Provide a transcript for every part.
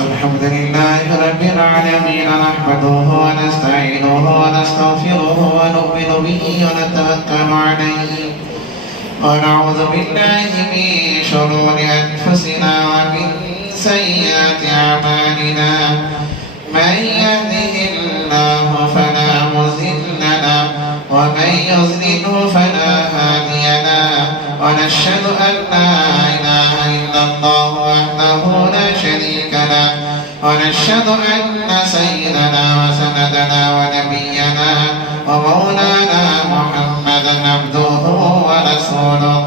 الحمد لله رب العالمين نحمده ونستعينه ونستغفره ونؤمن به ونتوكل عليه ونعوذ بالله من شرور أنفسنا ومن سيئات أعمالنا من يهده الله فلا مضل له ومن يضلله فلا هادي له ونشهد أن لا إله إلا الله وحده لا شريك له ونشهد أن سيدنا وسندنا ونبينا ومولانا محمدا عبده ورسوله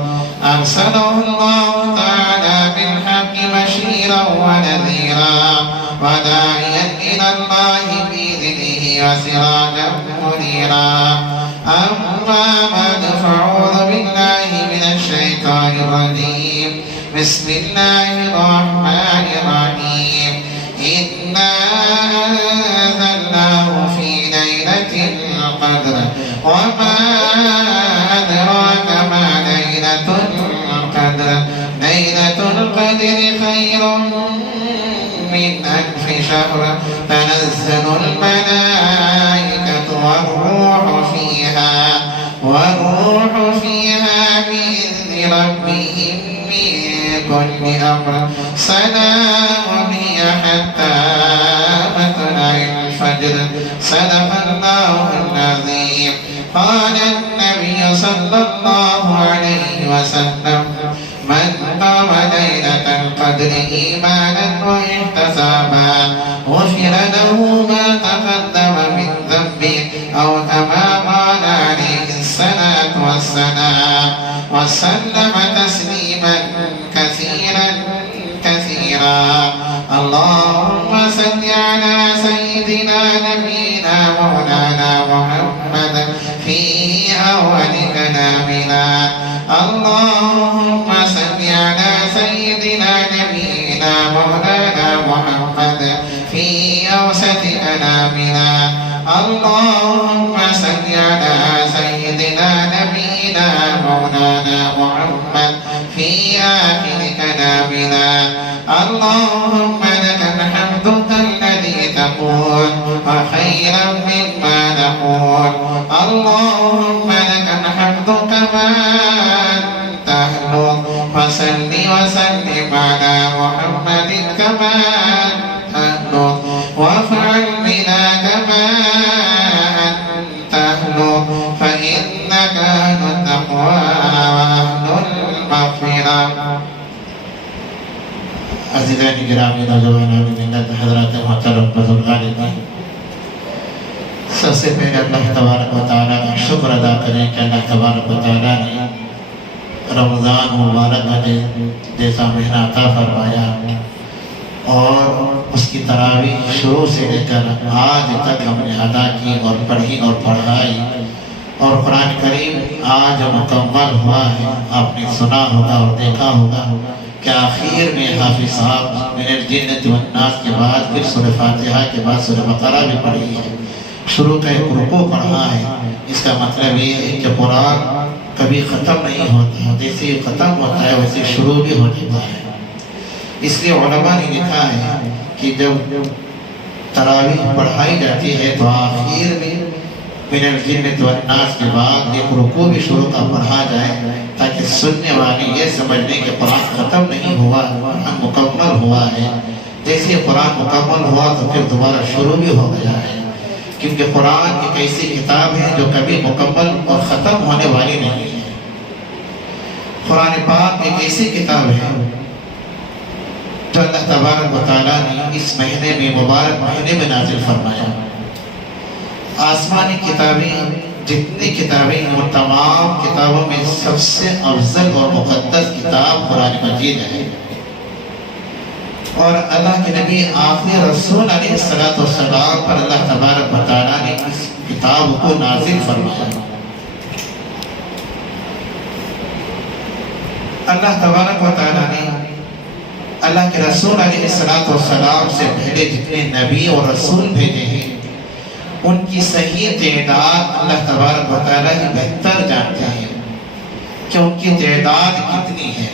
أرسله الله تعالى بالحق بشيرا ونذيرا وداعيا إلى الله بإذنه وسراجا منيرا أما بعد فأعوذ بالله من الشيطان الرجيم بسم الله الرحمن الرحيم إنا أنزلناه في ليلة القدر وما أدراك ما ليلة القدر ليلة القدر خير من ألف شهر تنزل الملائكة والروح فيها بإذن ربهم من كل أمر سلام هي حتى مطلع الفجر صدق الله العظيم. قال النبي صلى الله عليه وسلم من قام ليلة القدر إيمانا واحتسابا غفر له ما تقدم من ذنبه أو كما قال عليه الصلاة والسلام وسلم تسليما كثيرا كثيرا. اللهم صل على سيدنا نبينا مولانا محمد في أول كلامنا. اللهم صل على سيدنا نبينا مولانا محمد في أوسط كلامنا. اللهم صل على سيدنا نبينا مولانا محمد في آخر كلامنا. اللهم لك الحمد كالذي تقول وخيرا مما نقول. اللهم لك الحمد كما تهلو وصل وسلم على محمد كما تهلو وافعل بنا كما تهلو فإنك أهل التقوى وأهل المغفرة. عزیزان گرامی نوجوانان ملت حضرات محترم بزرگان، سب سے پہلے اللہ تبارک و تعالیٰ کا شکر ادا کریں کہ اللہ تبارک و تعالیٰ نے رمضان مبارک میں جیسا مہینہ عطا فرمایا اور اس کی تراویح شروع سے لے کر آج تک ہم نے ادا کی اور پڑھی اور پڑھائی اور قرآن کریم آج مکمل ہوا ہے. آپ نے سنا ہوگا اور دیکھا ہوگا کہ آخر میں حافظ صاحب من الجنۃ والناس کے بعد پھر سورہ فاتحہ کے بعد سورہ بقرہ بھی پڑھی ہے. شروع کا ایک رکوع پڑھا ہے. اس کا مطلب یہ ہے کہ قرآن کبھی ختم نہیں ہوتا، جیسے ختم ہوتا ہے ویسے شروع بھی ہو جاتا ہے. اس لیے علماء نے لکھا ہے کہ جب تراویح پڑھائی جاتی ہے تو آخر میں من الجنۃ والناس کے بعد ایک رکوع بھی شروع کا پڑھا جائے تاکہ سننے والے یہ سمجھ لیں کہ قرآن ختم نہیں ہوا، قرآن مکمل ہوا ہے. جیسے قرآن مکمل ہوا تو پھر دوبارہ شروع بھی ہو گیا ہے، کیونکہ قرآن ایک ایسی کتاب ہے جو کبھی مکمل اور ختم ہونے والی نہیں ہے. قرآن پاک ایک ایسی کتاب ہے جو اللہ تبارک و تعالیٰ نے اس مہینے میں مبارک مہینے میں نازل فرمایا. آسمانی کتابیں جتنی کتابیں ہیں وہ تمام کتابوں میں سب سے افضل اور مقدس کتاب قرآن مجید ہے. اور اللہ کے نبی آخری رسول علیہ السلام پر اللہ تبارک و تعالیٰ نے اس کتاب کو نازل فرمایا. اللہ تبارک و تعالیٰ نے اللہ کے رسول علیہ السلام سے پہلے جتنے نبی اور رسول بھیجے ہیں ان کی صحیح تعداد اللہ تبارک و تعالیٰ ہی بہتر جانتے ہیں کہ ان کی تعداد کتنی ہے.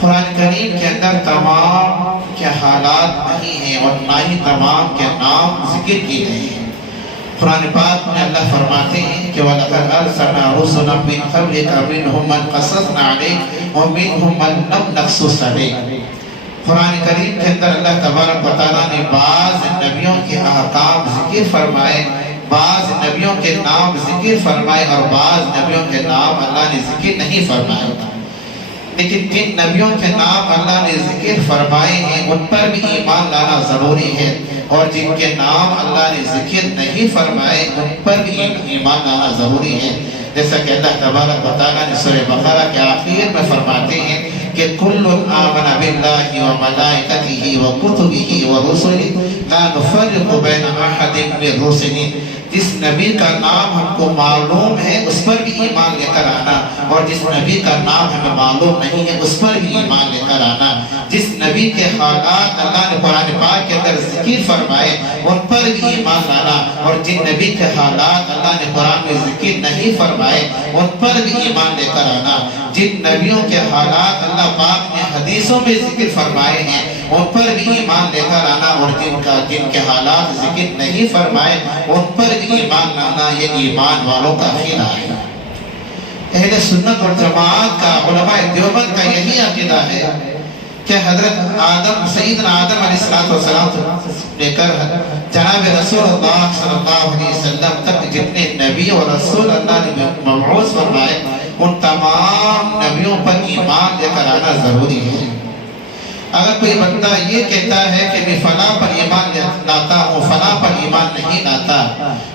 قرآن کریم کے اندر تمام کے حالات نہیں ہیں اور نہ ہی تمام کے نام ذکر کیے گئے ہیں۔ قرآن پاک میں اللہ فرماتے ہیں کہ وَلَقَدْ أَرْسَلْنَا رُسُلًا مِّن قَبْلِكَ مِنْهُم مَّن قَصَصْنَا عَلَيْكَ وَمِنْهُم مَّن لَّمْ نَقْصُصْ عَلَيْكَ۔ قرآن کریم کے اندر اللہ تبارک و تعالیٰ نے بعض نبیوں کے احکام ذکر فرمائے، بعض نبیوں کے نام ذکر فرمائے اور بعض نبیوں کے نام اللہ نے ذکر نہیں فرمائے۔ لیکن جن نبیوں کے نام اللہ نے ذکر فرمائے ہیں ان پر بھی ایمان لانا ضروری ہے، اور جن کے نام اللہ نے ذکر نہیں فرمائے ان پر بھی ایمان لانا ضروری ہے۔ جیسا کہ اللہ تبارک و تعالیٰ نے سورہ بقرہ کے آخر میں فرماتے ہیں کہ کل آمن باللہ وملائکتہ وکتبہ ورسلہ لا نفرق بین احد من رسلہ۔ جس نبی کا نام ہم کو معلوم ہے اس پر بھی ایمان لے کر آنا، اور جس نبی کا نام ہمیں معلوم نہیں ہے اس پر بھی ایمان لے کر آنا۔ جس نبی کے حالات اللہ نے قرآن پاک کے اندر ذکر فرمائے ان پر بھی ایمان لانا، اور جن نبی کے حالات اللہ نے قرآن میں ذکر نہیں فرمائے ان پر بھی ایمان لے کر آنا۔ جن نبیوں کے حالات اللہ پاک نے حدیثوں میں ذکر فرمائے ہیں ان پر بھی ایمان لے کر آنا، اور جن کے حالات ذکر نہیں فرمائے ان پر بھی ایمان لانا، یہ ایمان والوں کا عقیدہ ہے۔ اہل سنت والجماعت کا، علماء دیوبند کا یہی عقیدہ ہے کہ حضرت آدم، سیدنا آدم علیہ السلام لے کر جناب رسول اللہ صلی اللہ علیہ وسلم تک جتنے نبی اور رسول اللہ نے مبعوث فرمائے ان تمام نبیوں پر ایمان لے کر آنا ضروری ہے۔ اگر کوئی بندہ یہ کہتا ہے کہ میں فلاں پر ایمان لاتا ہوں، فلاں پر ایمان نہیں لاتا،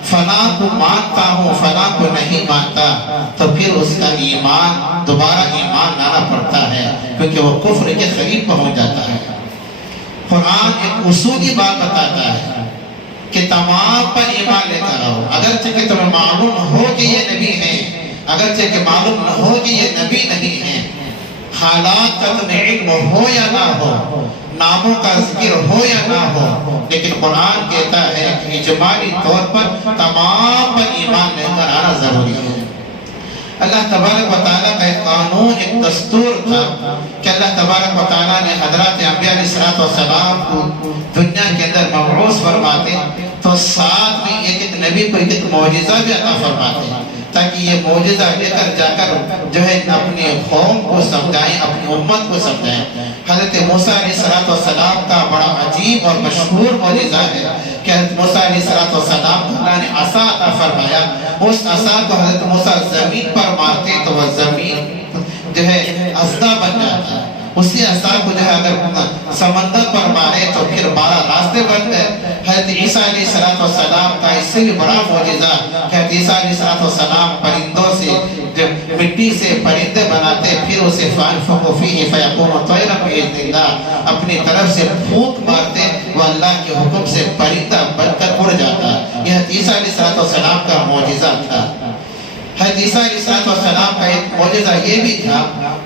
فلاں کو مانتا ہوں، فلاں کو نہیں مانتا، تو پھر اس کا ایمان دوبارہ ایمان لانا پڑتا ہے، کیونکہ وہ کفر کے قریب پہنچ جاتا ہے۔ قرآن ایک اصولی بات بتاتا ہے کہ تمام پر ایمان لے کر آؤ، اگرچہ کہ تمہیں معلوم ہو کہ یہ نبی ہیں، اگرچہ کہ معلوم نہ ہو کہ یہ نبی نہیں ہیں، حالات کا تمہیں علم ہو یا نہ ہو، ناموں کا ذکر ہو یا نہ ہو، لیکن قرآن کہتا ہے کہ اجمالی طور پر تمام پر ایمان لے کر آنا ضروری ہے۔ اللہ تبارک و تعالیٰ کا ایک قانون، ایک دستور تھا کہ اللہ تبارک و تعالیٰ نے حضرات انبیاء علیہ السلام کو دنیا کے اندر مبعوث فرماتے تو ساتھ میں ایک نبی کو ایک معجزہ بھی عطا فرماتے، تاکہ یہ معجزہ لے کر جا کر جو ہے اپنے قوم کو سمجھائیں، اپنی امت کو سمجھائیں۔ حضرت موسیٰ علیہ السلام کا بڑا عجیب اور مشہور معجزہ ہے کہ حضرت موسیٰ علیہ السلام کو اللہ نے عصا عطا فرمایا، اس عصا کو حضرت موسیٰ زمین پر مارتے تو وہ زمین جو ہے اسدہ بن جاتا ہے، اسی عصا کو جو ہے اگر سمندر پر مارے تو پھر 12 راستے بن گئے۔ حضرت عیسیٰ علیہ السلام کا اس سے بھی بڑا معجزہ کہ حضرت عیسیٰ علیہ السلام پرندوں سے جب مٹی سے پرندے بناتے پھر اسے فَأَنفُخُ فِيهِ فَيَكُونُ طَيْرًا بِإِذْنِ اللَّهِ، اپنی طرف سے پھونک مارتے وہ اللہ کے حکم سے پرندہ بن کر اڑ جاتا۔ یہ حضرت عیسیٰ علیہ السلام کا معجزہ تھا۔ حضرت عیسیٰ علیہ السلام کا ایک معجزہ یہ بھی تھا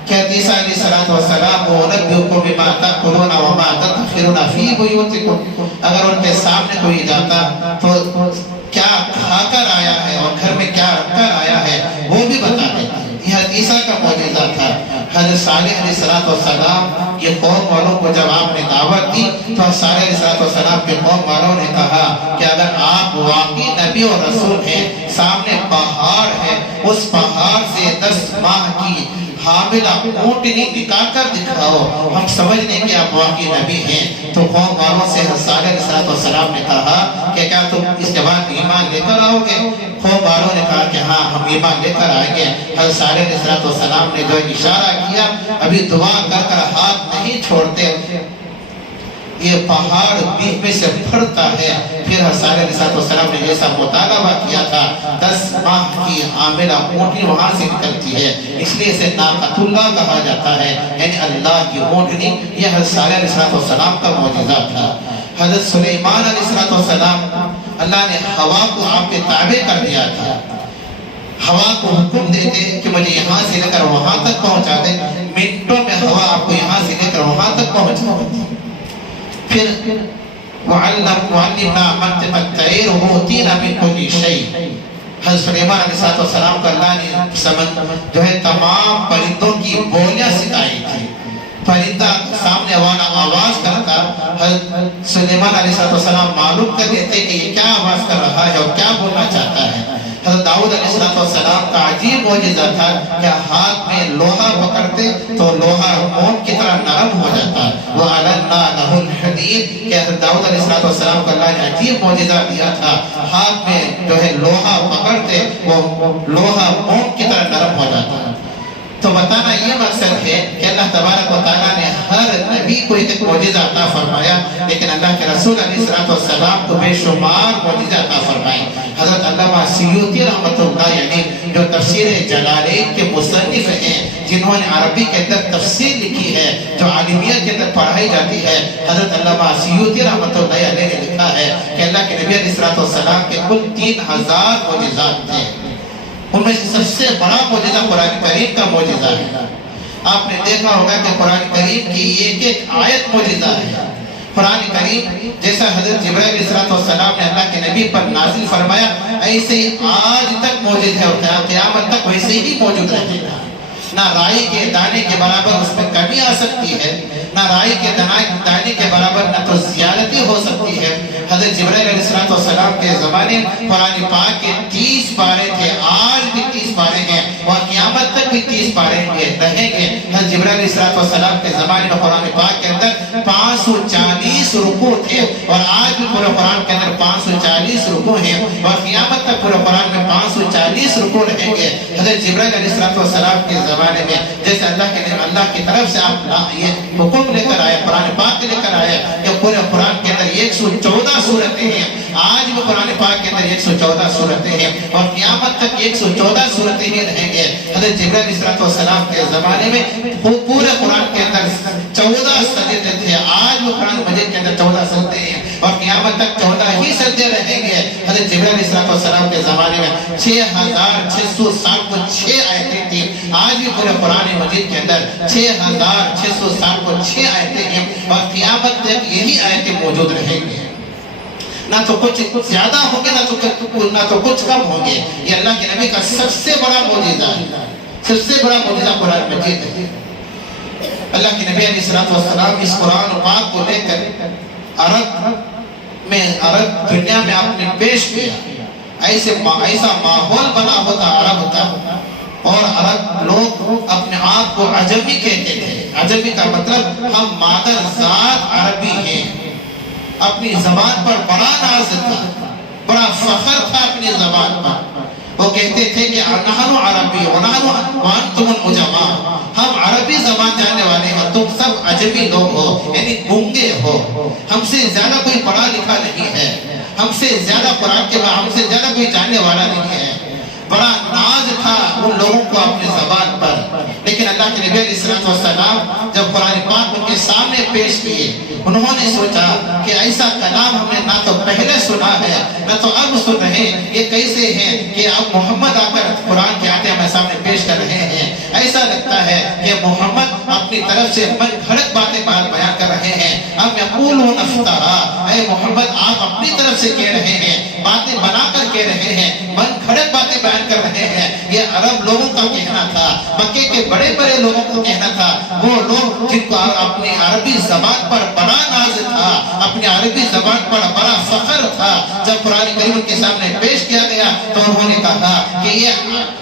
کہ حضرت عیسیٰ علیہ السلام وَنَبِّئُكُم بِمَا تَأْكُلُونَ وَمَا تَدْخِرُونَ فِي بُيُوتِكُمْ، اگر ان کے سامنے کوئی جاتا تو کیا کھا کر آیا ہے اور گھر میں کیا رکھ کر آیا ہے وہ بھی بتا دیتا۔ یہ حضرت عیسیٰ کا معجزہ تھا۔ حضرت صالح علیہ السلام یہ قوم والوں کو جب آپ نے دعوت دی تو صالح علیہ السلام کے قوم والوں نے کہا کہ اگر آپ واقعی نبی اور رسول ہیں، سامنے پہاڑ ہے، اس پہاڑ سے 10 ماہ کی حاملہ اونٹنی نکال کر دکھاؤ، ہم سمجھ لیں کہ آپ واقعی نبی ہیں۔ تو قوم والوں سے حضرت صالح علیہ السلام نے کہا کہ کیا تم اس کے بعد ایمان لے کر آؤ گے؟ قوم والوں نے کہا کہ ہاں ہم ایمان لے کر آئیں گے۔ حضرت صالح علیہ السلام نے جو اشارہ کیا، ابھی دعا کر کر ہاتھ نہیں چھوڑتے، یہ پہاڑ بیچ میں سے پھڑتا ہے۔ پھر حضرت صالح علیہ السلام نے جیسا مطالبہ کیا تھا 10 ماہ کی حاملہ اونٹنی وہاں سے نکلتی ہے، اس لیے اسے ناقۃ اللہ کہا جاتا ہے، یعنی اللہ کی اونٹنی۔ یہ حضرت صالح علیہ السلام کا معجزہ تھا۔ حضرت سلیمان علیہ السلام، اللہ نے ہوا کو آپ کے تابع کر دیا تھا، ہوا کو حکم دیتے کہ مجھے یہاں سے لے کر وہاں تک پہنچا دے، منٹوں میں ہوا آپ کو یہاں سے لے کر وہاں تک پہنچا دے۔ پھر وَعَلِّمْنَا مَنْطِقَ الطَّيْرِ وَأُوتِينَا مِنْ كُلِّ شَيْءٍ۔ حضرت سلیمان علیہ السلام کو اللہ نے جو ہے تمام پرندوں کی بولیاں سکھائی تھی۔ پرندہ سامنے والا آواز کرتا، حضرت سلیمان علیہ السلام معلوم کر لیتے کہ یہ کیا آواز کر رہا ہے اور کیا بولنا چاہتا ہے۔ حضرت داؤد علیہ السلام کا عجیب معجزہ تھا کہ ہاتھ میں لوہا پکڑتے تو لوہا موم کی طرح نرم ہو جاتا۔ وَعَلَنَّا لَهُ الْحَدِيدَ کہ حضرت داؤد علیہ السلام کو اللہ نے عجیب معجزہ دیا تھا، ہاتھ میں جو ہے لوہا پکڑتے وہ لوہا موم کی طرح نرم ہو جاتا۔ تو بتانا یہ مقصد ہے کہ اللہ تبارک و تعالیٰ نے ہر نبی کو ایک معجزہ عطا فرمایا، لیکن اللہ کے رسول علیہ السلام کو بے شمار معجزہ عطا فرمائی۔ حضرت علامہ سیوطی رحمۃ اللہ علیہ جو تفسیر جلالین کے مصنف ہیں، جنہوں نے عربی کے اندر تفسیر لکھی ہے جو عالمیت کے اندر پڑھائی جاتی ہے، حضرت علامہ سیوطی رحمۃ اللہ علیہ نے لکھا ہے کہ اللہ کے نبی علیہ السلام کے کل 3000 معجزات تھے۔ ان میں سب سے بڑا معجزہ قرآن کریم کا معجزہ ہے۔ آپ نے دیکھا ہوگا کہ قرآن کریم کی ایک ایک آیت معجزہ ہے۔ قرآن کریم جیسا حضرت جبرائیل علیہ السلام نے اللہ کے نبی پر نازل فرمایا، ایسے ہی آج تک موجود ہے اور قیامت تک ویسے ہی موجود رہے گا۔ نہ رائی کے دانے کے برابر اس میں کمی آ سکتی ہے، نہ رائی کے دانے کے برابر نہ تو زیادتی ہو سکتی ہے۔ حضرت جبرائیل علیہ السلام کے زمانے قرآن پاک کے 30 پارے تھے، آج بھی 30 پارے ہیں اور قیامت تک بھی 30 پارے رہیں گے۔ حضرت جبرائیل علیہ السلام کے زمانے میں قرآن پاک کے اندر 540 رکوع تھے اور آج بھی پورے قرآن کے اندر 540 رکوع ہیں اور قیامت تک پورے قرآن میں 540 رکوع رہیں گے۔ حضرت جبرائیل علیہ السلام کے زمانے میں جیسے اللہ کی طرف سے آپ یہ حکم لے کر آئے، قرآن پاک لے کر آئے کہ پورے قرآن کے اندر 114 سورتیں ہیں، آج بھی قرآن پاک کے اندر 114 سورتیں ہیں اور قیامت تک 114 سورتیں ہی رہیں گے۔ حضرت جبرائیل علیہ السلام کے زمانے میں پورے قرآن کے اندر 14 سجدے تھے، آج بھی قرآن مجید کے اندر 14 سجدے ہیں اور قیامت تک 14 ہی سجدے رہیں گے۔ حضرت جبرائیل علیہ السلام کے زمانے میں 6666 آیتیں تھیں، آج بھی پورے قرآن مجید کے اندر 6666 آیتیں ہیں اور قیامت تک یہی آیتیں موجود رہیں گے۔ نہ تو کچھ زیادہ ہوں گے نہ تو کچھ کم ہوں گے۔ یہ اللہ کے نبی کا سب سے بڑا معجزہ ہے، سب سے بڑا معجزہ قرآن مجید ہے۔ اللہ کے نبی علیہ السلام اس قرآن پاک کو لے کر عرب دنیا میں آپ نے پیش کیا، ایسا ماحول بنا ہوتا عرب کا اور عرب لوگ اپنے آپ کو عجمی کہتے تھے۔ عجمی کا مطلب ہم مادر ذات عربی ہیں، اپنی زبان پر بڑا ناز تھا، بڑا فخر تھا اپنی زبان پر۔ وہ کہتے تھے کہ نحن عربی وانتم العجماء، ہم عربی زبان جاننے والے ہیں، تم سب عجمی لوگ ہو، یعنی گونگے ہو، ہم سے زیادہ کوئی پڑھا لکھا نہیں ہے، ہم سے زیادہ قرآن کے بعد ہم سے زیادہ کوئی جاننے والا نہیں ہے۔ بڑا ناز تھا ان لوگوں کو اپنی زبان پر، لیکن اللہ کے نبی علیہ السلام جب قرآن پاک ان کے سامنے پیش کیے، انہوں نے سوچا کہ ایسا کلام ہم نے نہ تو پہلے سنا ہے نہ تو اب سن رہے ہیں، یہ کیسے ہیں کہ اب محمد آ کر قرآن کی آیتیں ہمیں سامنے پیش کر رہے ہیں۔ ایسا لگتا ہے کہ محمد اپنی طرف سے من گھڑت باتیں بیان کر رہے ہیں۔ اب یقولون افترا، اے محمد آپ اپنی طرف سے کہہ رہے ہیں، باتیں بنا کر کہہ رہے ہیں، من گھڑت باتیں بیان کر رہے ہیں۔ یہ عرب لوگوں کا کہنا تھا، مکے کے بڑے بڑے لوگوں کا کہنا تھا، وہ لوگ جن کو اپنی عربی زبان پر بڑا ناز تھا، اپنی عربی زبان پر بڑا فخر تھا۔ جب قرآن کریم ان کے سامنے پیش کیا گیا تو انہوں نے کہا کہ یہ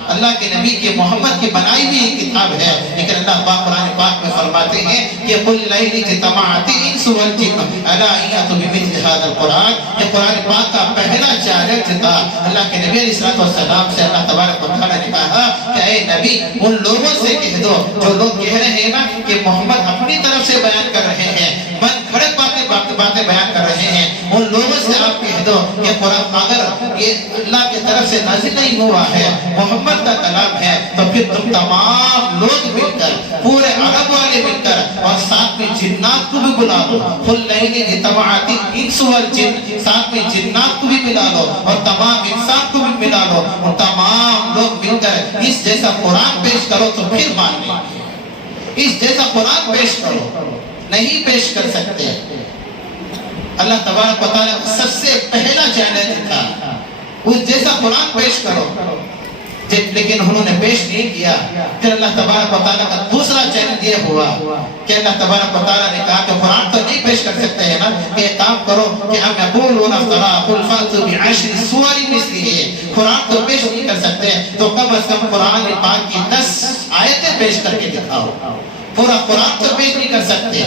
اللہ کے نبی کے محمد کی بنائی ہوئی کتاب ہے، لیکن اللہ پاک قرآن پاک میں فرماتے ہیں کہ قل لیل اجتمعت الانس والجن الا ان یاتوا بمثل هذا القرآن۔ یہ قرآن پاک کا پہلا چیلنج تھا اللہ کے نبی علیہ السلام سے۔ اللہ تبارک و تعالیٰ نے کہا کہ اے نبی ان لوگوں سے کہہ دو جو لوگ کہہ رہے ہیں نا کہ محمد اپنی طرف سے بیان کر رہے ہیں، من گھڑت باتیں بیان کر رہے ہیں، ان لوگوں سے آپ کہہ دو کہ قرآن اگر یہ اللہ کی طرف سے نازل نہیں ہوا ہے، محمد کا کلام ہے، تو پھر تم تمام لوگ مل کر، پورے عرب والے مل کر اور ساتھ میں جنات کو بھی بلا لو، قل لیل اجتمعت الانس والجن، ساتھ میں جنات کو بھی ملا لو اور تمام انسان کو بھی ملا لو، اور تمام لوگ مل کر اس جیسا قرآن پیش کرو تو پھر مان لیں گے۔ اس جیسا قرآن پیش کرو، نہیں پیش کر سکتے۔ اللہ تبارک و تعالیٰ سب سے پہلا چیلنج تھا، اس جیسا قرآن پیش کرو۔ لیکن انہوں نے پیش نہیں کیا. پھر اللہ تبارک و تعالیٰ کا دوسرا چیلنج یہ ہوا کہ اللہ تبارک و تعالیٰ نے کہا کہ قرآن تو نہیں پیش کر سکتے ہیں نا, کہ ایک کام کرو کہ ہم یقولون افترا قل فأتوا بعشر سور مثلہ, قرآن تو پیش نہیں کر سکتے تو کم از کم قرآن پاک کی 10 آیتیں پیش کر کے دکھاؤ. پورا قرآن تو پیش نہیں کر سکتے,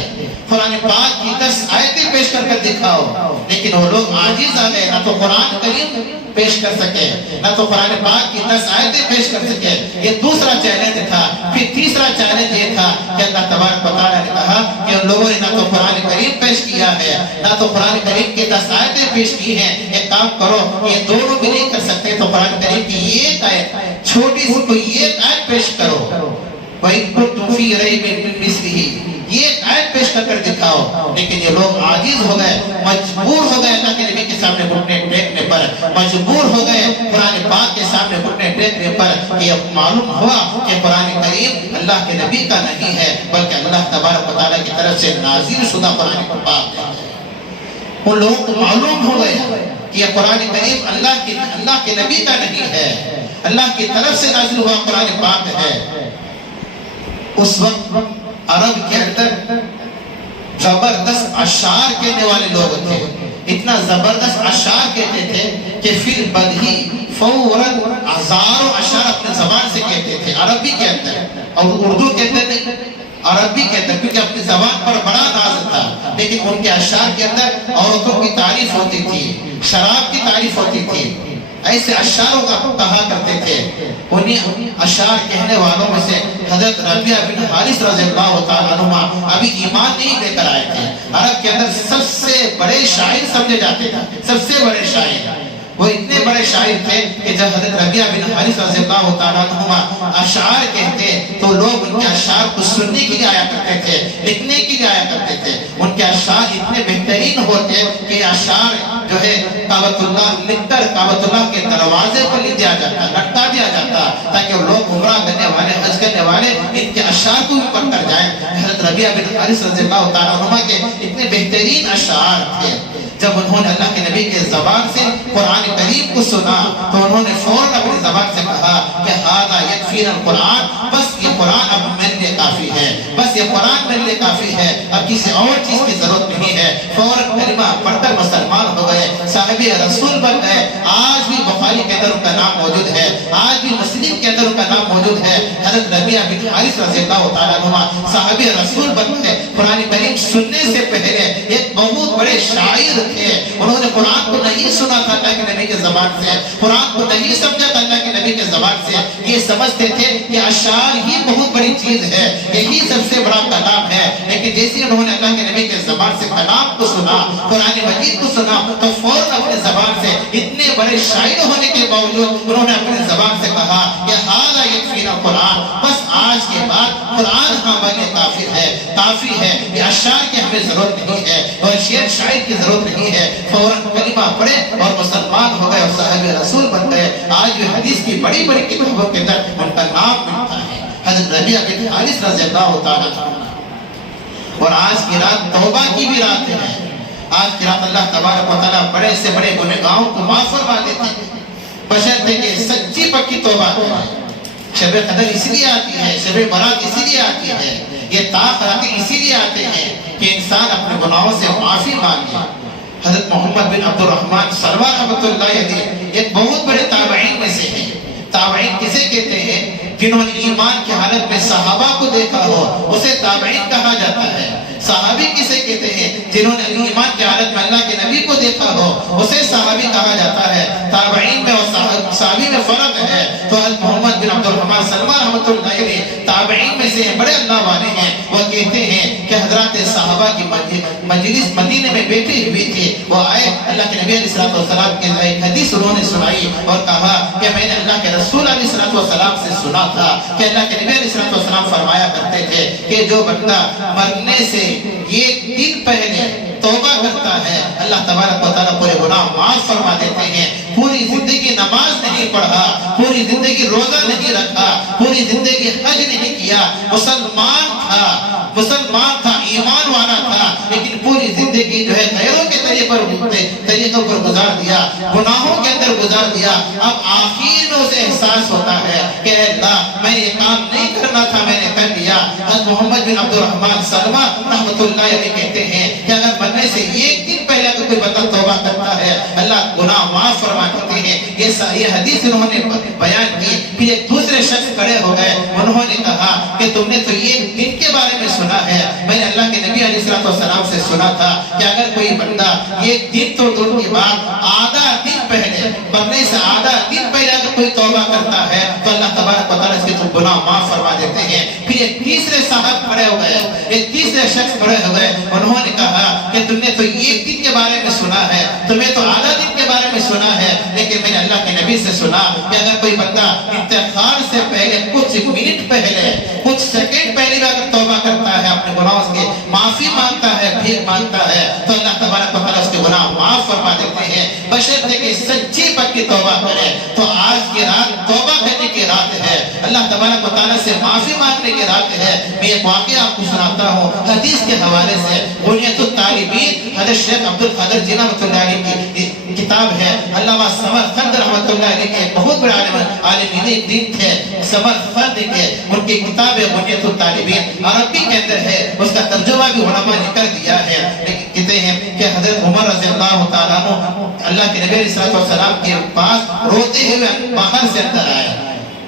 قرآن پاک کی 10 آیتیں پیش کر دکھاؤ. لیکن وہ لوگ عاجز آ گئے, نہ تو قرآن کریم پیش کر سکے, نہ تو قرآن پاک کی 10 آیتیں پیش کر سکے. یہ دوسرا چیلنج تھا. پھر تیسرا چیلنج یہ تھا کہ اللہ تبارک و تعالیٰ نے کہا کہ ان لوگوں نے نہ تو قرآن کریم پیش کیا ہے, نہ تو قرآن کریم کی 10 آیتیں پیش کی ہیں. ایک کام کرو, یہ دونوں بھی نہیں کر سکتے تو قرآن کریم کی ایک آیت, چھوٹی سی کوئی ایک آیت پیش کرو. وَإِن كُنتُمْ فِي رَيْبٍ مِّن مِّثْلِهِ, یہ ایک آیت پیش کر دکھاؤ. لیکن یہ لوگ عاجز ہو گئے, مجبور ہو گئے اللہ کے نبی کے سامنے گھٹنے ٹیکنے پر, مجبور ہو گئے قرآن پاک کے سامنے گھٹنے ٹیکنے پر. یہ معلوم ہوا کہ قرآن کریم اللہ کے نبی کا نہیں ہے بلکہ اللہ تبارک و تعالیٰ کی طرف سے نازل شدہ قرآن پاک ہے. ان لوگوں کو معلوم ہو گیا کہ یہ قرآن کریم اللہ کے نبی کا نہیں ہے, اللہ کی طرف سے نازل ہوا قرآن پاک ہے. اس وقت عرب کے اندر زبردست اشعار کہنے والے لوگ تھے, اتنا زبردست اشعار کہتے تھے کہ پھر بدہی فوراً ہزاروں اشعار اپنے زبان سے کہتے تھے عربی کے اندر, اور اردو کے اندر نہیں, عربی کے اندر, کیونکہ اپنی زبان پر بڑا ناز تھا. لیکن ان کے اشعار کے اندر عورتوں کی تعریف ہوتی تھی, شراب کی تعریف ہوتی تھی. ایسے اشعاروں کا کہا کرتے تھے. انہیں اشعار کہنے والوں میں سے حضرت ربیعہ بن حارث رضی اللہ تعالیٰ عنہ ابھی ایمان نہیں لے کر آئے تھے. عرب کے اندر سب سے بڑے شاعر سمجھے جاتے تھے, سب سے بڑے شاعر. وہ اتنے بڑے شاعر تھے کہ جب حضرت ربیعہ بن حارث رضی اللہ تعالیٰ عنہ اشعار کہتے تو لوگ ان کے اشعار کو سننے کے لیے آیا کرتے تھے, لکھنے کے لیے آیا کرتے تھے. ان کے اشعار اتنے بہترین ہوتے کہ اشعار جو ہے کعبۃ اللہ لکھ کر کعبۃ اللہ کے دروازے پر لکھ دیا جاتا, لٹکا دیا جاتا, تاکہ لوگ عمرہ کرنے والے, حج کرنے والے ان کے اشعار کو بھی پڑھ کر جائیں. حضرت ربیعہ بن حارث رضی اللہ تعالیٰ عنہ کے اتنے بہترین اشعار تھے. جب انہوں نے اللہ کے نبی کے زبان سے قرآن کریم کو سنا تو انہوں نے فوراً اپنی زبان سے کہا کہ ھذا یکفینا القرآن, بس یہ قرآن اب میرے لیے کافی ہے, بس یہ قرآن میرے لیے کافی ہے, اب کسی اور چیز کی ضرورت نہیں ہے. فوراً کلمہ پڑھ کر مسلمان ہو گئے, صاحب رسول بن گئے. آج بھی بخاری کے اندر ان کا نام موجود ہے, آج بھی مسلم کے اندر ان کا نام موجود ہے. حضرت ربیعہ بن حارث رضی اللہ تعالیٰ عنہ صاحب رسول بن گئے. قرآن کریم سننے سے پہلے ایک بہت بڑے شاعر تھے. انہوں نے قرآن کو نہیں سنا تھا اللہ کے نبی کے زبان سے, قرآن کو نہیں سمجھا تھا اللہ کے نبی کے زبان سے. یہ سمجھتے تھے کہ اشعار ہی بہت بڑی چیز ہے, یہی سب سے بڑا کلام ہے. لیکن جیسے انہوں نے اللہ کے نبی کے زبان سے کلام کو سنا, قرآن مجید کو سنا, تو فوراً اپنے زبان سے اتنے بڑے شاعر ہونے کے باوجود انہوں نے اپنے زبان سے کہا کہ ھذا یکفینا القرآن, بس آج کے بعد قرآن ہمارے لیے کافی ہے. یہ اشعار کی ہمیں ضرورت نہیں ہے اور شعر شاعر کی ضرورت نہیں ہے. فوراً کلمہ پڑھے اور مسلمان ہو گئے اور صاحب رسول بن گئے. آج بھی حدیث کی بڑی بڑی کتابوں کے اندر ان کا نام ملتا ہے, حضرت ربیعہ بن حارث رضی اللہ تعالیٰ عنہ. اور آج کی رات توبہ کی بھی رات ہے. آج کی رات اللہ تبارک و تعالیٰ بڑے سے بڑے گنہگاروں کو معاف فرما دیتے ہیں, بشرطے کہ سچی پکی توبہ کریں. شب قدر اس لیے آتی ہے, شب برات اسی لیے آتی ہے, یہ تاخیرات اسی لیے آتے ہیں کہ انسان اپنے گناہوں سے معافی مانگے. حضرت محمد بن عبد الرحمن سلوہ رحمۃ اللہ علیہ ایک بہت بڑے تابعین میں سے ہیں. تابعین کسے کہتے ہیں؟ جنہوں نے ایمان کی حالت میں صحابہ کو دیکھا ہو اسے تابعین کہا جاتا ہے. صحابی کسے کہتے ہیں؟ جنہوں نے ایمان کی حالت میں اللہ کے نبی کو دیکھا ہو اسے صحابی کہا جاتا ہے. تابعین میں اور صحابی میں فرق ہے. تو حضرت محمد بن عبد الرحمن سلمہ رحمۃ اللہ علیہ تابعین میں سے بڑے اللہ والے ہیں. وہ کہتے ہیں کہ حضرات صحابہ کی مجلس مدینے میں بیٹھی ہوئی تھی, وہ آئے اللہ کے نبی علیہ السلام کے ایک حدیث انہوں نے سنائی اور کہا کہ میں نے اللہ کے رسول علیہ السلام سے سنا تھا کہ اللہ کے نبی علیہ السلام فرمایا کرتے تھے کہ جو بندہ مرنے سے ایک دن پہلے توبہ کرتا ہے اللہ تبارک و تعالیٰ پورے گناہ معاف فرما دیتے ہیں. پوری زندگی نماز نہیں پڑھا, پوری زندگی روزہ نہیں رکھا, پوری زندگی حج نہیں کیا, مسلمان تھا, ایمان والا تھا, لیکن پوری زندگی جو ہے غیروں کے طریقوں پر گزار دیا, گناہوں کے اندر گزار دیا. اب آخر میں اسے احساس ہوتا ہے کہ اللہ میں یہ کام نہیں کرنا تھا میں نے کر دیا۔ حضرت محمد بن عبد الرحمن سلمہ رحمۃ اللہ علیہ کہتے ہیں کہ اگر مرنے سے ایک دن پہلے اگر کوئی بندہ توبہ کرتا ہے اللہ گناہ معاف فرما دیتے ہیں۔ یہ حدیث انہوں نے بیان کی۔ پھر ایک دوسرے شخص کھڑے ہو گئے، انہوں نے کہا کہ تم نے تو ایک دن کے بارے میں سنا ہے، میں نے اللہ کے نبی علیہ السلام سے سنا تھا کہ اگر کوئی بندہ ایک دن تو دور کی بات آدھا دن پہلے مرنے سے آدھا دن پہلے اگر کوئی توبہ کرتا ہے تو اللہ تبارک و تعالیٰ اس کے تو گناہ معاف فرما دیتے ہیں۔ پھر ایک تیسرے صاحب کھڑے ہو گئے، ایک تیسرے شخص کھڑے ہو گئے، انہوں نے کہا کہ تم نے تو ایک دن کے بارے میں سنا ہے، تمہیں تو آدھا دن کے بارے میں سنا ہے، لیکن میں نے اللہ کے نبی سے سنا کہ اگر کوئی بندہ انتقال سے پہلے کچھ منٹ پہلے کچھ سیکنڈ پہلے بھی اگر توبہ کرتا ہے اپنے گناہوں کی معافی مانگتا ہے بھیک مانگتا ہے تو اللہ تبارک و تعالیٰ اس کے گناہ معاف فرما دیتے ہیں، بشرطے کہ سچی پکی توبہ کرے۔ تو آج کی رات توبہ کرنے کی رات ہے، اللہ تبارک و تعالیٰ سے معافی مانگنے کی رات ہے۔ میں ایک واقعہ آپ کو سناتا ہوں حدیث کے حوالے سے۔ بنیۃ الطالبین حضرت شیخ عبد القادر جیلانی رحمۃ اللہ علیہ کی کتاب ہے، علامہ سمرقند رحمۃ اللہ علیہ کے بہت بڑے عالم دین تھے سمرقند کے، ان کی کتاب ہے بنیۃ الطالبین، عربی کے اندر ہے، اس کا ترجمہ بھی علماء نے کر دیا ہے۔ کہتے ہیں کہ حضرت عمر رضی اللہ تعالیٰ عنہ اللہ کے نبی علیہ السلام کے پاس روتے ہوئے باہر سے اندر آئے،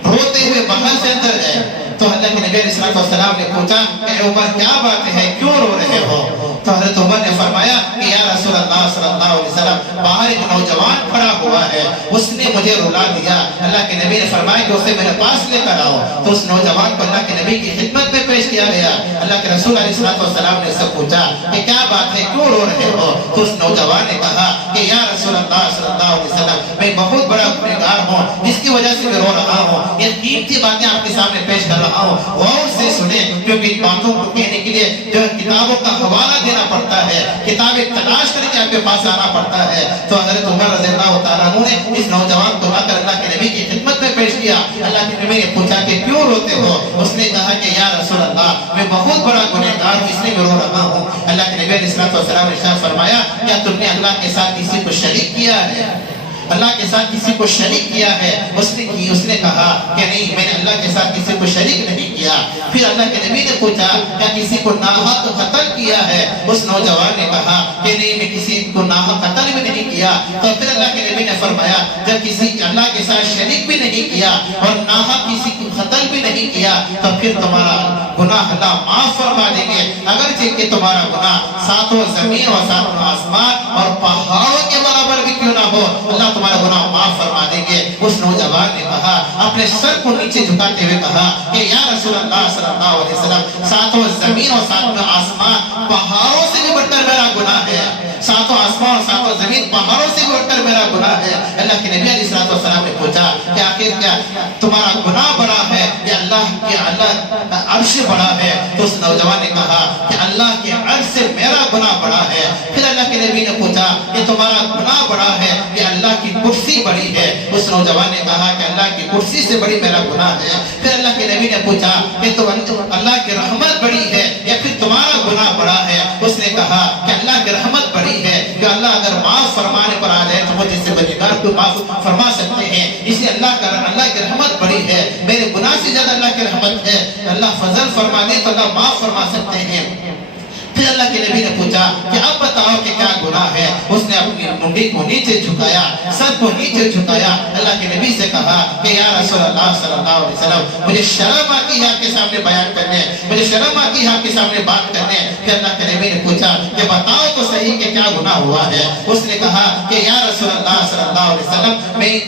روتے ہوئے باہر سے اندر گئے تو اللہ کے نبی علیہ السلام نے پوچھا کہ عمر کیا بات ہے، کیوں رو رہے ہو؟ تو حضرت عمر نے فرمایا کہ یا رسول اللہ صلی اللہ علیہ وسلم باہر ایک نوجوان کھڑا ہوا ہے، اس نے مجھے رلا دیا۔ اللہ کے نبی نے فرمایا کہ اسے میرے پاس لے کر آؤ، تو اس نوجوان کو اللہ کے نبی کی خدمت میں پیش کیا گیا۔ اللہ کے رسول علیہ السلام نے اس سے پوچھا کہ کیا بات ہے، کیوں رو رہے ہو؟ تو اس نوجوان نے کہا کہ یا رسول اللہ صلی اللہ علیہ وسلم میں بہت بڑا گنہگار ہوں جس کی وجہ سے میں رو رہا ہوں، یہ قیمتی باتیں آپ کے سامنے پیش کر رہا ہوں، غور سے سنیں، کیونکہ ان باتوں کو کہنے کے لیے جو کتابوں کا حوالہ دینا پڑتا ہے، کتابیں تلاش کر کے آپ کے پاس آنا پڑتا ہے۔ تو حضرت عمر رضی اللہ تعالیٰ عنہ نے اس نوجوان کو لا کر اللہ کے نبی کی خدمت میں پیش کیا۔ اللہ کے نبی نے پوچھا کہ کیوں روتے ہو؟ اس نے کہا کہ یا رسول اللہ میں بہت بڑا گنہگار ہوں اس لیے میں رو رہا ہوں۔ اللہ کے نبی علیہ السلام نے ارشاد فرمایا کیا تم نے اللہ کے ساتھ کسی کو شریک کیا ہے؟ اللہ کے ساتھ کسی کو شریک کیا ہے؟ اس نے کہا کہ نہیں میں نے اللہ کے ساتھ کسی کو شریک نہیں کیا۔ پھر اللہ کے نبی نے پوچھا کیا کسی کو ناحق قتل کیا ہے؟ اس نوجوان نے کہا کہ نہیں میں کسی کو ناحق قتل بھی نہیں کیا۔ تو پھر اللہ کے نبی نے فرمایا جب کسی اللہ کے ساتھ شریک بھی نہیں کیا اور ناحق کسی کو قتل بھی نہیں کیا تو پھر تمہارا گناہ اللہ معاف فرما دیں گے، اگرچہ کہ تمہارا گناہ ساتوں زمین اور ساتوں آسمان اور پہاڑوں کے برابر بھی کیوں نہ ہو اللہ تمہارا گناہ معاف فرما دیں گے۔ اس نوجوان نے کہا اپنے سر کو نیچے جھکاتے ہوئے کہا کہ یا رسول اللہ صلی اللہ علیہ وسلم ساتوں زمین اور ساتوں آسمان پہاڑوں سے بھی بڑھ کر میرا گناہ ہے، ساتوں آسمان اور ساتوں زمین پہاڑوں سے بھی بڑھ کر میرا گناہ ہے۔ اللہ کے نبی علیہ السلام نے پوچھا کہ آخر کیا تمہارا گناہ بڑا ہے یا اللہ کا عرش بڑا ہے؟ تو اس نوجوان نے کہا کہ اللہ کے عرش سے میرا گناہ بڑا ہے۔ پھر اللہ کے نبی نے پوچھا کہ تمہارا گناہ بڑا ہے یا اللہ کی کرسی بڑی ہے؟ اس نوجوان نے کہا کہ اللہ کی کرسی سے بڑی میرا گناہ ہے۔ پھر اللہ کے نبی نے پوچھا کہ اللہ کی رحمت بڑی ہے یا پھر تمہارا گناہ بڑا ہے؟ اس نے کہا کہ اللہ کی رحمت بڑی ہے کہ اللہ اگر معاف فرمانے پر آ جائے تو وہ جس سے گنہگار کو معاف فرما سکتے ہیں، اس لیے اللہ کی رحمت بڑی ہے، میرے گناہ سے زیادہ اللہ کی رحمت ہے، اللہ فضل فرما دے تو اللہ معاف فرما سکتے ہیں۔ پھر اللہ کے نبی نے پوچھا کہ اب بتاؤ کہ کیا گناہ ہے؟ اس نے اپنی منڈی کو نیچے جھکایا، سر کو نیچے جھکایا، اللہ کے نبی سے کہا کہ یا رسول اللہ صلی اللہ علیہ وسلم مجھے شرم آتی ہے آپ کے سامنے بیان کرنے، مجھے شرم آتی ہے آپ کے سامنے بات کرنے۔ پھر اللہ کے نبی نے پوچھا کہ بتاؤ تو صحیح کہ کیا گناہ ہوا ہے؟ اس نے کہا کہ یا رسول اللہ صلی اللہ علیہ وسلم میں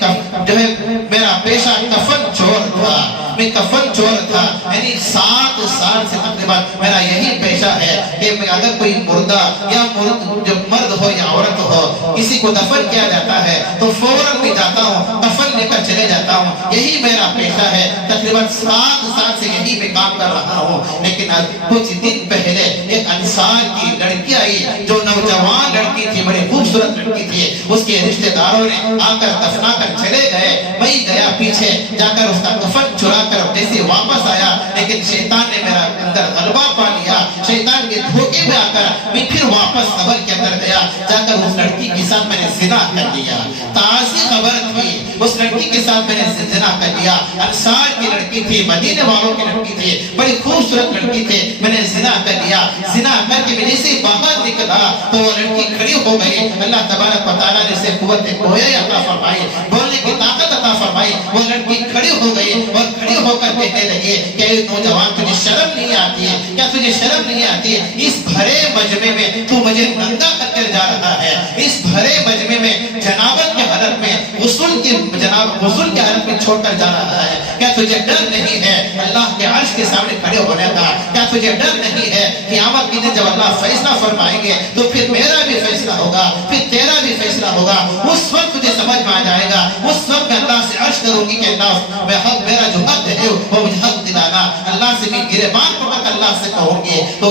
جو ہے میرا پیشہ کفن چور تھا، میں کفن چور تھا، یعنی 7 سال سے تقریباً میرا یہی پیشہ ہے کہ اگر کوئی مردہ یا مرد ہو یا عورت ہو کسی کو دفن کیا جاتا ہے تو فوراً میں جاتا ہوں دفن لے کر چلے جاتا ہوں، یہی میرا پیشہ ہے، تقریباً 7 سال سے یہی میں کام کر رہا ہوں۔ لیکن کچھ دن پہلے ایک انصار کی لڑکی آئی جو نوجوان لڑکی تھی، بڑی خوبصورت لڑکی تھی، اس کے رشتہ داروں نے آ کر دفنا کر چلے گئے، میں گیا پیچھے جا کر اس کا کفن چرا کر جیسے واپس آیا، لیکن شیطان نے میرا اندر غلبہ پا لیا، شیطان کے دھوکے میں آ کر میں پھر واپس قبر کے اندر گیا، جا کر اس لڑکی کے ساتھ میں نے زنا کر دیا، تازی خبر تھی، اس لڑکی کے ساتھ میں نے زنا کیا. انصار کی لڑکی تھی, مدینے والوں کی لڑکی تھی, بڑی خوبصورت لڑکی تھی. میں نے زنا کر لیا. زنا کر کے میں جیسے باہر نکلا تو وہ لڑکی کھڑی ہو گئی. اللہ تبارک و تعالیٰ نے اسے قوت گویا عطا فرمائی, بولنے کی طاقت عطا فرمائی. وہ لڑکی کھڑی ہو گئی اور کھڑی ہو کر کہنے لگی کہ اے نوجوان, تجھے شرم نہیں آتی ہے کیا؟ تجھے شرم نہیں آتی ہے؟ اس بھرے مجمع میں تو مجھے ننگا کر کے جا رہا ہے. اس بھرے مجمع میں جنابت کے حالت میں غسل کی حالت میں چھوڑ کر جا رہا ہے. کیا تجھے ڈر نہیں ہے اللہ کے عرش کے سامنے کھڑے ہونے کا؟ کیا تجھے ڈر نہیں ہے قیامت کے دن جب اللہ فیصلہ فرمائیں گے تو پھر میرا بھی فیصلہ ہوگا, پھر تیرا بھی فیصلہ ہوگا. اس وقت تجھے سمجھ میں آ جائے گا. اس وقت میں اللہ سے عرض کروں گی کہ اللہ میں حق, میرا جو حق ہے وہ مجھے حق دلانا. اللہ سے بھی گریبان پکڑ کر اللہ سے کہوں گے. تو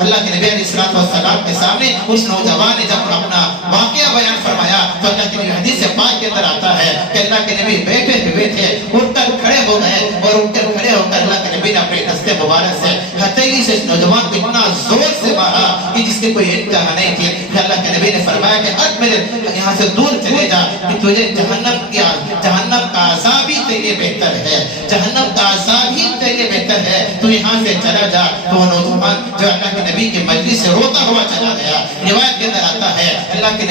اللہ کے نبی علیہ السلام کے سامنے اس نوجوان نے جب اپنا واقعہ بیان فرمایا تو اللہ کے نبی حدیث پاک کے اندر آتا ہے کہ اللہ کے نبی بیٹھے ہوئے تھے, اٹھ کر کھڑے ہو گئے اور اٹھ کر کھڑے ہو کر اللہ کے نبی نے اپنے دستے مبارک سے ہتھیلی سے اس نوجوان کو اتنا زور سے مارا کہ جس کی کوئی انتہا نہیں تھی. پھر اللہ کے نبی نے فرمایا کہ اب میرے یہاں سے دور چلے جا کہ تجھے جہنم کا عذاب ہی تیرے بہتر ہے, جہنم کا عذاب ہی تیرے بہتر ہے, تو یہاں سے چلا جا. تو وہ نوجوان جو اللہ کے نبی کے مجلس سے روتا ہوا چلا گیا. روایت کے اندر آتا ہے اللہ کے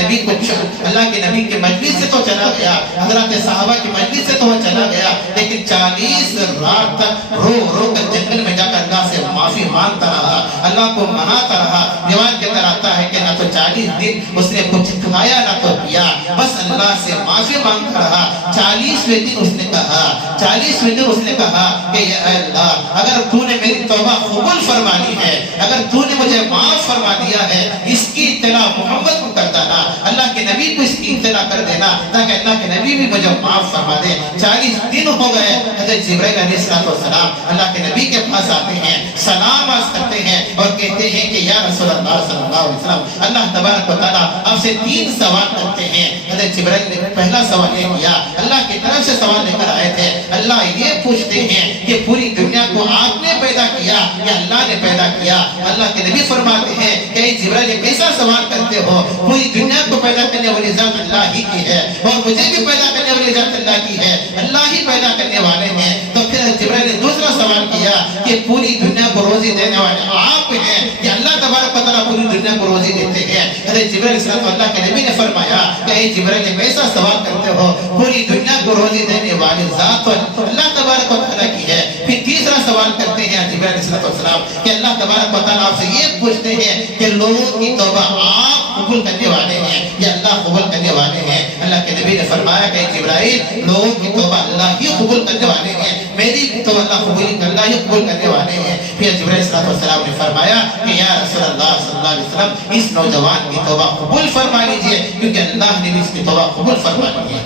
نبی کے مجلس سے تو چلا گیا, حضرات صحابہ کے مجلس سے تو وہ چلا گیا, لیکن 40 رات تک رو رو کر جنگل میں جا کر اللہ سے معافی مانگتا رہا, اللہ کو مناتا رہا. روایت کے اندر آتا ہے کہ نہ تو 40 دن اس نے کچھ کھایا نہ تو پیا, بس اللہ سے معافی مانگتا رہا. 40ویں دن اس نے کہا کہ یا اللہ, اگر تو نے میری توبہ قبول فرما لی ہے, اگر تو نے مجھے معاف فرما دیا ہے, اس کی اطلاع محمد کو کر دینا, اللہ کے نبی کو اس کی اطلاع کر دینا تاکہ اللہ کے نبی بھی مجھے معاف فرما دے. 40 دن ہو گئے. حضرت جبرائیل علیہ السلام اللہ کے نبی کے پاس آتے ہیں, سلام عرض کرتے ہیں اور کہتے ہیں کہ یا رسول اللہ صلی اللہ علیہ وسلم, اللہ تبارک و تعالیٰ آپ سے 3 سوال کرتے ہیں. حضرت جبرائیل نے پہلا سوال یہ کیا, اللہ کی طرف سے سوال لے کر آئے تھے, اللہ یہ پوچھتے ہیں کہ پوری دنیا کو آپ نے پیدا کیا یا اللہ نے پیدا کیا؟ اللہ کے نبی فرماتے ہیں کہ جبرائیل یہ کیسا سوال کرتے ہو, پوری دنیا کو پیدا کرنے والی ذات اللہ ہی کی ہے اور مجھے بھی پیدا کرنے والی ذات اللہ کی ہے, اللہ ہی پیدا کرنے والے ہیں. تو پھر جبرائیل نے دوسرا سوال کیا کہ پوری دنیا کو روزی دینے والے آپ ہیں کہ اللہ تبارک و تعالیٰ پوری دنیا کو روزی دیتے ہیں؟ حضرت جبرائیل علیہ السلام اللہ کے نبی نے فرمایا کہ اے جبرائیل یہ کیسا سوال کرتے ہو, پوری دنیا کو روزی دینے والی ذات اللہ تبارک و تعالیٰ کی ہے. پھر تیسرا سوال کرتے ہیں جبرائیل علیہ السلام کہ اللہ تبارک و تعالیٰ آپ سے یہ پوچھتے ہیں کہ لوگوں کی توبہ آپ قبول کرنے والے ہیں یا اللہ قبول کرنے والے ہیں؟ اللہ کے نبی نے فرمایا کہ جبرائیل لوگوں کی توبہ اللہ ہی قبول کرنے والے ہیں, میری توبہ اللہ ہی قبول کرنے والے ہیں. پھر جبرائیل علیہ السلام نے فرمایا کہ یا رسول اللہ صلی اللہ علیہ وسلم, اس نوجوان کی توبہ قبول فرما لیجئے کیونکہ اللہ نے بھی اس کی توبہ قبول فرما لی ہے,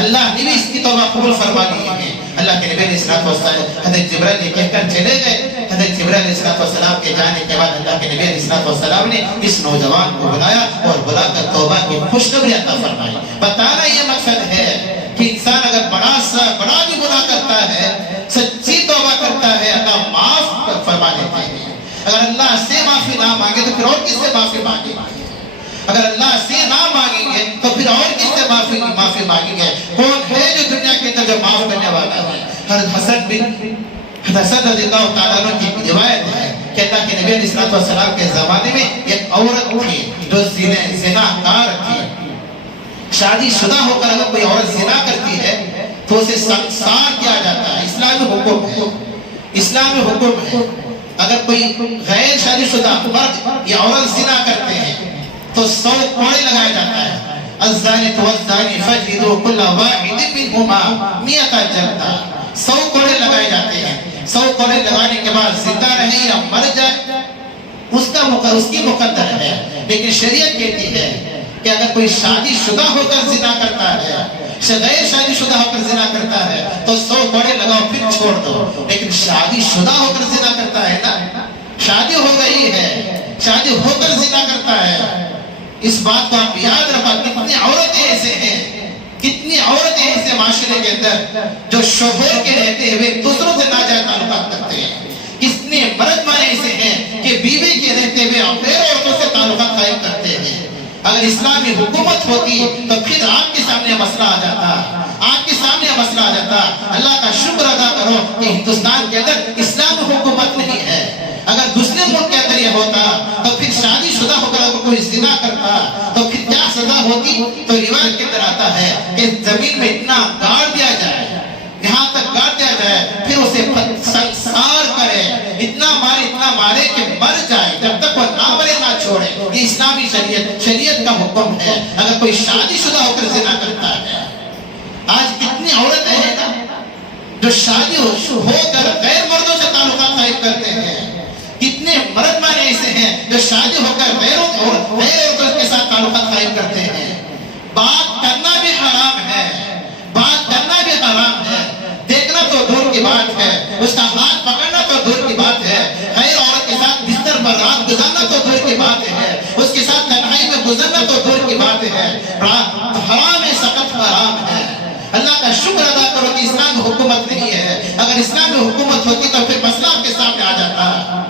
اللہ نے بھی اس کی توبہ قبول فرما لی ہے. اللہ کے نبی علیہ السلام حضرت جبرائیل یہ کہہ کر چلے گئے. حضرت جبرائیل علیہ السلام کے جانے کے بعد اللہ کے نبی علیہ السلام نے اس نوجوان کو بلایا اور بلا کر توبہ کی خوشخبری عطا فرمائی. بتانا یہ مقصد ہے کہ انسان اگر بڑا بھی گناہ کرتا ہے, سچی توبہ کرتا ہے, اللہ معاف فرما دیتا ہے. اگر اللہ سے معافی نہ مانگے تو پھر اور کس سے معافی مانگے؟ اگر اللہ سے نہ مانگیں گے تو پھر اور کس سے معافی مانگیں گے؟ کون ہے جو دنیا کے اندر جو معاف کرنے والا ہے؟ حضرت حسن رضی اللہ تعالیٰ عنہ کی روایت ہے کہ اللہ کے نبی علیہ السلام کے زمانے میں ایک عورت تھی جو زنا کار تھی. شادی شدہ ہو کر اگر کوئی عورت زنا کرتی ہے تو اسے سنسار کیا جاتا ہے. اسلامی حکم ہے. اگر کوئی غیر شادی شدہ مرد یا عورت زنا کرتے ہیں تو 100 کوڑے لگایا جاتا ہے. الزانیۃ والزانی فجلدوا کل واحد منہما 100 جلدہ. 100 کوڑے لگائے جاتے ہیں. 100 کوڑے لگانے کے بعد زندہ رہے یا مر جائے اس کی مقدر ہے. لیکن شریعت کہتی ہے کہ اگر کوئی شادی شدہ ہو کر زنا کرتا ہے, غیر شادی شدہ ہو کر زنا کرتا ہے تو 100 کوڑے لگاؤ پھر چھوڑ دو. لیکن شادی شدہ ہو کر زنا کرتا ہے نا, شادی ہو گئی ہے, شادی ہو کر زنا کرتا ہے, اس بات کو آپ یاد رکھا. کتنی عورتیں ایسے ہیں, کتنی عورتیں ایسے معاشرے کے اندر جو شوہر کے رہتے ہوئے دوسروں سے ناجائز تعلقات کرتے ہیں. کتنے مرد مانے ایسے ہیں کہ بیوی کے رہتے ہوئے غیر عورتوں سے تعلقات قائم کرتے ہیں. اگر اسلامی حکومت ہوتی تو پھر آپ کے سامنے مسئلہ آ جاتا, آپ کے سامنے مسئلہ آ جاتا. کرتا. اللہ کا شکر ادا کرو کہ ہندوستان کے اندر اسلام حکومت نہیں ہے. اگر دوسرے ملک کے اندر یہ ہوتا تو پھر شادی شدہ ہو کر کوئی زنا کرتا تو پھر کیا سزا ہوتی؟ تو روایت کے اندر آتا ہے کہ زمین میں اتنا گاڑ دیا جائے، یہاں تک گاڑ دیا جائے، پھر اسے سنسار کرے، اتنا مارے کہ مر جائے، جب تک وہ نہ مرے نہ چھوڑے. یہ اسلامی شریعت کا حکم ہے. اگر کوئی شادی شدہ ہو کر زنا کرتا ہے، آج کتنی عورتیں ہیں نا جو شادی ہو کر غیر مردوں سے تعلقات قائم کرتے ہیں. کتنے مرد مانے ایسے ہیں جو شادی ہو کر غیر عورتوں کے ساتھ تعلقات قائم کرتے ہیں. بات کرنا بھی حرام ہے، بات کرنا بھی حرام ہے. دیکھنا تو دور کی بات ہے، اس کا ہاتھ پکڑنا تو دور کی بات ہے، غیر عورت کے ساتھ بستر پر رات گزارنا تو دور کی بات ہے، اس کے ساتھ تنہائی میں گزرنا تو دور کی بات ہے. حرام ہے، سخت حرام ہے. اللہ کا شکر ادا کرو کہ اسلام حکومت نہیں ہے. اگر اسلام حکومت ہوتی تو پھر مسئلہ آپ کے سامنے آ جاتا.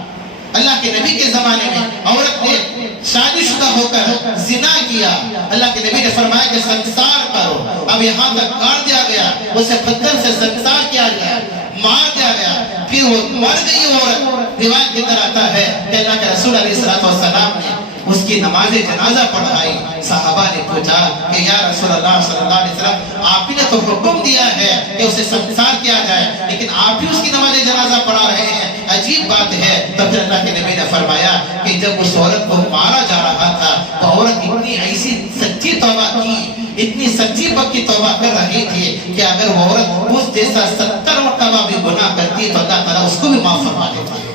اللہ کے نبی کے زمانے میں عورت نے شادی شدہ ہو کر زنا کیا، اللہ کے نبی نے فرمایا کہ سنسار کرو. اب یہاں تک گاڑ دیا گیا، اسے پتھر سے سنسار کیا گیا، مار دیا گیا، پھر وہ مر گئی عورت. روایت کے اندر آتا ہے کہ اللہ کے رسول علیہ السلام نے اس کی نماز جنازہ پڑھائی. صحابہ نے پوچھا کہ یا رسول اللہ صلی اللہ علیہ وسلم، آپ نے تو حکم دیا ہے کہ اسے سنسار کیا جائے، لیکن آپ ہی اس کی نماز جنازہ پڑھا رہے ہیں، عجیب بات ہے. تو پھر اللہ کے نبی نے فرمایا کہ جب اس عورت کو مارا جا رہا تھا تو عورت اتنی ایسی سچی توبہ کی، اتنی سچی پکی توبہ کر رہی تھی کہ اگر وہ عورت اس جیسا 70 مرتبہ بھی گناہ کرتی تو اللہ تعالیٰ اس کو بھی معاف فرما دیتا ہے.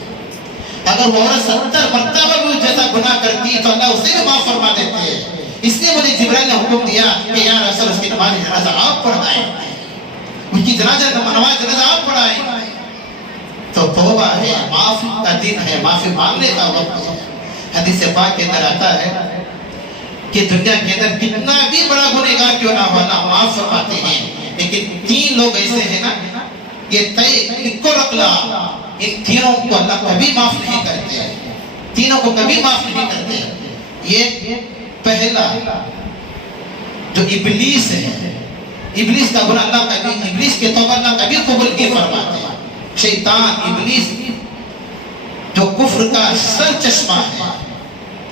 اگر وہ عورت 70 مرتبہ بھی جیسا گناہ کرتی تو اللہ اسے بھی معاف فرما دیتے ہیں. اس لیے مجھے جبرائیل نے حکم دیا کہ یا رسول اس کی نماز جنازہ آپ پڑھائیں، اس کی نماز جنازہ آپ پڑھائیں. تو توبہ ہے، معافی کا دن ہے، معافی مانگنے کا وقت ہے. حدیث پاک کے اندر آتا ہے کہ دنیا کے اندر کتنا بھی بڑا گنہگار کیوں نہ ہو اللہ معاف فرماتے ہیں. لیکن 3 لوگ ایسے ہیں نا، یہ طے کو رکھ لا، ان تینوں کو اللہ کبھی معاف نہیں کرتے، تینوں کو کبھی معاف نہیں کرتے. یہ پہلا جو ابلیس ہے، ابلیس کا گناہ اللہ کبھی، ابلیس کے توبہ اللہ کبھی قبول نہیں فرماتے. شیطان، ابلیس جو کفر کا سر چشمہ ہے،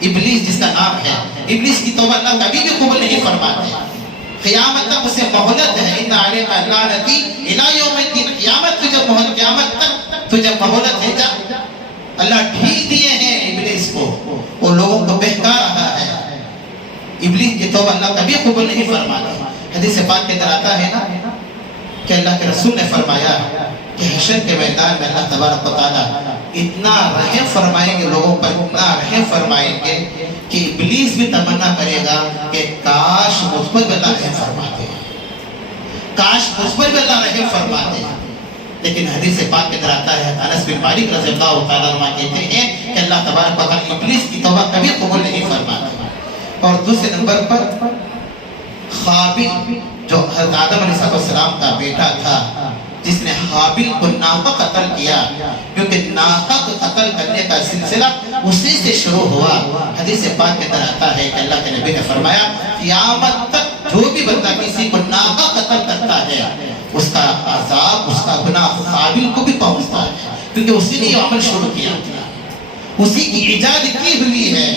ابلیس جس کا نام ہے، ابلیس کی توبہ اللہ کبھی بھی قبول نہیں فرماتے. قیامت تک اسے مہلت ہے. ان علیہ لعنتی الی یوم الدین. قیامت تک تجھے مہلت ہے. جا اللہ ڈھیل دیے ہیں ابلیس کو، وہ لوگوں کو بہکا رہا ہے. ابلیس کی توبہ اللہ کبھی قبول نہیں فرماتا. حدیث پاک کے اندر آتا ہے نا کہ اللہ کے رسول نے فرمایا کہ حشر کے میدان میں اللہ تبارک و تعالیٰ اتنا رحم فرمائیں گے لوگوں پر، اتنا رحم فرمائیں گے کہ ابلیس بھی تمنا کرے گا کہ کاش مجھ پر بھی اللہ رحم فرماتے، کاش مجھ پر بھی اللہ رحم فرماتے. لیکن حدیث پاک کے اندر آتا ہے، انس بن مالک رضی اللہ تعالیٰ عنہ کہتے ہیں کہ اللہ تبارک و تعالیٰ ابلیس کی توبہ کبھی قبول نہیں فرماتا. اور دوسرے نمبر پر خابیل جو حضرت آدم علیہ السلام کا بیٹا تھا، جس نے حابیل کو ناحق قتل کیا، کیونکہ ناحق قتل کرنے کا سلسلہ اسی سے شروع ہوا. حدیث پاک کے اندر آتا ہے کہ اللہ کے نبی نے فرمایا قیامت تک جو بھی بندہ کسی کو ناحق قتل کرتا ہے اس کا عذاب، اس کا گناہ حابیل کو بھی پہنچتا ہے، کیونکہ اسی نے یہ عمل شروع کیا تھا، اسی کی ایجاد کی ہوئی ہے.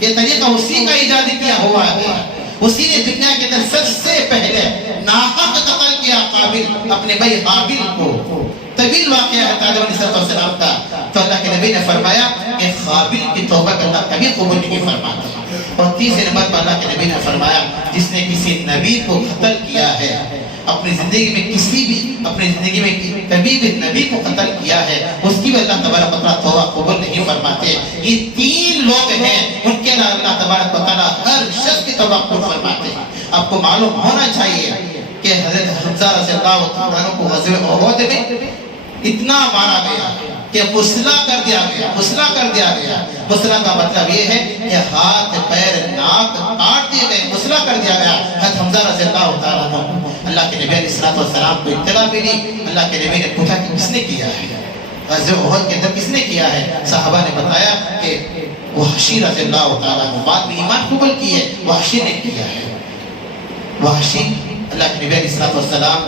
یہ طریقہ اسی کا ایجاد کیا ہوا ہے. اسی نے دنیا کے اندر سب سے پہلے ناحق قتل کیا قابل اپنے بھائی حابیل کو. طویل واقعہ ہے آدم علیہ السلام کا. تو اللہ کے نبی نے فرمایا کہ قابل کی توبہ اللہ کبھی قبول نہیں فرماتا. اور تیسرے نمبر پر اللہ کے نبی نے فرمایا جس نے کسی نبی کو قتل کیا ہے، اپنی زندگی میں کسی بھی، اپنی زندگی میں کبھی بھی نبی کو قتل کیا ہے، اس کی بھی اللہ تبارک و تعالیٰ توبہ قبول نہیں فرماتے. یہ 3 لوگ ہیں، ان کے اللہ تبارک و تعالیٰ ہر شخص کی توبہ قبول فرماتے ہیں. آپ کو معلوم ہونا چاہیے کہ حضرت حمزہ رضی اللہ عنہ کو غزوہ احد میں اتنا مارا گیا کہ مسلح کر دیا گیا. مسلح کر دیا گیا، مسلح کا مطلب یہ ہے کہ ہاتھ پیر ناک کاٹ دیے گئے، مسلح کر دیا گیا. حضرت حمزہ رضی اللہ عنہ، اللہ کے نبی علیہ السلام کو اطلاع ملی. اللہ کے نبی نے پوچھا کہ کس نے کیا ہے، غزوہ احد کے اندر کس نے کیا ہے؟ صحابہ نے بتایا کہ وحشی رضی اللہ عنہ، بعد میں ایمان قبول کیے، وحشی نے کیا ہے. وحشی اللہ کے نبی علیہ السلام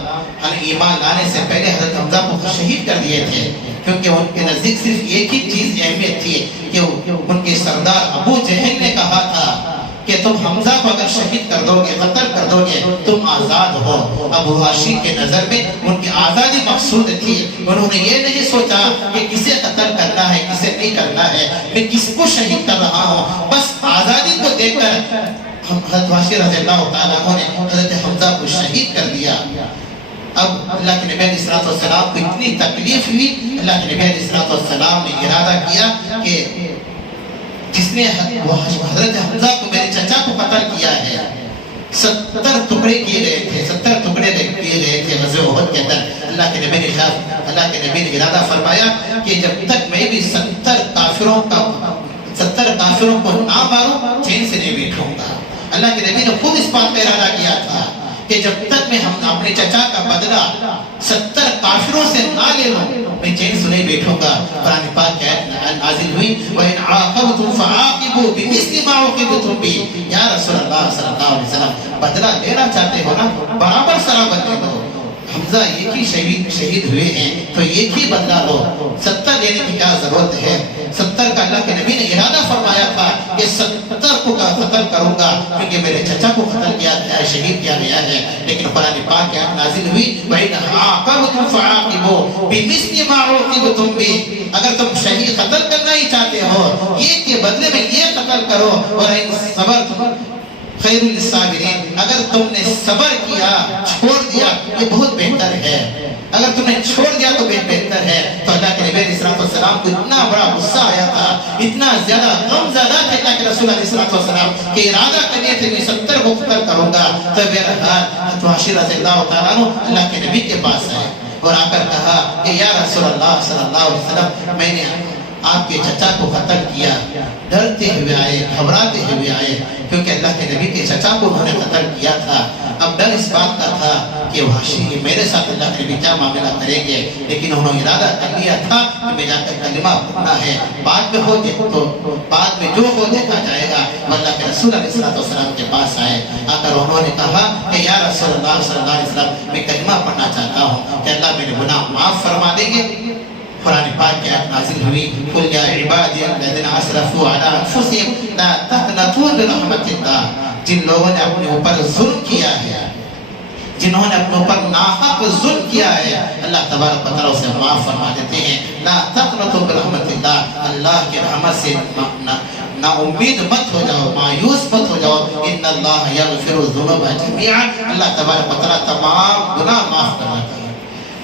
ایمان لانے سے پہلے حضرت حمزہ کو شہید کر دیے تھے، کیونکہ ان کے نزدیک صرف ایک ہی چیز اہمیت تھی کہ ان کے سردار ابو جہل نے کہا تھا کہ تم حمزہ کو اگر شہید کر دو گے، قتل کر دو گے، تم آزاد ہو۔ ابو ہاشم کے نظر میں ان کی آزادی مقصود تھی، انہوں نے یہ نہیں سوچا کہ کسے قتل کرنا ہے کسے نہیں کرنا ہے، میں کس کو شہید کر رہا ہوں، بس آزادی کو دیکھ کر حضرت واشی رضی اللہ تعالیٰ عنہ نے حضرت حمزہ کو شہید کر دیا۔ اب اللہ کے نبی علیہ السلام کو اتنی تکلیف ہوئی، اللہ کے نبی علیہ السلام نے ارادہ کیا کہ جس نے حضرت حمزہ کو میرے چچا کو قتل کیا ہے، 70 ٹکڑے کیے گئے تھے، 70 ٹکڑے کیے گئے تھے غزوہ احد کے اندر۔ اللہ کے نبی نے ارادہ فرمایا کہ جب تک میں بھی 70 کافروں کو نہ ماروں چین سے نہیں بیٹھوں گا۔ اللہ کے نبی نے خود اس بات کا ارادہ کیا تھا کہ جب تک میں اپنے چچا کا بدلہ 70 کافروں سے نہ لے لوں میں چین سے نہیں بیٹھوں گا۔ قرآن پاک کی آیت نازل ہوئی وَإِنْ عَاقَبْتُمْ فَعَاقِبُوا بِمِثْلِ مَا عُوقِبْتُمْ بِهِ۔ یا رسول اللہ صلی اللہ علیہ وسلم بدلہ لینا چاہتے ہو نا، برابر سرابر لے لو۔ حمزہ ایک ہی شہید ہوئے ہیں تو ایک ہی بدلہ لو، 70 لینے کی کیا ضرورت ہے؟ 70 کا اللہ کے نبی نے ارادہ فرمایا تھا کہ 70 کو قتل کروں گا، کیونکہ میرے چچا کو قتل کیا گیا ہے، شہید کیا گیا ہے۔ لیکن قرآن پاک کی آیت نازل ہوئی وَإِنْ عَاقَبْتُمْ فَعَاقِبُوا بِمِثْلِ مَا عُوقِبْتُمْ بِهِ۔ اگر تم شہید قتل کرنا ہی چاہتے ہو، ایک کے بدلے میں یہ قتل کرو، اور ان صبر خیر للصابرین، اگر تم نے صبر کیا چھوڑ دیا یہ بہت بہتر ہے، اگر تم نے چھوڑ دیا تو بہتر ہے۔ تو اللہ کے نبی علیہ السلام کو اتنا بڑا غصہ آیا تھا، اتنا زیادہ غم زدہ تھے اللہ کے رسول علیہ السلام کہ ارادہ کرنے تھے میں 70 کو قتل کروں گا۔ تو بہرحال حضرت واشی رضی اللہ تعالیٰ عنہ اللہ کے نبی کے پاس آئے اور آ کر کہا کہ یا رسول اللہ صلی اللہ علیہ وسلم میں نے آپ کے چچا کو قتل کیا، ڈرتے ہوئے آئے، گھبراتے ہوئے آئے، کیونکہ اللہ کے نبی کے چچا کو انہوں نے قتل کیا تھا۔ اب ڈر اس بات کا تھا کہ وحشی میرے ساتھ اللہ کے نبی کیا معاملہ کریں گے، لیکن انہوں نے ارادہ کر لیا تھا کہ میں جا کر کلمہ پڑھنا ہے، بعد میں جو ہو دیکھا جائے گا۔ اللہ کے رسول علیہ السلام کے پاس آئے، آ کر انہوں نے کہا کہ یا رسول اللہ صلی اللہ علیہ وسلم میں کلمہ پڑھنا چاہتا ہوں کہ اللہ میرے گناہ معاف فرما دیں گے۔ قرآن پاک کی آیت نازل ہوئی قُلْ يَا عِبَادِيَ الَّذِينَ أَسْرَفُوا عَلَىٰ أَنفُسِهِمْ لَا تَقْنَطُوا مِنْ رَحْمَتِ اللَّهِ۔ جن لوگوں نے اپنے اوپر ظلم کیا ہے، جنہوں نے اپنے اوپر ناحق ظلم کیا ہے، اللہ تبارک و تعالیٰ اسے معاف فرما دیتے ہیں۔ لَا تَقْنَطُوا مِنْ رَحْمَتِ اللَّهِ، اللہ کی رحمت سے نا امید مت ہو جاؤ، مایوس مت ہو جاؤ۔ ان اللہ یغفر الذنوب جميعا، اللہ تبارک و تعالیٰ تمام گناہ معاف کر دیتے ہیں،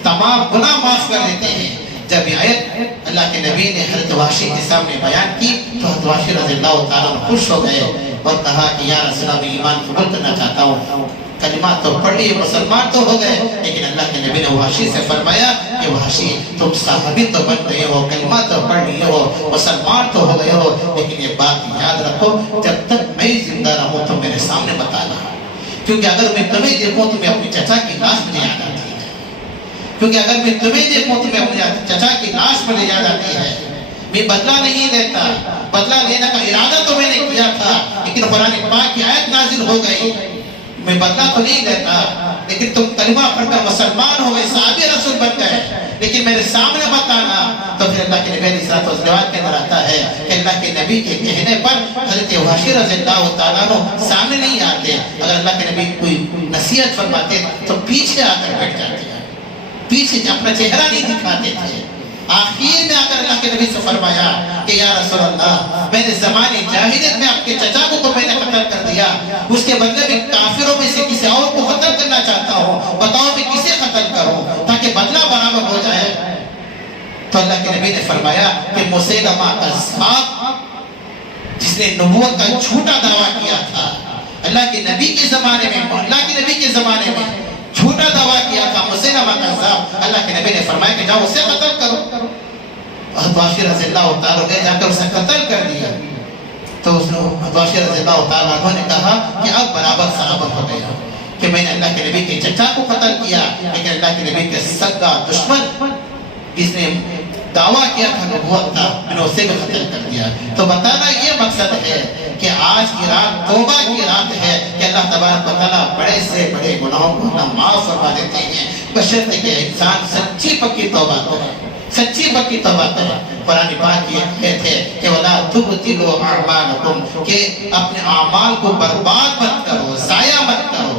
تمام گناہ معاف کر دیتے ہیں۔ جب یہ آیت اللہ کے نبی نے حضرت وحشی کے سامنے بیان کی تو حضرت وحشی رضی اللہ تعالیٰ خوش ہو گئے اور کہا کہ یا رسول اللہ میں ایمان قبول کرنا چاہتا ہوں، کلمہ تو پڑھ لیے، مسلمان تو ہو گئے۔ لیکن اللہ کے نبی نے وحشی سے فرمایا کہ وحشی تم صحابی تو بن گئے ہو، کلمہ تو پڑھ لیے ہو، مسلمان تو ہو گئے ہو، لیکن یہ بات یاد رکھو جب تک میں زندہ رہوں تو میرے سامنے بتانا، کیونکہ اگر میں تمہیں دیکھوں تو میں اپنی چچا کی لاش مجھے یاد آتی ہے، کیونکہ اگر میں تمہیں دیکھوں تو میں اپنے چچا کی لاش مجھے یاد آتی ہے۔ میں بدلہ نہیں لیتا، بدلہ لینے کا ارادہ تو میں نے کیا تھا، لیکن قرآن پاک کی آیت نازل ہو گئی، میں بدلہ تو نہیں لیتا، لیکن تم کلمہ پڑھ کر مسلمان ہو گئے، صحابی رسول بن گئے، لیکن میرے سامنے بتانا۔ تو پھر اللہ کے نبی علیہ السلام کے اندر آتا ہے کہ اللہ کے نبی کے کہنے پر حضرت وحشی رضی اللہ تعالیٰ عنہ سامنے نہیں آتے، اگر اللہ کے نبی کوئی نصیحت فرماتے تو پیچھے آ کر بیٹھ جاتے ہیں، پیچھے اپنا چہرہ نہیں دکھاتے تھے۔ آخر میں آ کر اللہ کے نبی سے فرمایا کہ یا رسول اللہ میں نے زمانے جاہلیت میں آپ کے چچا کو تو میں نے قتل کر دیا، اس کے بدلے میں کافروں میں سے کسی اور کو قتل کرنا چاہتا ہوں، بتاؤ میں کسے قتل کروں تاکہ بدلہ برابر ہو جائے۔ تو اللہ کے نبی نے فرمایا کہ مسیلمہ کذاب جس نے نبوت کا جھوٹا دعویٰ کیا تھا، اللہ کے نبی کے زمانے میں جھوٹا دعویٰ کیا تھا، مسیلمہ کذاب، اللہ کے نبی نے فرمایا کہ جاؤ اسے قتل کرو۔ حضرت وحشی رضی اللہ تعالیٰ نے جا کر اسے قتل کر دیا۔ تو حضرت وحشی رضی اللہ تعالیٰ نے کہا کہ اب برابر صحابت ہو گیا کہ میں نے اللہ کے نبی کے چچا کو قتل کیا، لیکن اللہ کے نبی کے سگا دشمن جس نے دعویٰ کیا تھا نبوت کا، میں نے اسے بھی ختم کر دیا۔ تو بتانا یہ مقصد ہے کہ آج کی رات توبہ کی رات ہے کہ اللہ تبارک و تعالیٰ بڑے سے بڑے گناہوں کو اللہ معاف فرما دیتے ہیں، بشرطے کہ انسان سچی پکی توبہ کرے، سچی پکی توبہ کرے۔ قرآن پاک یہ کہتے ہیں کہ وَلَا تُبْطِلُوا أَعْمَالَكُمْ، کہ اپنے اعمال کو برباد مت کرو، ضائع مت کرو۔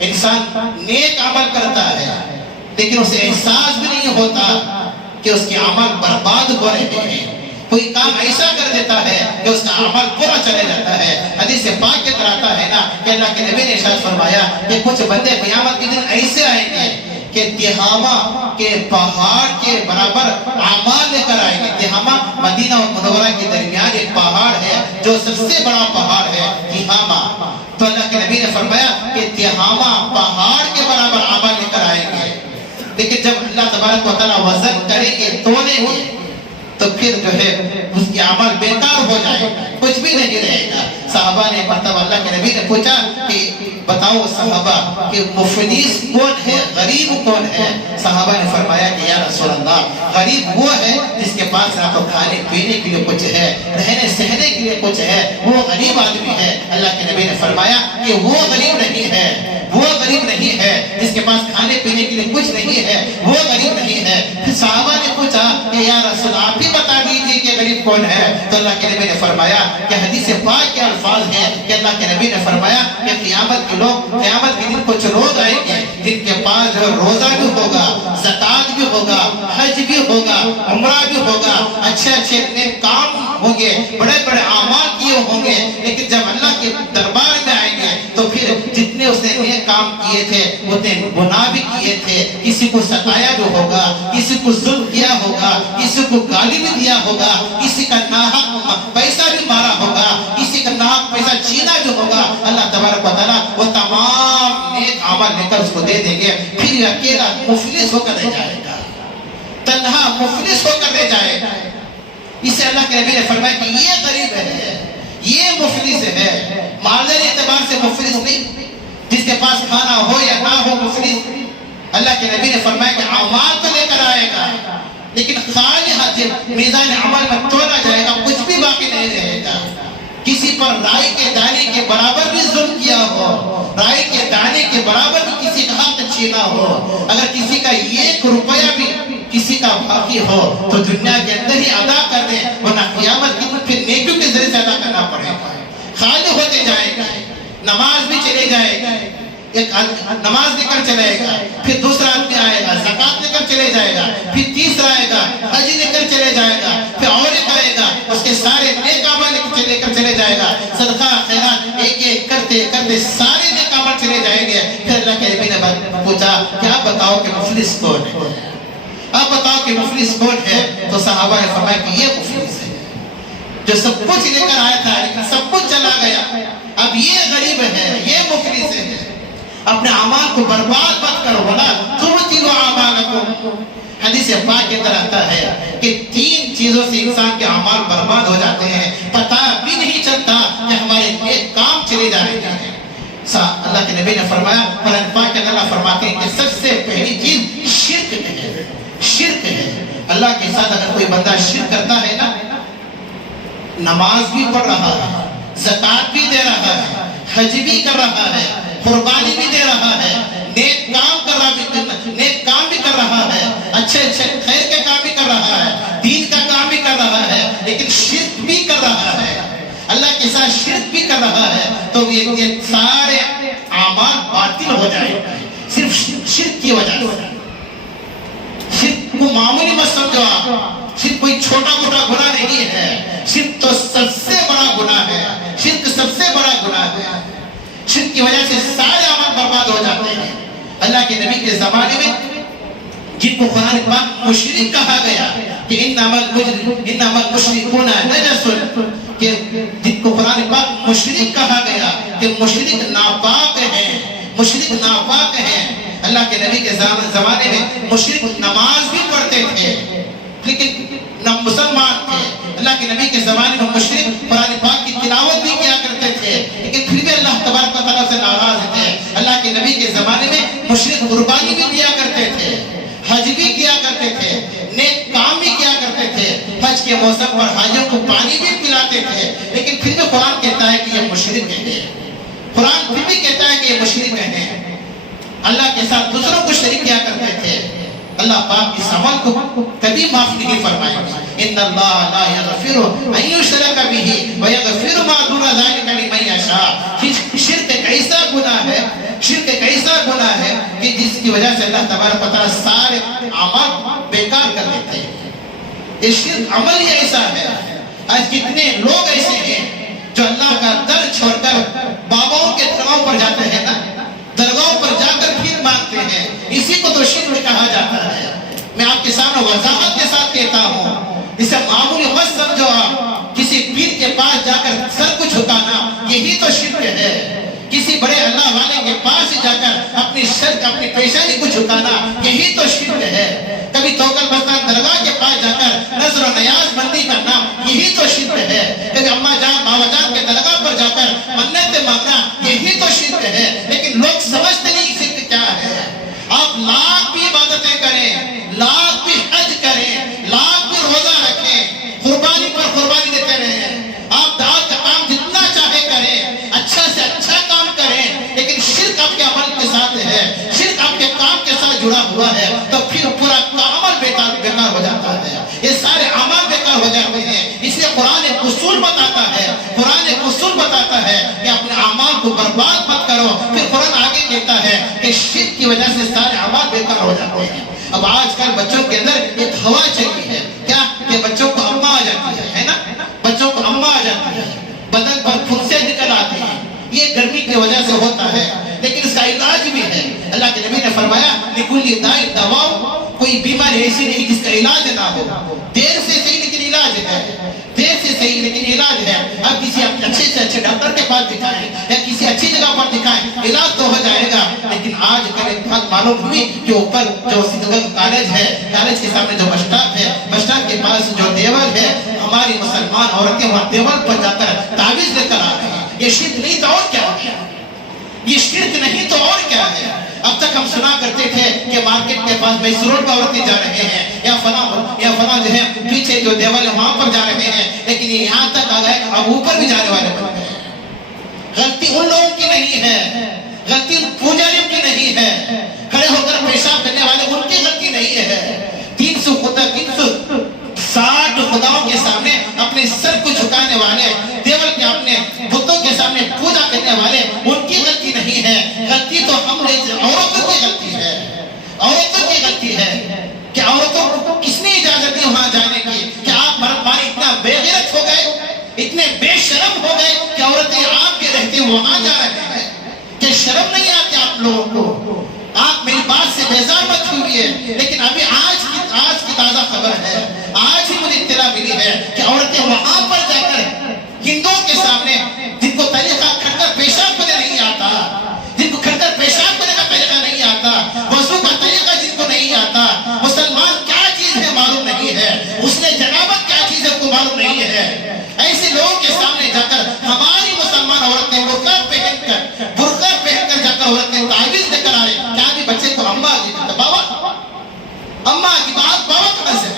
انسان نیک عمل کرتا ہے لیکن اسے احساس بھی نہیں ہوتا کہ اس کے عمل برباد ہو رہے ہیں۔ کوئی کام ایسا کر دیتا ہے کہ اس کا عمل پورا چلے جاتا ہے۔ حدیث پاک کے اندر آتا ہے نا کہ اللہ کے نبی نے ارشاد فرمایا کہ کچھ بندے قیامت کے دن ایسے آئیں گے کہ تہامہ کے پہاڑ کے برابر اعمال لے کر آئیں گے۔ تہامہ مدینہ اور منورہ کے درمیان ایک پہاڑ ہے جو سب سے بڑا پہاڑ ہے، تہامہ۔ تو اللہ کے نبی نے فرمایا کہ تہامہ پہاڑ کے برابر اعمال لے کر آئیں گے، لیکن جب اللہ تبارک و تعالیٰ وزن کریں گے، تولیں گے، تو پھر جو ہے اس کی عمل بیکار ہو جائے گا، کچھ بھی نہیں رہے گا۔ صحابہ نے مرتبہ اللہ کے نبی نے پوچھا کہ بتاؤ صحابہ کہ مفلس کون ہے، غریب کون ہے؟ صحابہ نے فرمایا کہ یا رسول اللہ، غریب وہ ہے جس کے پاس نہ تو کھانے پینے کے لیے کچھ ہے، رہنے سہنے کے لیے کچھ ہے، وہ غریب آدمی ہے۔ اللہ کے نبی نے فرمایا کہ وہ غریب نہیں ہے، وہ غریب نہیں ہے جس کے پاس کھانے پینے کے لیے کچھ نہیں ہے، وہ غریب نہیں ہے۔ پھر صحابہ نے پوچھا کہ یا رسول اللہ، آپ ہی بتا دیجیے کہ غریب کون ہے؟ تو اللہ کے نبی نے فرمایا کہ حدیث پاک کے الفاظ ہیں کہ اللہ کے نبی نے فرمایا کہ قیامت کے دن کچھ لوگ آئیں گے جن کے پاس جو روزہ بھی ہوگا، زکات بھی ہوگا، حج بھی ہوگا، عمرہ بھی ہوگا، اچھے اچھے نیک کام ہوں گے، بڑے بڑے اعمال کیے ہوں گے، لیکن جب اللہ کے دربار میں آئیں گے تو پھر جتنے اس نے نیک کام کیے تھے اتنے گناہ بھی کیے تھے، کسی کو ستایا بھی ہوگا، کسی کو ظلم کیا ہوگا، کسی کو گالی بھی دیا ہوگا، کسی کا ناحق پیسہ بھی مارا ہوگا، کسی کا ناحق پیسہ چھینا بھی ہوگا۔ اللہ تبارک و تعالیٰ وہ تمام نیک عمل لے کر اس کو دے دیں گے، پھر یہ اکیلا مفلس ہو کر رہ جائے گا، تنہا مفلس ہو کر رہ جائے گا۔ اسے اللہ کے نبی نے فرمایا کہ یہ غریب ہے، یہ مفلس ہے، مالی اعتبار سے مفلس نہیں، جس کے پاس کھانا ہو یا نہ ہو مفلس۔ اللہ کے نبی نے فرمایا کہ اعمال تو لے کر آئے گا لیکن خالی ہاتھ میزان عمل میں تولا جائے گا، کچھ بھی باقی نہیں رہے گا۔ کسی پر رائی کے دانے کے برابر بھی ظلم کیا ہو، رائی کے دانے کے برابر بھی کسی کا حق چھینا ہو، اگر کسی کا 1 روپیہ بھی کسی کا باقی ہو تو دنیا کے اندر ہی ادا کر دیں، ورنہ قیامت کی پھر نیکیوں کے ذریعے سے ادا کرنا پڑے گا۔ خالی ہوتے جائے گا، نماز بھی چلے جائے گا، ایک نماز لے کر چلے گا، پھر دوسرا آدمی آئے گا زکات لے کر چلے جائے گا، پھر تیسرا آئے گا حج لے کر چلے جائے گا، پھر اور ایک آئے گا اس کے سارے نیک عمل لے کر چلے جائے گا، صدقہ خیرات ایک ایک کرتے کرتے سارے نیک عمل چلے جائیں گے۔ پھر اللہ کے نبی نے پوچھا کہ آپ بتاؤ کہ مفلس کون ہے، آپ بتاؤ کہ مفلس کون ہے؟ تو صحابہ نے فرمایا کہ یہ مفلس ہے جو سب کچھ لے کر آیا تھا لیکن سب کچھ چلا گیا، اب یہ غریب ہے، یہ مفلس ہے۔ اپنے اعمال کو برباد مت کرو، ولا تبطلوا اعمالکم۔ حدیث پاک کے اندر آتا ہے کہ 3 چیزوں سے انسان کے اعمال برباد ہو جاتے ہیں، پتہ بھی نہیں چلتا کہ ہمارے نیک کام چلے جا رہے ہیں۔ اللہ کے نبی نے فرمایا، قرآن پاک کے اندر اللہ فرماتے ہیں کہ سب سے پہلی چیز شرک ہے، شرک ہے۔ اللہ کے ساتھ اگر کوئی بندہ شرک کرتا ہے نا، نماز بھی پڑھ رہا ہے، زکات بھی دے رہا ہے، حج بھی کر رہا ہے، قربانی بھی دے رہا ہے، نیک کام کر رہا ہے، اچھے اچھے خیر کے کام بھی کر رہا ہے، دین کا کام بھی کر رہا ہے، لیکن شرک بھی کر رہا ہے، اللہ کے ساتھ شرک بھی کر رہا ہے، تو یہ سارے اعمال باطل ہو جائیں گے صرف شرک کی وجہ سے۔ شرک کو معمولی مت سمجھو آپ، شرک کوئی چھوٹا موٹا گناہ نہیں ہے، شرک تو سب سے بڑا گناہ ہے، شرک سب سے بڑا گناہ ہے۔ شرک کی وجہ سے سارے عمل برباد ہو جاتے ہیں۔ اللہ کے نبی کے زمانے میں جن کو قرآن پاک مشرک کہا گیا کہ انما المشرکون نجس، کہ جن کو قرآن پاک مشرک کہا گیا کہ مشرک ناپاک ہیں، مشرک ناپاک ہیں۔ اللہ کے نبی کے زمانے میں مشرک نماز بھی پڑھتے تھے لیکن مسلمان تھے۔ اللہ کے نبی کے زمانے میں مشرک قرآن پاک کی تلاوت بھی کیا کرتے تھے لیکن پھر بھی اللہ تبارک و تعالیٰ سے ناراض تھے۔ اللہ کے نبی کے زمانے میں مشرک قربانی بھی کیا کرتے تھے، حج بھی کیا کرتے تھے، نیک کام بھی کیا موسم پر حاجیوں کو پانی بھی پلاتے تھے، لیکن پھر بھی قرآن کہتا ہے کہ یہ مشرک ہیں۔ قرآن پھر بھی کہتا ہے کہ یہ مشرک ہیں، اللہ کے ساتھ دوسروں کو شریک کیا کرتے تھے۔ اللہ پاک اس عمل کو کبھی معاف نہیں فرمائے گا۔ ان اللہ لا یغفر ان یشرک بہ ویغفر ما دون ذلک لمن یشاء۔ شرک ایک ایسا گناہ ہے، شرک ایک ایسا گناہ ہے کہ جس کی وجہ سے اللہ تبارک و تعالیٰ سارے اعمال بیکار کر دیتے ہیں۔ یہ شرک عمل ہی ایسا ہے۔ آج کتنے لوگ ایسے ہیں جو اللہ کا در چھوڑ کر باباؤں کے درگاہوں پر جاتے ہیں نا، درگاہوں پر جا کر بھیک مانگتے ہیں، اسی کو تو شرک کہا جاتا ہے۔ میں آپ کے سامنے وضاحت کے ساتھ کہتا ہوں، اسے معمولی مت سمجھو۔ آپ کسی پیر کے پاس جا کر سر کو جھکانا یہی تو شرک ہے۔ کسی بڑے اللہ والے کے پاس جا کر اپنی سر اپنی پیشانی کو جھکانا یہی تو شرک ہے۔ کبھی توکل بستان درگاہ کے پاس جا کر نظر و نیاز بندی کرنا یہی تو شرک ہے۔ کبھی اماں جان بابا جان کے درگاہ پر جا کر منتیں مانگنا یہی تو شرک ہے۔ لیکن لوگ سمجھتے نہیں شرک کیا ہے۔ آپ لاکھ بھی عبادتیں کریں، لاکھ بھی حج کریں، لاکھ بھی روزہ رکھیں، قربانی پر قربانی دیتے رہیں، آپ دعوت کا کام جتنا چاہے کریں، اچھا سے اچھا کام کریں، لیکن شرک آپ کے عمل کے ساتھ ہے، شرک آپ کے کام کے ساتھ جڑا ہوا ہے، تو پھر پورا عمل بیکار ہو جاتا ہے۔ یہ سارے عمل بیکار ہو جاتے ہیں۔ اس لیے قرآن ایک اصول بتاتا ہے، قرآن ایک اصول بتاتا ہے کہ اپنے اعمال کو برباد مت کرو۔ پھر قرآن آگے کہتا ہے کہ شرک کی وجہ سے سارے اعمال بیکار ہو جاتے ہیں۔ اب آج کل بچوں کے اندر ایک ہوا چلی ہے، کیا کہ بچوں کو اماں آ جاتی ہے نا، بچوں کو اماں آ جاتی ہے، بدن پر پھنسے نکل آتی ہیں۔ یہ گرمی کی وجہ سے ہوتا ہے، لیکن اس کا علاج بھی ہے۔ اللہ کے نبی نے فرمایا لِكُلِّ دَاءٍ دَوَاءٌ، کوئی بیماری ایسی نہیں جس کا علاج نہ ہو۔ دیر سے صحیح لیکن علاج ہے، دیر سے صحیح لیکن علاج ہے۔ اب کسی اچھے سے اچھے ڈاکٹر کے پاس دکھائیں یا کسی اچھی جگہ پر دکھائیں، علاج تو ہو جائے گا۔ لیکن آج کل ایک بات معلوم ہوئی کہ اوپر جو کالج ہے، کالج کے سامنے جو بس اسٹاپ ہے، بس اسٹاپ کے پاس جو دیوال ہے، ہماری مسلمان عورتیں وہاں دیوال پر جا کر تعویذ لے کر آ رہی ہیں۔ یہ شرک نہیں تو اور کیا ہے؟ یہ شرک نہیں تو اور کیا ہے؟ اب تک ہم سنا کرتے تھے کہ مارکیٹ کے پاس میسر روڈ پر عورتیں جا رہے ہیں، یا فلاں جو ہے پیچھے جو دیوال ہے وہاں پر جا رہے ہیں، لیکن یہ یہاں تک آ گئے کہ اب اوپر بھی جانے والے بن گئے۔ غلطی ان لوگوں کی نہیں ہے، غلطی ان پوجاریوں کی نہیں ہے، کھڑے ہو کر پیشاب کرنے والے ان کی غلطی نہیں ہے۔ 360 خداؤں کے سامنے اپنے سر کو جھکانے والے، دیوال کے اپنے بتوں کے سامنے پوجا کرنے والے، ان کی غلطی نہیں ہے۔ غلطی تو ہم عورتوں کی غلطی ہے، عورتوں کی غلطی ہے کہ عورتوں کو کس نے اجازت دی وہاں جانے کی؟ کہ آپ مرد ماری اتنا بے غیرت ہو گئے، اتنے بے شرم ہو گئے کہ عورتیں آپ کے رہتے وہاں جا رہے ہیں۔ کہ شرم نہیں آتی آپ لوگوں کو؟ آپ میری بات سے بیزار مت ہوئیے، لیکن ابھی آج کی تازہ خبر ہے، آج ہی مجھے اطلاع ملی ہے کہ عورتیں وہاں پر جا کر ہندوؤں کے سامنے، جن کو طریقہ کھڑ کر پیشاب کرنے نہیں آتا، جن کو کھڑ کر پیشاب کرنے کا طریقہ نہیں آتا، وضو کا طریقہ جن کو نہیں آتا، مسلمان کیا چیز ہے معلوم نہیں ہے، اس نے جنابت کیا چیز ہے کو معلوم نہیں ہے، ایسے لوگوں کے سامنے جا کر ہماری مسلمان عورتیں برقع پہن کر جا کر عورتیں تعویذ لے کر آ رہے ہیں۔ کیا بھی بچے کو اماں کی بابا، اماں کی بات بابا کہاں سے ہے؟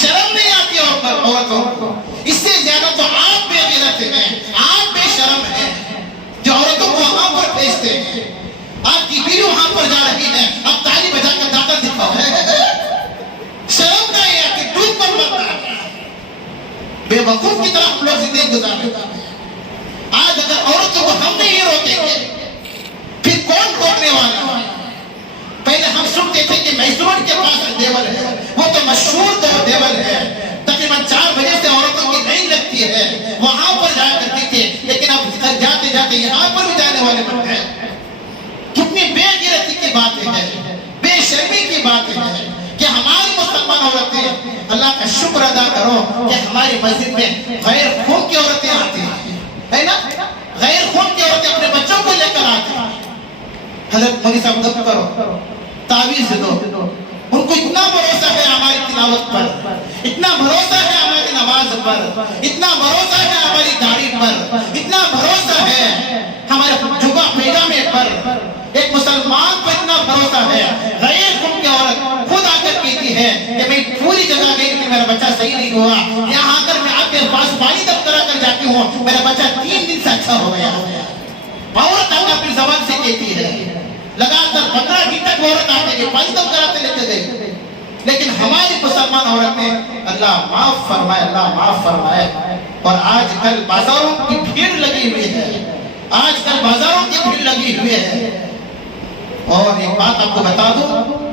شرم نہیں آتی عورتوں کو؟ اس سے زیادہ تو آپ بے غیرت ہیں، آپ بے شرم ہیں جو عورتوں کو وہاں پر بھیجتے ہیں۔ آپ کی بیوی وہاں پر جا رہی ہے، اب تالی بجا کر داخل دکھاؤ ہے۔ شرم نہیں ہے کہ ڈوب پر مت رہا، بے وقوف کی طرح ہم لوگ زندگی گزار رہے ہیں۔ آج اگر عورتوں کو ہم نہیں روکیں گے پھر کون روکنے والا ہے؟ پہلے ہم سنتے تھے کہ میسور کے پاس دیوال ہے، وہ تو مشہور دیوال ہے، تقریباً 4 بجے سے عورتوں کی لائن لگتی ہے، وہاں پر جایا کرتی تھی، لیکن اب جاتے جاتے یہاں پر بھی جانے والے بن گئے۔ کتنی بے غیرتی کی باتیں ہیں، بے شرمی کی باتیں ہیں کہ ہماری مسلمان عورتیں، اللہ کا شکر ادا کرو کہ ہماری مسجد میں غیر خون کی عورتیں آتی ہیں، ہے نا؟ غیر خون کی عورتیں اپنے بچوں کو لے کر آتی ہیں۔ حضرت مولوی صاحب دب کرو، تعویذ دو، ان کو اتنا بھروسہ ہے ہماری تلاوت پر، اتنا بھروسہ ہے ہماری نماز پر، اتنا بھروسہ ہے ہماری داڑھی پر، اتنا بھروسہ ہے ہمارے جبہ پیجامے پر، ایک مسلمان پر اتنا بھروسہ ہے۔ غیر خون کی عورت خود آ کر کہتی ہے کہ میں پوری جگہ گئی کہ میرا بچہ صحیح نہیں ہوا, یہاں آ کر میں آپ کے پاس پانی دم کرا کر جاتی ہوں, میرا بچہ 3 دن سے اچھا ہو گیا. عورت آگے اپنی زبان سے کہتی ہے, لگاتار 15 دن تک عورت آتے گئے, پانی دم کراتے لیتے گئے. لیکن ہماری مسلمان عورت نے اللہ معاف فرمائے, اللہ معاف فرمائے. اور آج کل بازاروں کی بھیڑ لگی ہوئی ہے, آج کل بازاروں کی بھیڑ لگی ہوئی ہے. اور ایک بات آپ کو بتا دوں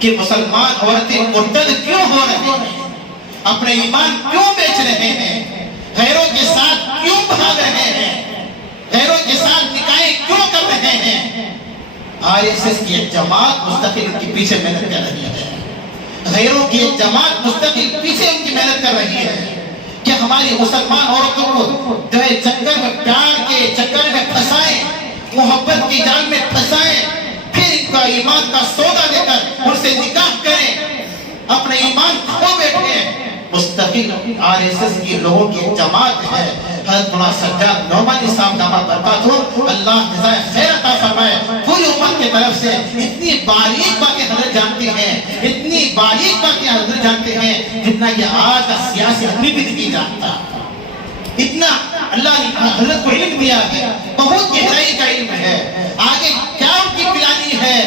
کہ مسلمان عورتیں مرتد کیوں ہو رہے ہیں, اپنے ایمان کیوں بیچ رہے ہیں, غیروں کے ساتھ کیوں بھاگ رہے ہیں, غیروں کے ساتھ نکاحیں کیوں کر رہے ہیں. RSS کی ایک جماعت مستقل ان کے پیچھے محنت کر رہی ہے, غیروں کی ایک جماعت مستقل پیچھے ان کی محنت کر رہی ہے کہ ہماری مسلمان عورتوں کو جو ہے چکر میں, پیار کے چکر میں پھنسائیں, محبت کی جال میں پھنسائیں, پھر ان کا ایمان کا سودا دے کر ان سے نکاح کریں, اپنے ایمان کھو بیٹھے. مستقل RSS کی لوگوں کی جماعت ہے. حضرت مولانا سجاد نعمانی صاحب دامت برکات ہو, اللہ جزائے خیر عطا فرمائے, پوری امت کی طرف سے اتنی باریک باتیں حضرت جانتے ہیں, اتنی باریک باتیں حضرت جانتے ہیں جتنا کہ آج کا سیاسی آدمی بھی نہیں جانتا. اتنا اللہ نے حضرت کو علم دیا ہے, بہت گہرائی کا علم ہے. آگے کیا ان کی پلانی ہے,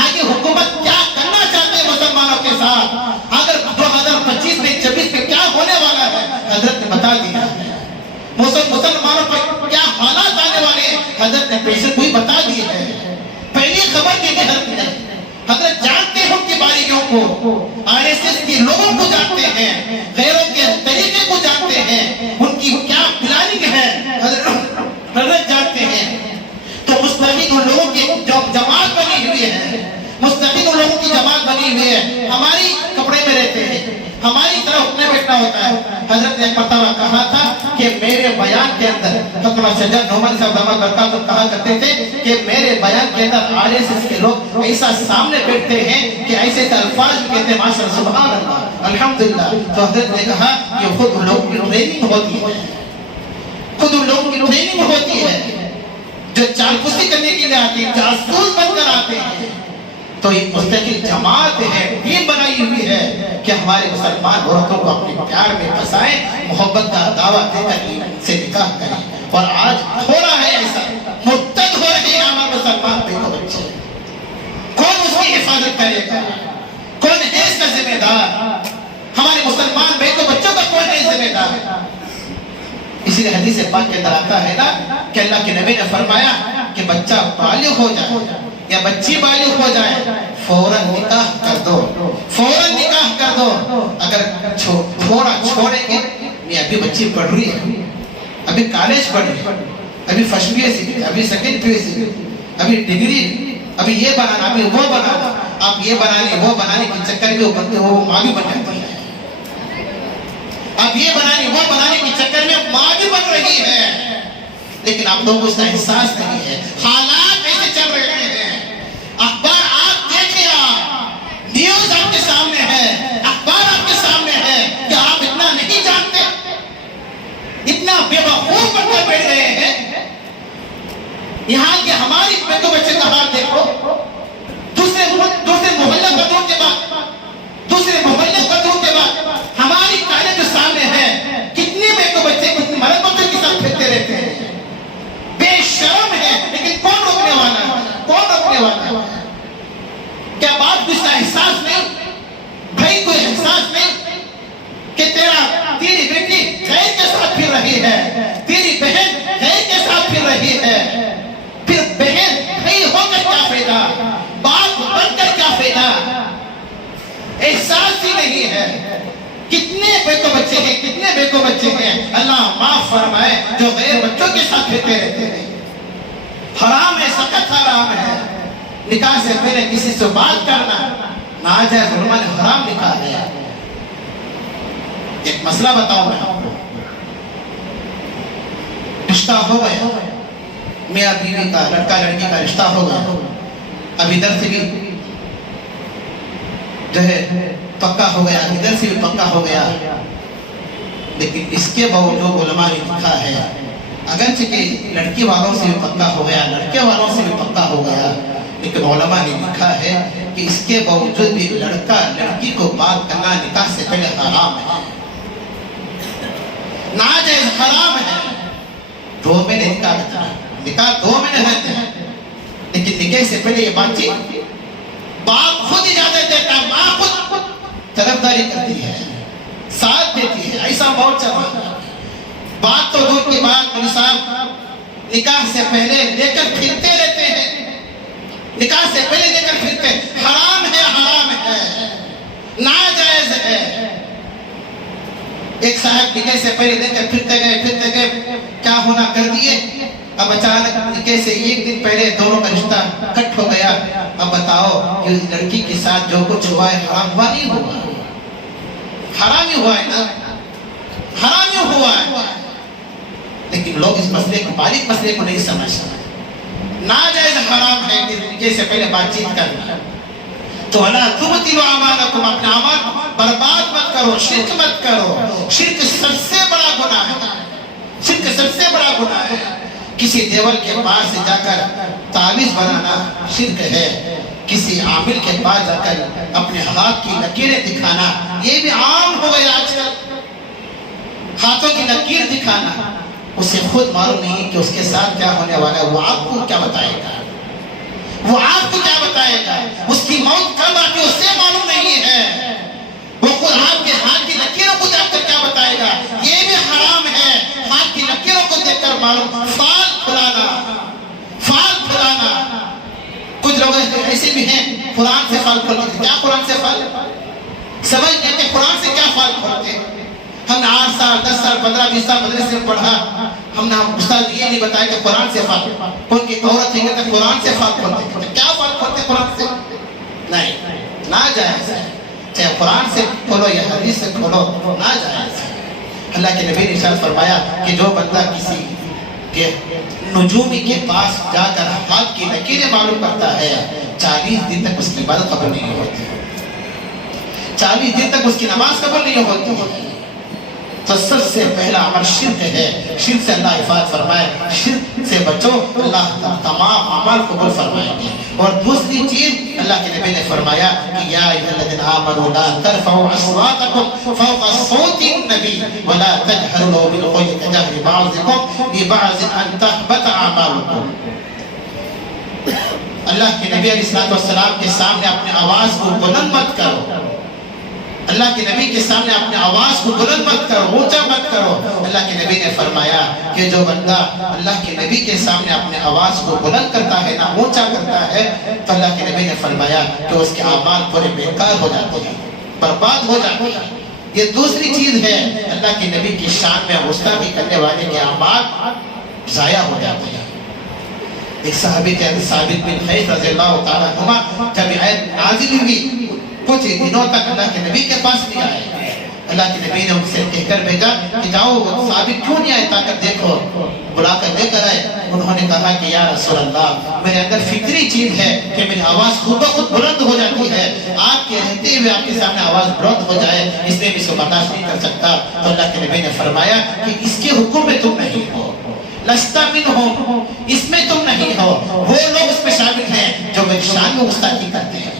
آگے حکومت کیا کرنا چاہتے ہیں مسلمانوں کے ساتھ, اگر 2025 میں 26 میں کیا ہونے والا ہے حضرت نے بتا دیا ہے. مسلمانوں پر کیا حالات آنے والے ہیں حضرت نے پیشن کوئی بتا دی ہے. پہلی خبر دی کہ حضرت جانتے ہیں ان کی باریکیوں کو, RSS کے لوگوں کو جانتے ہیں, غیروں کے طریقے کو جانتے ہیں, ان کی کیا پلاننگ ہے حضرت جانتے ہیں. تو مستقل ان لوگوں کی جو جماعت بنی ہوئی ہے, مستقل ان لوگوں کی جماعت بنی ہوئی ہے, ہماری کپڑے میں رہتے ہیں, ہماری طرف اٹھنے بیٹھنا ہوتا ہے. حضرت نے ایک مرتبہ کہا تھا کہ میرے بیان کے اندر, حضرت مولانا سجاد نعمانی صاحب دامت برکات کہا کرتے تھے کہ میرے بیان کے اندر RSS کے لوگ ایسا سامنے بیٹھتے ہیں کہ ایسے الفاظ کہتے ہیں ماشاءاللہ سبحان اللہ الحمدللہ. تو حضرت نے کہا کہ خود ان لوگوں کی ٹریننگ ہوتی ہے, خود ان لوگوں کی ٹریننگ ہوتی ہے جو چالکوسی کرنے کے لیے آتے ہیں, جاسوس بن کر آتے ہیں. تو ایک مستقل جماعت ہے, ٹیم بنائی ہوئی ہے کہ ہمارے مسلمان عورتوں کو اپنے پیار میں پھنسائیں, محبت کا دعویٰ دے کر ان سے نکاح کریں. اور آج ہو رہا ہے ایسا, مرتد ہو رہے ہیں ہمارے مسلمان بیٹے بچے. کون اس کی حفاظت کرے گا, کون ہے اس کا ذمہ دار, ہمارے مسلمان بیٹے بچوں کا کون ہے ذمہ دار. اسی لیے حدیث پاک کے اندر آتا ہے نا کہ اللہ کے نبی نے فرمایا کہ بچہ بالغ ہو جائے یا بچی بالغ ہو جائے فوراً نکاح کر دو, فوراً نکاح کر دو. اگر تھوڑا چھوڑیں گے, نہیں ابھی بچی پڑھ رہی ہے, ابھی کالج پڑھ رہی ہے, ابھی فرسٹ پی یو سی, ابھی سیکنڈ پی یو سی, ابھی ڈگری, ابھی یہ بنانا, ابھی وہ بنانا, آپ یہ بنانے وہ بنانے کے چکر میں وہ ماں بھی بن جاتی ہے. اب یہ بنانے وہ بنانے کے چکر میں ماں بھی بن رہی ہے, لیکن آپ لوگوں کو اس کا احساس نہیں ہے. حالات ایسے چل رہے ہیں, اخبار آپ دیکھیں, آپ نیوز آپ کے سامنے ہے, اخبار آپ کے سامنے ہے, کہ آپ اتنا نہیں جانتے, اتنا بے وقوف بن کر بیٹھ رہے ہیں. یہاں کے ہماری بیٹوں بچے کا حال دیکھو, دوسرے محلہ قدروں کے بعد, دوسرے محلے قدروں کے بعد ہماری کالج جو سامنے ہے, کتنے بیٹوں بچے کتنے مرد بچوں کے ساتھ پھرتے رہتے ہیں. بے شرم ہے, لیکن کون روکنے والا ہے, کون روکنے والا ہے. کیا بات کو اس کا احساس نہیں, بھائی کوئی احساس نہیں کہ تیری بیٹی غیر کے ساتھ پھر رہی ہے, تیری بہن غیر کے ساتھ پھر رہی ہے, پھر بہن بھائی ہو کر کیا فائدہ, باپ بن کر کیا فائدہ. احساس ہی نہیں ہے. کتنے بیٹو بچے ہیں, کتنے بیٹو بچے ہیں, اللہ معاف فرمائے, جو غیر بچوں کے ساتھ پھرتے رہتے ہیں. حرام ہے, سخت حرام ہے. نکاح سے پہلے کسی سے بات کرنا ناجائز, علماء نے حرام نکاح ہے. ایک مسئلہ بتاؤں میں آپ کو, رشتہ ہو گیا, میاں بیوی کا, لڑکا لڑکی کا رشتہ ہو گیا, اب ادھر سے بھی جو ہے پکا ہو گیا, ادھر سے بھی پکا ہو گیا. لیکن اس کے باوجود علماء نے لکھا ہے, اگرچہ کہ لڑکی والوں سے بھی پکا ہو گیا, لڑکے والوں سے بھی پکا ہو گیا, لیکن علماء نے لکھا ہے کہ کہ اس کے باوجود بھی لڑکا لڑکی کو بات کرنا نکاح سے پہلے حرام ہے، ناجائز حرام ہے۔ 2 مہینے نکاح کرنا، نکاح 2 مہینے رہتے ہیں، لیکن نکاح سے پہلے یہ بات چیت باپ خود اجازت دیتا ہے، ماں خود طرفداری کرتی ہے، ساتھ دیتی ہے، ایسا بہت چل رہا ہے۔ بات تو دور کی بات، مولوی صاحب نکاح سے پہلے لے کر پھرتے رہتے ہیں، نکاح سے پہلے لے کر پھرتے، حرام ہے، ناجائز ہے۔ ایک صاحب نکاح سے پہلے لے کر پھرتے گئے، کیا ہونا کر دیے، اب اچانک نکاح سے 1 دن پہلے دونوں کا رشتہ کٹ ہو گیا۔ اب بتاؤ کہ لڑکی کے ساتھ جو کچھ ہوا ہے حرام ہوا نہیں ہوا؟ حرام ہی ہوا ہے نا، حرام ہی ہوا ہے۔ لیکن لوگ اس مسئلے کو، باریک مسئلے کو نہیں سمجھتے۔ ناجائز حرام ہے کہ نکاح سے پہلے بات چیت کرنا۔ تو وَلَا تُبْطِلُوا أَعْمَالَكُمْ، اپنے اعمال برباد مت کرو، شرک مت کرو۔ شرک سب سے بڑا گناہ ہے، شرک سب سے بڑا گناہ ہے۔ کسی دیور کے پاس جا کر تعویذ بنانا شرک ہے، کسی عامل کے پاس جا کر اپنے ہاتھ کی لکیریں دکھانا، یہ بھی عام ہو گیا آج کل۔ ہاتھوں کی لکیر دکھانا، اسے خود معلوم نہیں کہ اس کے ساتھ کیا ہونے والا ہے، وہ آپ کو کیا بتائے گا، وہ آپ کو کیا بتائے گا، اس کی موت کب آتی اسے معلوم نہیں ہے، وہ خود آپ کے ہاتھ کی لکیروں کو دیکھ کر کیا بتائے گا، یہ بھی حرام ہے۔ ہاتھ کی لکیروں کو دیکھ کر معلوم، فال کھلانا، کچھ لوگ ایسے بھی ہیں قرآن سے فال کھولتے، کیا قرآن سے فال سمجھ نہیں کہ قرآن سے کیا فال کھولتے۔ ہم نے 8 سال 10 سال 15 20 سال مدرسے میں پڑھا، ہم نے استاد یہ نہیں بتایا کہ قرآن سے فال، ان کی عورت ہے کہ قرآن سے فال کھولتے، کیا فال کھولتے قرآن سے؟ نہیں، ناجائز ہے، چاہے قرآن سے کھولو یا حدیث سے کھولو، ناجائز ہے۔ اللہ کے نبی نے ارشاد فرمایا کہ جو بندہ کسی کے نجومی کے پاس جا کر ہاتھ کی لکیریں معلوم کرتا ہے، 40 دن تک اس کی عبادت قبول نہیں ہوتی، 40 دن تک اس کی نماز قبول نہیں ہوتی۔ تو سب سے پہلا عمل شرک ہے، شرک سے اللہ حفاظت فرمائے، شرک سے بچو، اللہ تمام اعمال قبول فرمائیں گے۔ اور دوسری چیز اللہ کے نبی نے فرمایا کہ یا ایھا الذین آمنوا لا ترفعوا اصواتکم فوق صوت النبی ولا تجهروا له بالقول كجهر بعضکم لبعض ان تحبط اعمالکم۔ اللہ کے نبی علیہ السلام کے سامنے اپنے آواز کو بلند مت کرو، اللہ کے نبی کے سامنے اپنے آواز کو بلند مت کرو، اونچا مت کرو۔ اللہ کے نبی نے فرمایا کہ جو بندہ اللہ کے نبی کے سامنے اپنے آواز کو بلند کرتا ہے، نہ اونچا کرتا ہے، تو اللہ کے نبی نے فرمایا کہ اس کے اعمال پورے بیکار ہو جاتے ہیں، برباد ہو جاتے ہیں۔ یہ دوسری چیز ہے، اللہ کے نبی کی شان میں گستاخی کرنے والے کے اعمال ضائع ہو جاتے ہیں۔ ایک صحابی تھے ثابت بن قیس رضی اللہ تعالیٰ عنہ، جب آیت نازل ہوئی کچھ دنوں تک اللہ کے نبی کے پاس نہیں آئے۔ اللہ کے نبی نے ان سے کہہ کر بھیجا کہ جاؤ ثابت کیوں نہیں آئے، تاکہ دیکھو، بلا کر لے کر آئے۔ انہوں نے کہا کہ یا رسول اللہ، میرے اندر فطری چیز ہے کہ میری آواز خود بخود بلند ہو جاتی ہے، آپ کے رہتے ہوئے آپ کے سامنے آواز بلند ہو جائے، اس میں بھی اسے برداشت نہیں کر سکتا۔ تو اللہ کے نبی نے فرمایا کہ اس کے حکم میں تم نہیں ہو، لستا منہم، اس میں تم نہیں ہو، وہ لوگ اس میں شامل ہیں جو میری شان میں گستاخی کرتے ہیں،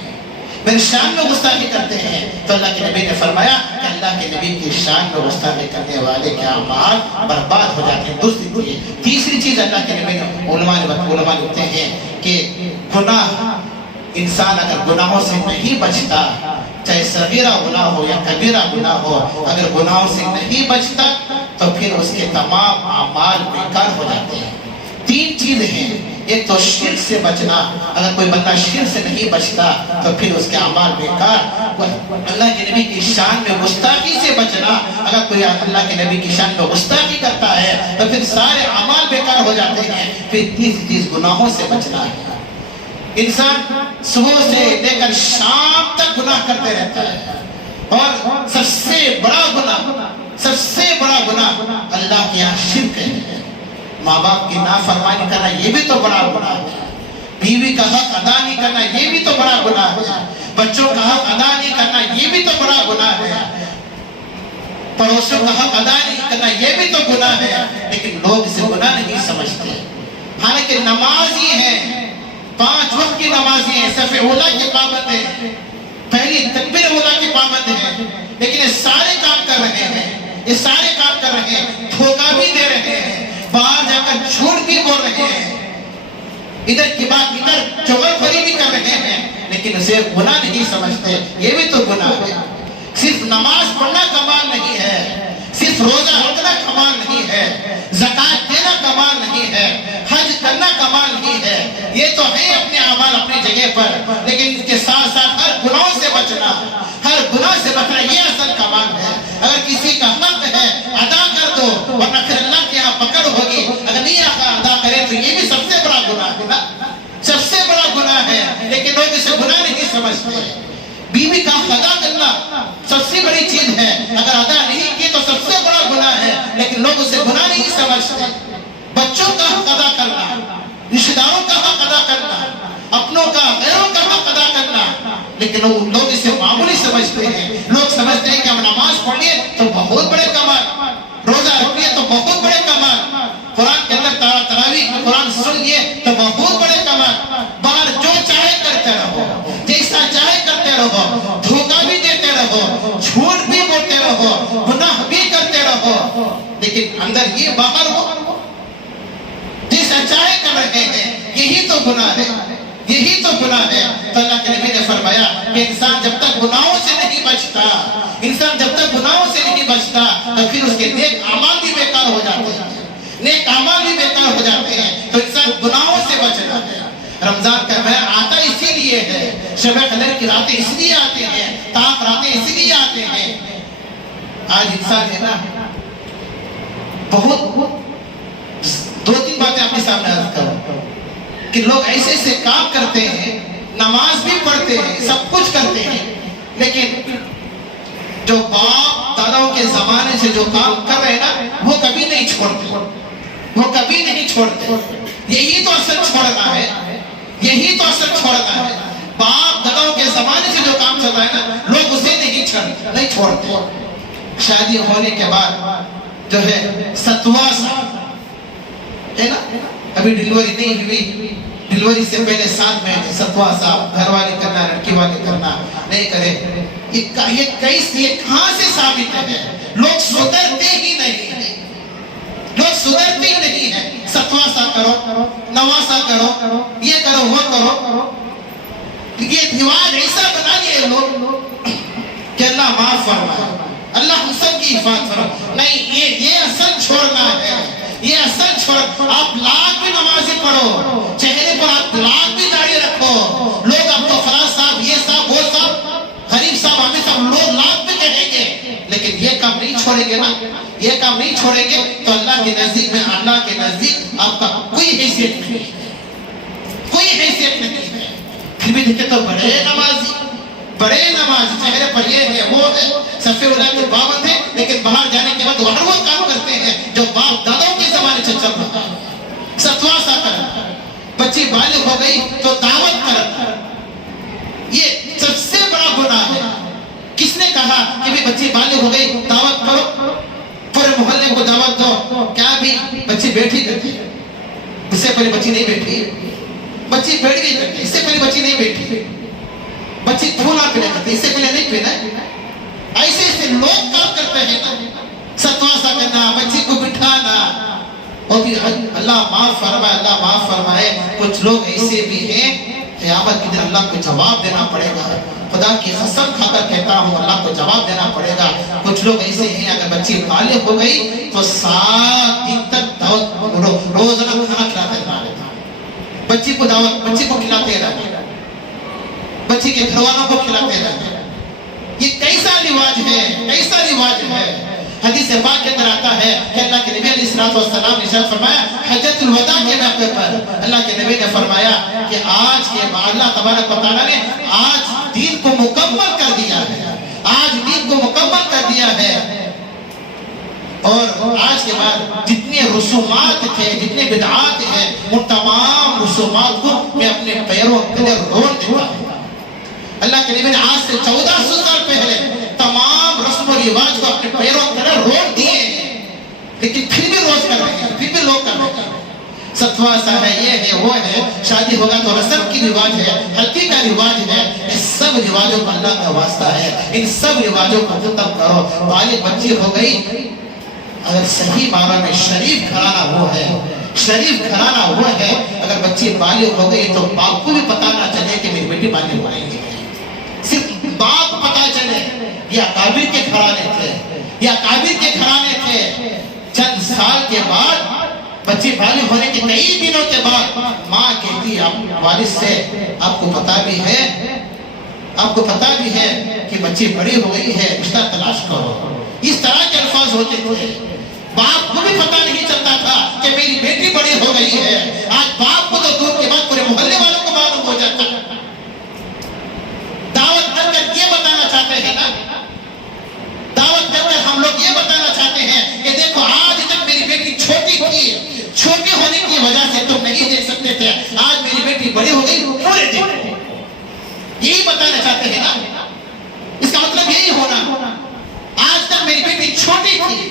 میری شان میں گستاخی کرتے ہیں۔ تو اللہ کے نبی نے فرمایا کہ اللہ کے نبی کی شان میں گستاخی کرنے والے کے اعمال برباد ہو جاتے ہیں۔ دوسری چیز، تیسری چیز اللہ کے نبی نے علماء لکھتے ہیں کہ گناہ، انسان اگر گناہوں سے نہیں بچتا، چاہے صغیرہ گناہ ہو یا کبیرہ گناہ ہو، اگر گناہوں سے نہیں بچتا تو پھر اس کے تمام اعمال بیکار ہو جاتے ہیں۔ 3 چیزیں ہیں، ایک تو شرک سے بچنا، اگر کوئی بندہ شرک سے نہیں بچتا تو پھر اس کے اعمال بیکار۔ اللہ کے نبی کی شان میں گستاخی سے بچنا، اگر کوئی اللہ کے نبی کی شان میں گستاخی کرتا ہے تو پھر سارے اعمال بیکار ہو جاتے ہیں۔ پھر تیسری چیز گناہوں سے بچنا ہے۔ انسان صبح سے لے کر شام تک گناہ کرتے رہتا ہے، اور سب سے بڑا گناہ اللہ کے یہاں شرک ہے۔ ماں باپ کی نافرمانی کرنا یہ بھی تو بڑا گناہ ہے، بیوی کا حق ادا نہیں کرنا یہ بھی تو بڑا گناہ ہے، بچوں کا حق ادا نہیں کرنا یہ بھی تو بڑا گناہ ہے، پڑوسیوں کا حق ادا نہیں کرنا یہ بھی تو گناہ ہے۔ لیکن لوگ اسے گناہ نہیں سمجھتے، حالانکہ نماز ہی ہے، 5 وقت کی نمازی ہیں، صف اولا کے پابند ہیں، پہلی تکبیر اولا کے پابند ہیں، لیکن یہ سارے کام کر رہے ہیں، یہ سارے کام کر رہے ہیں، دھوکہ بھی دے رہے ہیں، باہر جا کر جھوٹ بھی بول رہے ہیں، ادھر کی بات ادھر چغل خوری بھی کر رہے ہیں، لیکن اسے گناہ نہیں سمجھتے. یہ بھی تو گناہ ہے. صرف نماز پڑھنا کمال نہیں ہے، صرف روزہ رکھنا کمال نہیں ہے، زکوٰۃ دینا کمال نہیں ہے، حج کرنا کمال نہیں ہے. یہ تو ہے اپنے اعمال اپنی جگہ پر، لیکن اس کے ساتھ ساتھ ہر گناہ سے بچنا، ہر گناہ سے بچنا، یہ اصل کمال ہے. اگر کسی کا حق ہے ادا کر دو، ورنہ پھر اللہ کے یہاں پکڑ ہوگی. اگر نہیں ادا کرے تو یہ بھی سب سے بڑا گناہ ہے نا، سب سے بڑا گناہ ہے. لیکن لوگ اسے گناہ نہیں سمجھتے. بیوی کا حق ادا کرنا سب سے بڑی چیز ہے، اگر ادا نہیں کی تو سب سے بڑا گناہ ہے، لیکن لوگ اسے گناہ نہیں سمجھتے. بچوں کا حق ادا کرنا، رشتہ داروں کا حق ادا کرنا، اپنوں کا غیروں کا حق ادا کرنا، لیکن لوگ اسے معمولی سمجھتے ہیں. لوگ سمجھتے ہیں کہ ہم نماز پڑھیے تو بہت بڑے کمال، روزہ رکھیے تو بہت بڑے کمال، قرآن کے اندر تراویح میں قرآن سنیے تو بہت بڑے کمال. باہر جو چاہے کرتے رہو، جیسا چاہے کرتے رہو، دھوکہ بھی دیتے رہو، جھوٹ بھی بولتے رہو، گناہ بھی کرتے رہو، لیکن اندر یہ باہر ہو جیسا چاہے کر رہے ہیں. یہی تو گناہ ہے، یہی تو گناہ ہے. تو اللہ کے نبی نے فرمایا کہ انسان جب تک گناہوں سے نہیں بچتا، انسان جب تک گناہوں سے نہیں بچتا تو پھر اس کے نیک اعمال بھی بیکار ہو جاتے ہیں، نیک اعمال بھی بیکار ہو جاتے ہیں. تو انسان گناہوں سے بچنا ہے. رمضان کا مہینہ آتا اسی لیے ہے، شب قدر کی راتیں اس لیے آتے ہیں، طاق راتیں اس لیے آتے ہیں. آج انسان ہے نا، بہت 2-3 باتیں اپنے سامنے عرض کروں کہ لوگ ایسے ایسے کام کرتے ہیں، نماز بھی پڑھتے ہیں، سب کچھ کرتے ہیں، لیکن جو باپ داداؤں کے زمانے سے جو کام کر رہے ہیں نا، وہ کبھی نہیں چھوڑتے، وہ کبھی نہیں چھوڑتے. یہی تو اصل چھوڑنا ہے، یہی تو اصل چھوڑنا ہے. باپ داداؤں کے زمانے سے جو کام چل رہا ہے نا، لوگ اسے نہیں چھوڑتے. شادی ہونے کے بعد جو ہے 7واں سال ہے نا، ابھی ڈیلیوری نہیں ہوئی، ڈیلیوری سے پہلے 7 مہینے 7واں سال گھر والے کرنا، لڑکی والے کرنا نہیں کرے. یہ کہاں سے ثابت ہے؟ لوگ سدھرتے ہی نہیں ہیں، لوگ سدھرتے ہی نہیں ہیں. 7واں سال کرو، 9واں سال کرو، یہ کرو وہ کرو. یہ دیوار ایسا بنا لیے لوگ کہ اللہ معاف فرمائے، اللہ ہم سب کی حفاظت فرمائے. نہیں، یہ اصل چھوڑنا ہے، یہ اصل چھوڑ. آپ لاکھ بھی نمازیں پڑھو، چہرے پر آپ لاکھ بھی داڑھی رکھو، لوگ آپ کو فلاں صاحب، یہ صاحب، وہ صاحب، غریب صاحب، عامر صاحب، لوگ لاکھ بھی کہیں گے، لیکن یہ کام نہیں چھوڑیں گے نا، یہ کام نہیں چھوڑیں گے تو اللہ کے نزدیک میں، اللہ کے نزدیک آپ کا کوئی حیثیت نہیں ہے، کوئی حیثیت نہیں ہے. پھر بھی دیکھیں تو بڑے نمازی، بڑے نمازی، چہرے پر یہ ہے وہ ہے، صف اولا کے پابند ہیں، لیکن باہر جانے کے بعد ہر وہ کام کرتے ہیں جو باپ داداؤں کے زمانے سے چل رہا ہے. 7واں سال کرنا، بچی بالغ ہو گئی تو دعوت کرنا، یہ سب سے بڑا گناہ ہے. کس نے کہا کہ بھی بچی بالغ ہو گئی دعوت کرو، پورے محلے کو دعوت دو؟ کیا بھی بچی بیٹھی کرتی، اس سے پہلے بچی نہیں بیٹھی، بچی بیٹھ گئی کرتی، اس سے پہلے بچی نہیں بیٹھی. بچی پھولا پینا کرتی، اس سے پہلے نہیں پینا. ایسے ایسے لوگ کام کرتے ہیں نا. 7واں سال کرنا، بچی کو بٹھانا، اور بھی اللہ معاف فرمائے، اللہ معاف فرمائے. کچھ لوگ ایسے بھی ہیں قیامت کے دن اللہ کو جواب دینا پڑے گا. خدا کی قسم کھا کر کہتا ہوں، اللہ کو جواب دینا پڑے گا. کچھ لوگ ایسے ہیں اگر بچی بالغ ہو گئی تو 7 دن تک روزانہ کھانا کھلاتے رہنا، بچی کو دعوت، بچی کو کھلاتے رہنا، بچی کے گھر والوں کو کھلاتے رہنا. یہ کیسا رواج ہے، کیسا رواج ہے. حدیث پاک کے اندر آتا ہے کہ اللہ کے نبی علیہ السلام نے ارشاد فرمایا، حجۃ الوداع کے موقع پر اللہ کے نبی نے فرمایا کہ آج کے اللہ تبارک و تعالیٰ نے آج دین کو مکمل کر دیا ہے، آج دین کو مکمل کر دیا ہے. اور آج کے بعد جتنے رسومات تھے، جتنے بدعات ہیں، ان تمام رسومات کو میں اپنے پیروں تلے رول دیتا ہوں. اللہ کے نبی نے آج سے 1400 سال پہلے تمام رسم و رواج کو اپنے پیروں تلے رول دیے ہیں، لیکن پھر بھی روز کر رہے ہیں، پھر بھی لوگ کر رہے ہیں. ستواں سا ہے، یہ ہے وہ ہے، شادی ہوگا تو رسم کی رواج ہے، ہلدی کا رواج ہے، ان سب رواجوں کا اللہ کا واسطہ ہے، ان سب رواجوں کو ختم کرو۔ بالغ بچی ہو گئی، اگر صحیح معنی میں شریف گھرانہ وہ ہے، شریف گھرانہ وہ ہے، اگر بچی بالغ ہو گئی تو باپ کو بھی پتہ نہ چلے کہ میری بیٹی بالغ ہو گئی ہے، صرف باپ کو پتہ چلے۔ یہ اکابر کے گھرانے تھے، یہ اکابر کے گھرانے تھے۔ چند سال کے بعد بچی بالغ ہونے کے کئی دنوں کے بعد ماں کہتی والد سے، آپ کو پتہ بھی ہے، آپ کو پتہ بھی ہے کہ بچی بڑی ہو گئی ہے، رشتہ تلاش کرو۔ اس طرح کے الفاظ ہوتے تھے۔ باپ کو بھی پتہ نہیں چلتا تھا کہ میری بیٹی بڑی ہو گئی ہے۔ آج باپ کو تو دور کے بعد پورے محلے والوں کو معلوم ہو جاتا ہے۔ دعوت کر کر یہ بتانا چاہتے ہیں نا، دعوت کر کر ہم لوگ یہ بتانا چاہتے ہیں کہ دیکھو آج تک میری بیٹی چھوٹی تھی، چھوٹی ہونے کی وجہ سے تم نہیں دیکھ سکتے تھے، آج میری بیٹی بڑی ہو گئی، پورے دیکھو۔ یہی بتانا چاہتے ہیں نا، اس کا مطلب یہی ہونا، آج تک میری بیٹی چھوٹی تھی،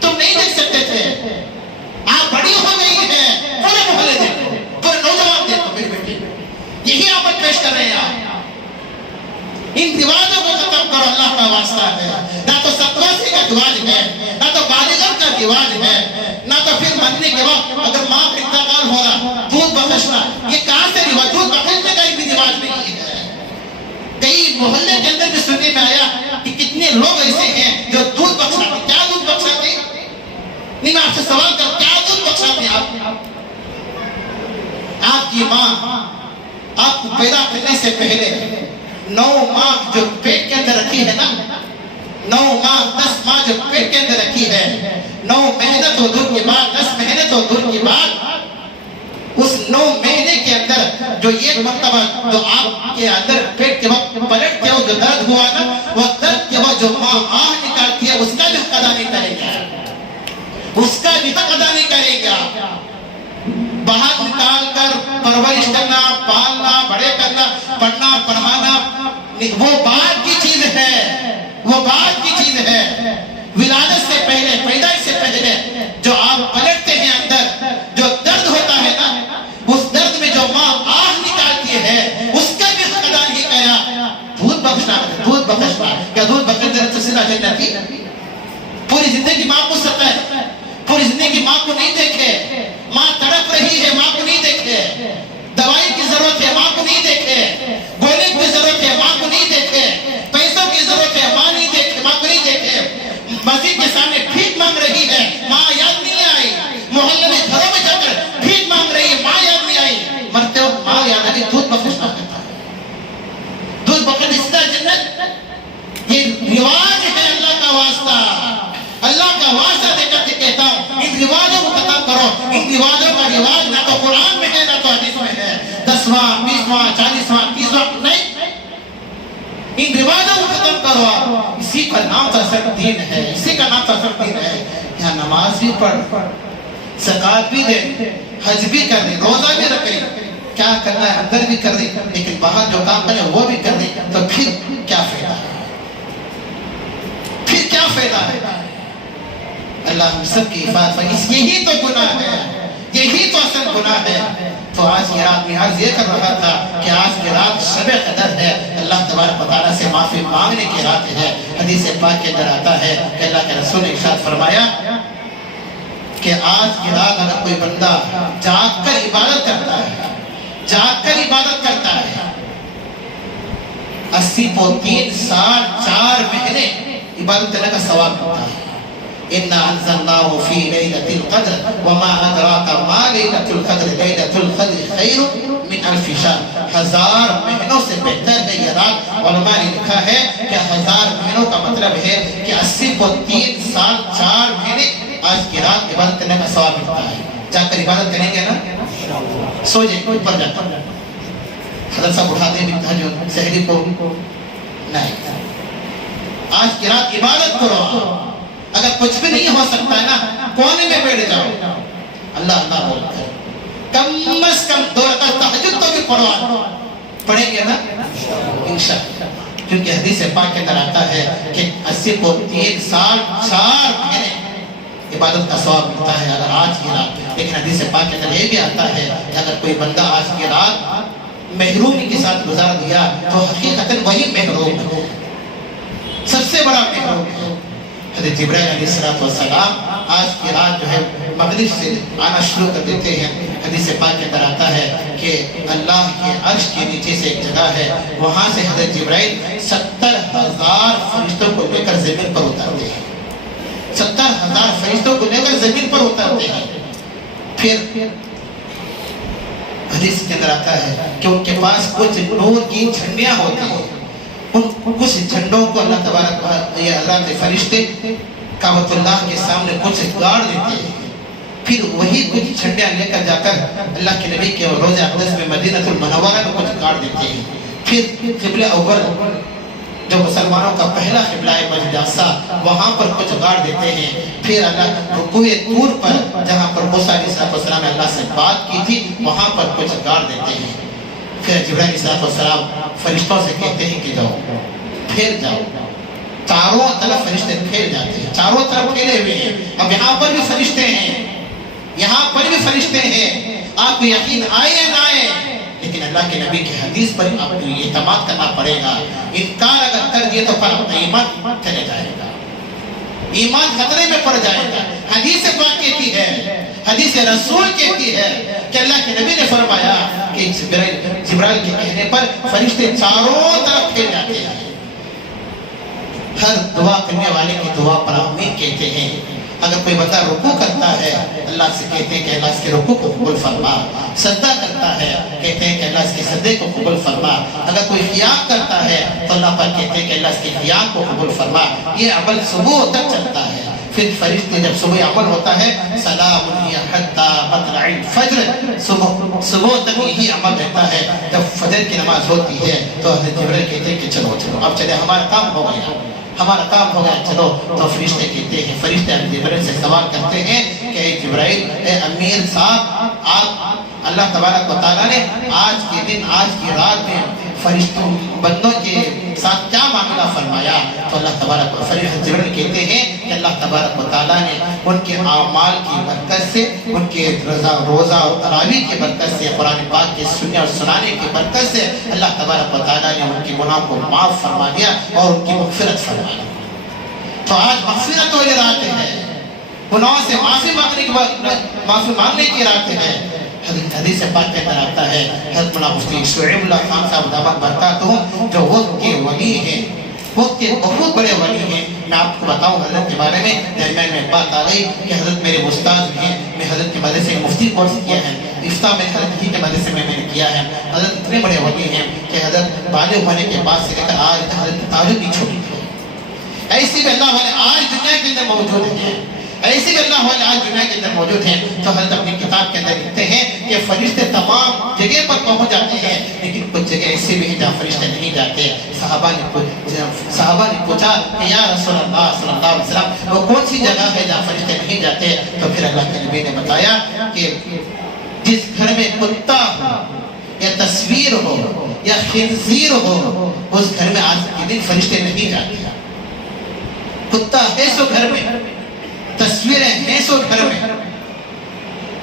تم نہیں دیکھ سکتے تھے، آپ بڑی ہو گئی ہے، پورے محلے دیکھو، پورے نوجوان دیکھو میری بیٹی۔ یہی آمد پیش کر رہے ہیں آپ۔ ان رواجوں کو ختم کرو، اللہ کا واسطہ ہے۔ نہ تو ستواسی کا رواج ہے، نہ تو بالغت کا رواج ہے، نہ تو پھر مرنے کے بعد اگر ماں کا انتقال ہو رہا دودھ بخشنا، یہ کہاں سے رواج؟ دودھ بخشنے کا بھی رواج نہیں ہے۔ کئی محلے کے اندر بھی سننے میں آیا کہ کتنے لوگ ایسے ہیں جو دودھ بخشاتے۔ کیا دودھ بخشاتے؟ نہیں، میں آپ سے سوال کروں، کیا دودھ بخشاتے آپ؟ آپ کی ماں آپ کو پیدا کرنے سے پہلے 9 ماہ جو پیٹ کے اندر رکھی ہے نا، 9 ماہ 10 ماہ جو پیٹ کے اندر رکھی ہے، 9 محنت و دور کے بعد، 10 محنت و دور کے بعد، اس 9 مہینے کے اندر جو ایک مرتبہ جو آپ کے اندر پیٹ کے وقت پلٹ کے جو درد ہوا نا، وہ درد کے وقت جو ماں آہ نکالتی ہے، اس کا بھی حق ادا نہیں کرے گا، اس کا بھی حق ادا نہیں کرے گا۔ باہر نکال کر پرورش کرنا، پالنا، بڑے کرنا، پڑھنا، پڑھانا، وہ بعد کی چیز ہے، وہ بعد کی چیز ہے۔ ولادت سے پہلے، پیدائش سے پہلے جو آپ پلٹتے ہیں اندر، جو درد ہوتا ہے نا، اس درد میں جو ماں آہ نکالتی ہے، اس کا بھی حق ادا نہیں کیا۔ دودھ بخشنا، دودھ بخشنا، کیا دودھ بخشنے سے سیدھا جنتی؟ پوری زندگی ماں کو ستا ہے، پوری زندگی ماں کو نہیں دیکھے، ماں تڑپ رہی ہے، ماں کو نہیں دیکھے، دوائی کی ضرورت ہے، ماں کو نہیں دیکھے، گولے کی ضرورت ہے، ماں کو نہیں دیکھے، پیسوں کی ضرورت ہے، ماں نہیں دیکھے، ماں کو نہیں دیکھے، مسجد کے سامنے بھیک مانگ رہی ہے، ماں یاد نہیں آئی، محلے میں گھروں میں جا کر بھیک مانگ رہی ہے، ماں یاد نہیں آئی، مرتے وقت ماں یاد آئی۔ دودھ بخشنا کہتا ہے، دودھ بخشنا اس کا جنت، یہ رواج ہے اللہ کا واسطہ، اللہ کا واسطہ دے کر کے کہتا ہوں، ان رواجوں کو ختم کرو۔ ان رواجوں کا رواج نہ تو قرآن میں ہے، نہ تو حدیث میں ہے، 10واں 20واں 40واں 30واں نہیں، ان رواجوں کو ختم کرو۔ اسی کا نام تو اصل دین ہے، اسی کا نام تو اصل دین ہے۔ یہاں نماز بھی پڑھ، زکات بھی دے، حج بھی کر دے، روزہ بھی رکھے، کیا کرنا ہے اندر بھی کر دے، لیکن باہر جو کام کرے وہ بھی کر دے، تو پھر کیا فائدہ ہے؟ پھر کیا فائدہ ہے؟ اللہ ہم سب کی حفاظت فرمائے۔ یہی تو گناہ ہے، یہی تو اصل گناہ ہے۔ تو آج کی رات میں عرض یہ کر رہا تھا کہ آج کی رات شب قدر ہے، اللہ تبارک و تعالیٰ سے معافی مانگنے کی رات ہے۔ حدیث پاک کے اندر آتا ہے کہ اللہ کے رسول نے ارشاد فرمایا کہ آج کی رات اگر کوئی بندہ جاگ کر عبادت کرتا ہے، جاگ کر عبادت کرتا ہے، 80 کو 3 سال 4 مہینے عبادت کرنے کا ثواب ہوتا ہے۔ اِنَّا أَنزَلْنَاهُ فِي لَيْلَةِ الْقَدْرِ وَمَا أَدْرَاكَ مَا لَيْلَةُ الْقَدْرِ لَيْلَةُ الْقَدْرِ خَيْرٌ مِنْ أَلْفِ شَهْرٍ۔ 1000 مہینوں سے بہتر ہے یہ رات۔ علماء نے لکھا ہے کہ 1000 مہینوں کا مطلب ہے کہ 80 کو 3 سال 4 مہینے آج کی رات عبادت کرنے کا ثواب ملتا ہے۔ جا کر عبادت کریں گے نا، سو جائیں اوپر جا کر، حضرت صاحب اٹھا دیں بھی جو سحری کو نہیں، آج کی رات عبادت کرو۔ اگر کچھ بھی نہیں ہو سکتا ہے نا، کونے میں بیٹھ جاؤ، اللہ اللہ بول کر کم از کم 2 رکعت تہجد تو بھی پڑھو، پڑھیں گے نا انشاءاللہ۔ کیونکہ حدیث پاک کے اندر آتا ہے کہ 80 کو 3 سال 4 مہینے عبادت کا ثواب ملتا ہے اگر آج کی رات. لیکن حدیث پاک کے اندر یہ بھی آتا ہے کہ اگر کوئی بندہ آج کی رات محرومی کے ساتھ گزار دیا تو حقیقتاً وہی محروم ہے، سب سے بڑا محروم ہے. حضرت جبرائیل علیہ السلام آج کی رات جو ہے مغرب سے آنا شروع کر دیتے ہیں. حدیث پاک کے اندر آتا ہے کہ اللہ کے عرش کے نیچے سے ایک جگہ ہے، وہاں سے حضرت جبرائیل 70,000 فرشتوں کو لے کر زمین پر اتارتے ہیں. 70,000 فرشتوں کو لے کر زمین پر اتارتے ہیں. پھر حدیث کے اندر آتا ہے کہ ان کے پاس کچھ نور کی جھنڈیاں ہوتی ہیں. ان کچھ جھنڈوں کو اللہ تبارک یہ اللہ کے فرشتے کعبۃ اللہ کے سامنے کچھ گاڑ دیتے ہیں. پھر وہی کچھ جھنڈیاں لے کر جا کر اللہ کے نبی کے روضہ اقدس میں مدینہ المنورہ میں کچھ گاڑ دیتے ہیں. پھر قبلہ اول جو مسلمانوں کا پہلا قبلہ ہے مسجد اقصی، وہاں پر کچھ گاڑ دیتے ہیں. پھر اللہ رکوع طور پر جہاں پر موسیٰ علیہ السلام نے اللہ سے بات کی تھی وہاں پر کچھ گاڑ دیتے ہیں. پھر جبرائیل علیہ السلام فرشتوں سے کہتے ہیں کہ جاؤ، پھیر جاؤ. چاروں طرف فرشتے پھیر جاتے ہیں، چاروں طرف پھیلے ہوئے ہیں. اب یہاں پر بھی فرشتے ہیں، یہاں پر بھی فرشتے ہیں. آپ کو یقین آئے یا نہ آئے، لیکن اللہ کے نبی کی حدیث پر آپ کو اعتماد کرنا پڑے گا. انکار اگر کر دیے تو پھر اپنا ایمان چلے جائے گا، ایمان خطرے میں پڑ جائے گا. حدیث پاک کہتی ہے، حدیث رسول کہتی ہے کہ اللہ کے نبی نے فرمایا کہ جبرائیل کے کہنے پر فرشتے چاروں طرف پھیل جاتے ہیں. ہر دعا کرنے والے کی دعا پر آمین کہتے ہیں. اگر کوئی بندہ رکوع کرتا ہے اللہ سے کہتے ہیں کہ اللہ اس کے رکوع کو قبول فرما. سجدہ کرتا ہے کہتے ہیں کہ اللہ اس کے سجدے کو قبول فرما. اگر کوئی قیام کرتا ہے تو اللہ پر کہتے ہیں کہ اللہ اس کے قیام کو قبول فرما. یہ عمل صبح تک چلتا ہے. پھر فرشتے جب صبح عمل ہوتا ہے سلام ہی حتی مطلع الفجر، صبح تک یہی عمل رہتا ہے. جب فجر کی نماز ہوتی ہے تو حضرت جبرائیل کہتے ہیں کہ چلو اب چلے، ہمارا کام ہو گیا، ہمارا کام ہو گیا، چلو. تو فرشتے کہتے ہیں، فرشتے جبرائیل سے سوال کرتے ہیں کہ اے جبرائیل، اے امیر صاحب، آپ اللہ تبارک و تعالیٰ نے آج کے دن آج کی رات میں فرشتوں بندوں کے ساتھ کیا معاملہ فرمایا؟ تو اللہ تبارک و فرشتے جبرائیل کہتے ہیں کہ اللہ تبارک و تعالیٰ نے ان کے اعمال کی برکت سے، ان کے روزہ اور تراویح کی برکت سے، قرآن پاک کے سننے اور سنانے کی برکت سے اللہ تبارک و تعالیٰ نے ان کے گناہ کو معاف فرما دیا اور ان کی مغفرت فرما دی. تو آج مغفرت والی رات ہے، گناہوں سے معافی مانگنے کی رات ہے. حدیث پاک کے اندر آتا ہے حضرت مولانا مفتی شعیب اللہ خان صاحب دامت برکاتہم جو وقت کے ولی ہیں، وقت کے بہت بڑے ولی ہیں. میں آپ کو بتاؤں حضرت کے بارے میں درمیان میں بات آ گئی کہ حضرت میرے استاد ہیں. میں حضرت کے مدرسے میں مفتی کورس کیا ہے، افتاء میں حضرت ہی کے مدرسے میں نے کیا ہے. حضرت اتنے بڑے ولی ہیں کہ حضرت بالغ ہونے کے بعد سے لے کر آج حضرت تاجر نہیں چھوٹی تھی. ایسی بھی اللہ والے آج دنیا کے اندر موجود ہیں، ایسی بھی اللہ والے آج دنیا کے اندر موجود ہیں. تو حضرت اپنی کتاب کے اندر لکھتے ہیں کہ فرشتے تمام جگہ پر پہنچ جاتے ہیں، لیکن کچھ جگہ ایسی بھی ہیں جہاں فرشتے نہیں جاتے. صحابہ نے پوچھا کہ یا رسول اللہ صلی اللہ علیہ وسلم وہ کون سی جگہ ہے جہاں فرشتے نہیں جاتے؟ تو پھر اللہ کے نبی نے بتایا کہ جس گھر میں کتا ہو یا تصویر ہو یا خنزیر ہو اس گھر میں آج کے دن فرشتے نہیں جاتے. کتا ہے سو گھر میں، تصویریں ہیں سو گھر میں،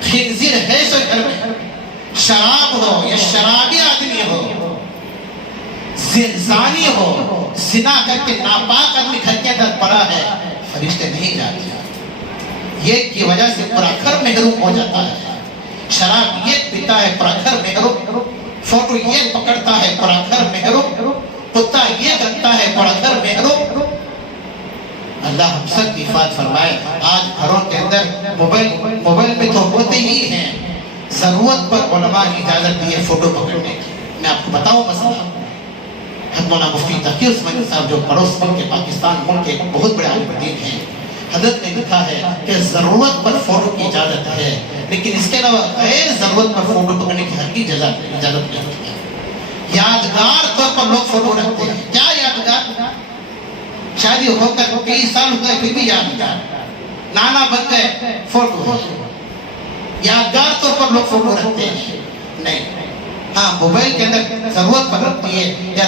خنزیر ہے سو گھر میں. شراب ہو یا شرابی آدمی ہو، زانی ہو، زنا کر کے ناپاک آدمی گھر کے اندر پڑا ہے، فرشتے نہیں جاتے. یہ کی وجہ سے پورا گھر محروم ہو جاتا ہے. شراب یہ پیتا ہے پورا گھر محروم، فوٹو یہ پکڑتا ہے پورا گھر محروم، کتا یہ کرتا ہے پورا گھر محروم. اللہ ہم سب کی حفاظت فرمائے. آج گھروں کے اندر موبائل میں تو ہوتے ہی ہیں، ضرورت پر علماء نے اجازت دی ہے فوٹو پکڑنے کی. میں آپ کو بتاؤں مسئلہ، حضرت مولانا مفتی تقی عثمانی صاحب جو پڑوس ملک کے پاکستان ملک کے بہت بڑے عالم دین ہیں، حضرت نے لکھا ہے کہ ضرورت پر فوٹو کی اجازت ہے، لیکن اس کے علاوہ غیر ضرورت پر فوٹو پکڑنے کی ہر کی اجازت نہیں ہے. یادگار طور پر لوگ فوٹو رکھتے ہیں. کیا یادگار؟ شادی ہو کر کئی سال ہو گئے پھر بھی یادگار، نانا بن گئے فوٹو ہے. یادگار طور پر لوگ فوٹو رکھتے ہیں نہیں. ہاں موبائل کے اندر ضرورت پر رکھتی ہے یا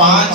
5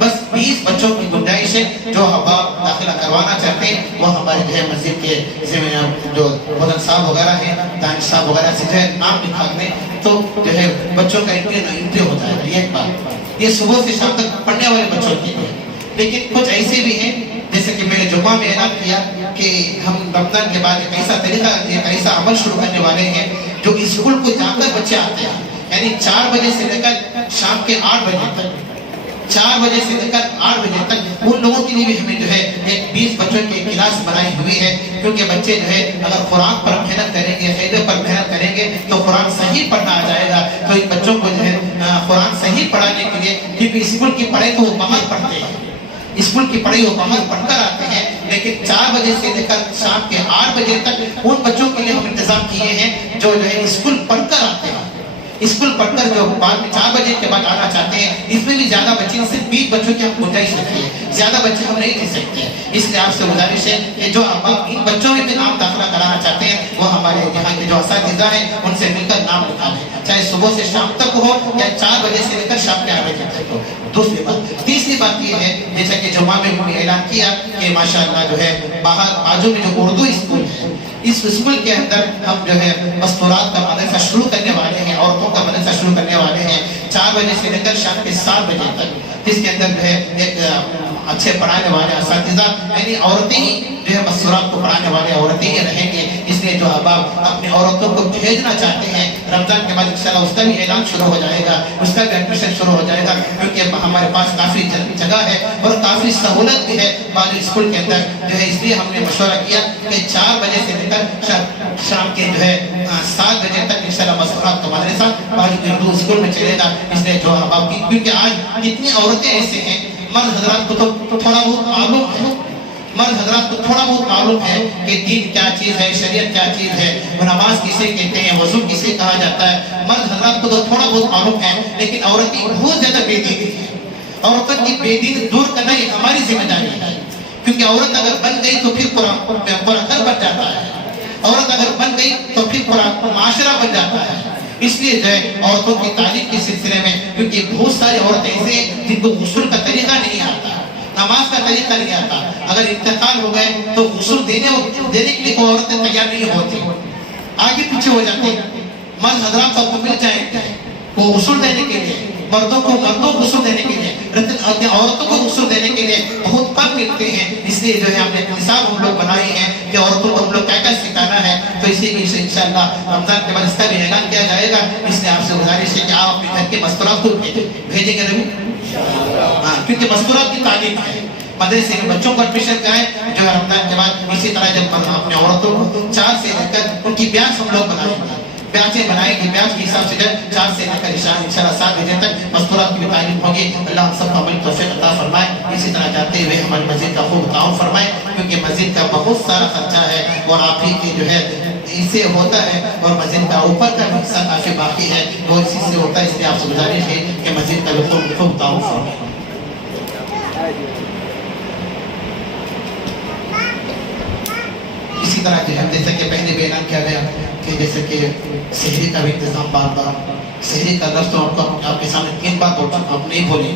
بس 20 بچوں کی گنجائش ہے. جو احباب داخلہ کروانا چاہتے ہیں وہ ہمارے جو ہے مسجد کے جو مدن صاحب وغیرہ ہیں، دانش صاحب وغیرہ سے جو ہے نام لکھا دیں تو جو ہے بچوں کا انٹری ہو جائے گا. یہ ایک بات، یہ صبح سے شام تک پڑھنے والے بچوں کی ہے. لیکن کچھ ایسے بھی ہیں جیسے کہ میں نے جمعہ میں اعلان کیا کہ ہم رمضان کے بعد ایک ایسا طریقہ، ایک ایسا عمل شروع کرنے والے ہیں جو اسکول کو جا کر بچے آتے ہیں، یعنی 4 بجے سے لے کر شام کے 8 بجے تک، 4 بجے سے لے کر 8 بجے تک ان لوگوں کے لیے بھی ہمیں جو ہے ایک 20 بچوں کی کلاس بنائی ہوئی ہے. کیونکہ بچے جو ہے اگر قرآن پر محنت کریں گے، قاعدے پر محنت کریں گے تو قرآن صحیح پڑھنا آ جائے گا. تو ان بچوں کو جو ہے قرآن صحیح پڑھانے کے لیے، کیونکہ اسکول کی پڑھائی تو وہ باہر پڑھتے ہیں، اسکول کی پڑھائی وہ باہر پڑھ کر آتے ہیں، لیکن 4 بجے سے لے کر شام کے 8 بجے تک ان بچوں کے لیے ہم انتظام کیے ہیں جو ہے اسکول پڑھ کر آتے ہیں. اسکول پڑھ کر جو بعد میں 4 بجے کے بعد آنا چاہتے ہیں، اس میں بھی زیادہ بچے، صرف 20 بچوں کی ہم گنجائش رکھتے ہیں، زیادہ بچے ہم نہیں لے سکتے. اس لیے آپ سے گزارش ہے کہ جو ان بچوں میں بھی نام داخلہ کرانا چاہتے ہیں وہ ہمارے یہاں کے جو اساتذہ ہیں ان سے مل کر نام لکھا دیں، چاہے صبح سے شام تک ہو یا 4 بجے سے لے کر شام کے 8 بجے تک ہو. دوسری بات، تیسری بات یہ ہے جیسا کہ جمعہ میں ہم نے اعلان کیا کہ ماشاءاللہ جو ہے باہر بازو میں جو اردو اسکول ہے، اس اسکول کے اندر ہم جو ہے مستورات کا مدرسہ شروع کرنے والے ہیں، عورتوں کا مدرسہ شروع کرنے والے ہیں 4 بجے سے لے کر شام کے 7 بجے تک، جس کے اندر جو ہے ایک اچھے پڑھانے والے اساتذہ، یعنی عورتیں ہی جو ہے مستورات کو پڑھانے والے عورتیں ہی رہیں گے. اس لیے جو احباب اپنی عورتوں کو بھیجنا چاہتے ہیں رمضان کے بعد انشاءاللہ اس کا بھی اعلان شروع ہو جائے گا، اس کا بھی ایڈمیشن شروع ہو جائے گا. کیونکہ ہمارے پاس کافی جگہ ہے اور کافی سہولت بھی ہے بالی اسکول کے اندر جو ہے. اس لیے ہم نے مشورہ کیا کہ 4 بجے سے لے کر شام کے جو ہے 7 بجے تک انشاءاللہ مستورات کا مدرسہ بالی اردو اسکول میں چلے گا. اس لیے جو احباب کی، کیونکہ آج کتنی عورتیں ایسے ہیں، مرد حضرات کو تو تھوڑا بہت معلوم ہے، مرد حضرات کو تھوڑا بہت معلوم ہے کہ دین کیا چیز ہے، شریعت کیا چیز ہے، نماز کسے کہتے ہیں، وضو کسے کہا جاتا ہے. مرد حضرات کو تو تھوڑا بہت معلوم ہے، لیکن عورتیں بہت زیادہ بے دینی ہے. عورتوں کی بے دینی دور کرنا یہ ہماری ذمہ داری ہے. کیونکہ عورت اگر بن گئی تو پھر پورا گھر بن جاتا ہے، عورت اگر بن گئی تو پھر پورا معاشرہ بن جاتا ہے. اس لیے جو ہے عورتوں کی تعلیم کے سلسلے میں، کیونکہ بہت ساری عورتیں ایسے ہیں جن کو غسل کا طریقہ نہیں آتا، نماز کا طریقہ نہیں آتا. اگر انتقال ہو گئے تو غسل دینے کے لیے کوئی عورتیں تیار نہیں ہوتی، آگے پیچھے ہو جاتی. مرد حضرات کو مل جائیں وہ غسل دینے کے لیے، مردوں کو غسل دینے کے لیے، عورتوں کو غسل دینے کے لیے بہت کم ملتے ہیں. اس لیے جو ہے ہم نے نصاب ہم لوگ بنائی ہیں کہ عورتوں کو ہم لوگ کیا سکھانا ہے. تو اسی لیے انشاءاللہ رمضان کے بعد اس کا بھی اعلان کیا جائے گا. اس لیے آپ سے گزارش ہے کہ آپ اپنے گھر کے مستورات کو بھیجیں گے ربی، کیونکہ مستورات کی تعلیم ہے. مدرسے میں بچوں کو ایڈمیشن کرائیں جو ہے رمضان کے بعد. اسی طرح جب اپنے عورتوں کو 4 سے لے کر ان کی بیاس ہم لوگ بنائیں گے، بیاچیں بنائیں گے، بیاچ کے حساب سے جب 4 سے لے کر انشاءاللہ 7 بجے تک مستورات کی بھی تعلیم ہوگی. اللہ ہم سب کو عمل توفیق عطا فرمائے. اسی طرح جاتے ہوئے ہماری مسجد کا خوب تعاون فرمائے، کیونکہ مسجد کا بہت سارا خرچہ ہے اور آپ ہی کی جو ہے اس سے ہوتا ہے، اور مسجد کا اوپر کا حصہ کافی باقی ہے وہ اسی سے ہوتا ہے. اس لیے آپ سے گزارش ہے کہ مسجد کا بھی خوب تعاون فرمائے. اسی طرح جیسے کہ پہلے بھی اعلان کیا گیا کہ جیسے کہ سحری کا بھی انتظام، بار سحری کا لفظ تو آپ کے سامنے 3 بار بول چکا ہوں، نہیں بولیں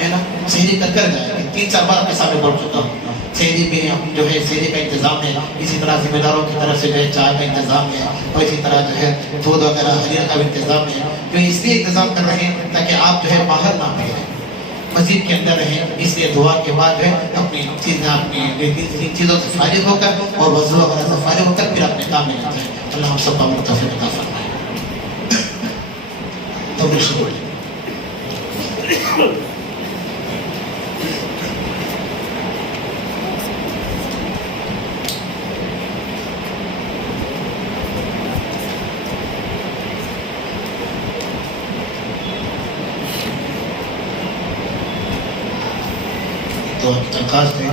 ہے نا، سحری کر جائے گا 3-4 بار آپ کے سامنے بول چکا ہوں. سحری میں جو ہے سحری کا انتظام ہے. اسی طرح ذمہ داروں کی طرف سے جو ہے چائے کا انتظام ہے، اور اسی طرح جو ہے دودھ وغیرہ حلیر کا بھی انتظام ہے. جو اس لیے انتظام کر رہے ہیں تاکہ آپ جو ہے باہر نہ پھیلیں، مسجد کے اندر رہیں. اس لیے دعا کے بعد جو ہے اپنی چیزیں اپنی چیزوں سے فارغ ہو کر اور وضو وغیرہ سے فارغ ہو کر پھر اپنے کام میں لگتے ہیں. اللہ ہم سب کا متفق عطا فرمائے. تو شروع تو درخواست ہے.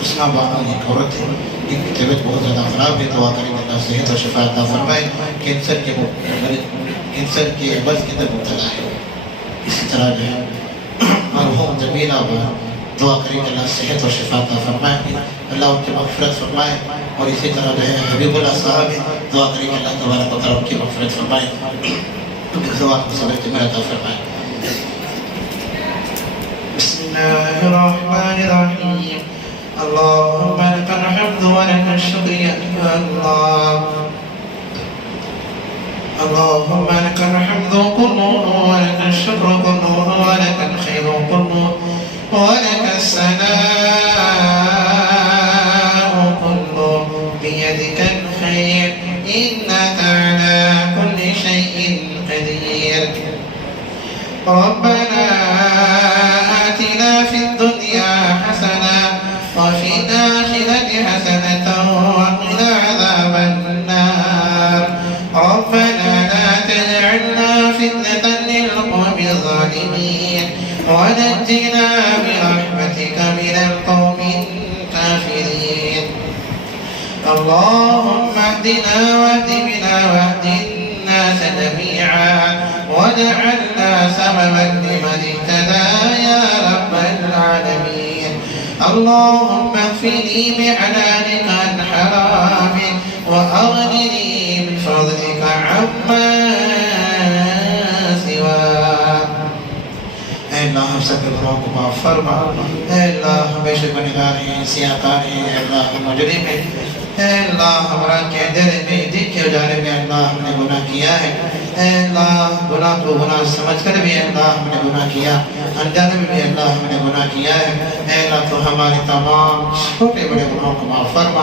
حسنہ بانو ایک عورت ہے، ان کی طبیعت بہت زیادہ خراب ہے. دعا کریں اللہ صحت اور شفا عطا فرمائے. کینسر کے مرض کے اندر مبتلا ہے. اسی طرح جو ہے مرحوم جمیلہ دعا کریں کہ اللہ صحت اور شفا عطا فرمائے، اللہ ان کی مغفرت فرمائے. اور اسی طرح جو ہے حبیب اللہ صاحب دعا کریں کہ اللہ تبارک و تعالیٰ ان کی مغفرت فرمائے، ان کی دعا کو صبر عطا فرمائے. بسم الله الرحمن الرحيم اللهم لك الحمد ولك الشكر يا الله اللهم لك الحمد كله ولك الشكر كله ولك الخير كله ولك الثناء كله بيدك الخير إنك على كل شيء قدير ربنا آتنا في الدنيا حسنة وفي الآخرة حسنة وقنا عذاب النار ربنا لا تجعلنا فتنة للقوم الظالمين ونجنا برحمتك من القوم الكافرين اللهم اهدنا واهد بنا واهد الناس جميعا واجعلنا سببا لمن اهتدى يا رب العالمين اللهم اكفني بحلالك عن حرامك واغنني بفضلك عما سواك اے اللہ ہم سب کے گناہوں کو معاف فرما اے اللہ ہمیشہ گنہگار ہیں سیاہکار ہیں اے اللہ مجرم ہیں اے اللہ ہمارا کے اندھیرے میں دن کے اجالے میں اللہ ہم نے گناہ کیا ہے اے اللہ گناہ کو گناہ سمجھ کر بھی اللہ ہم نے گناہ کیا انجانے میں بھی اللہ ہم نے گناہ کیا ہے اے اللہ تو ہمارے تمام چھوٹے بڑے گناہوں کو معاف فرما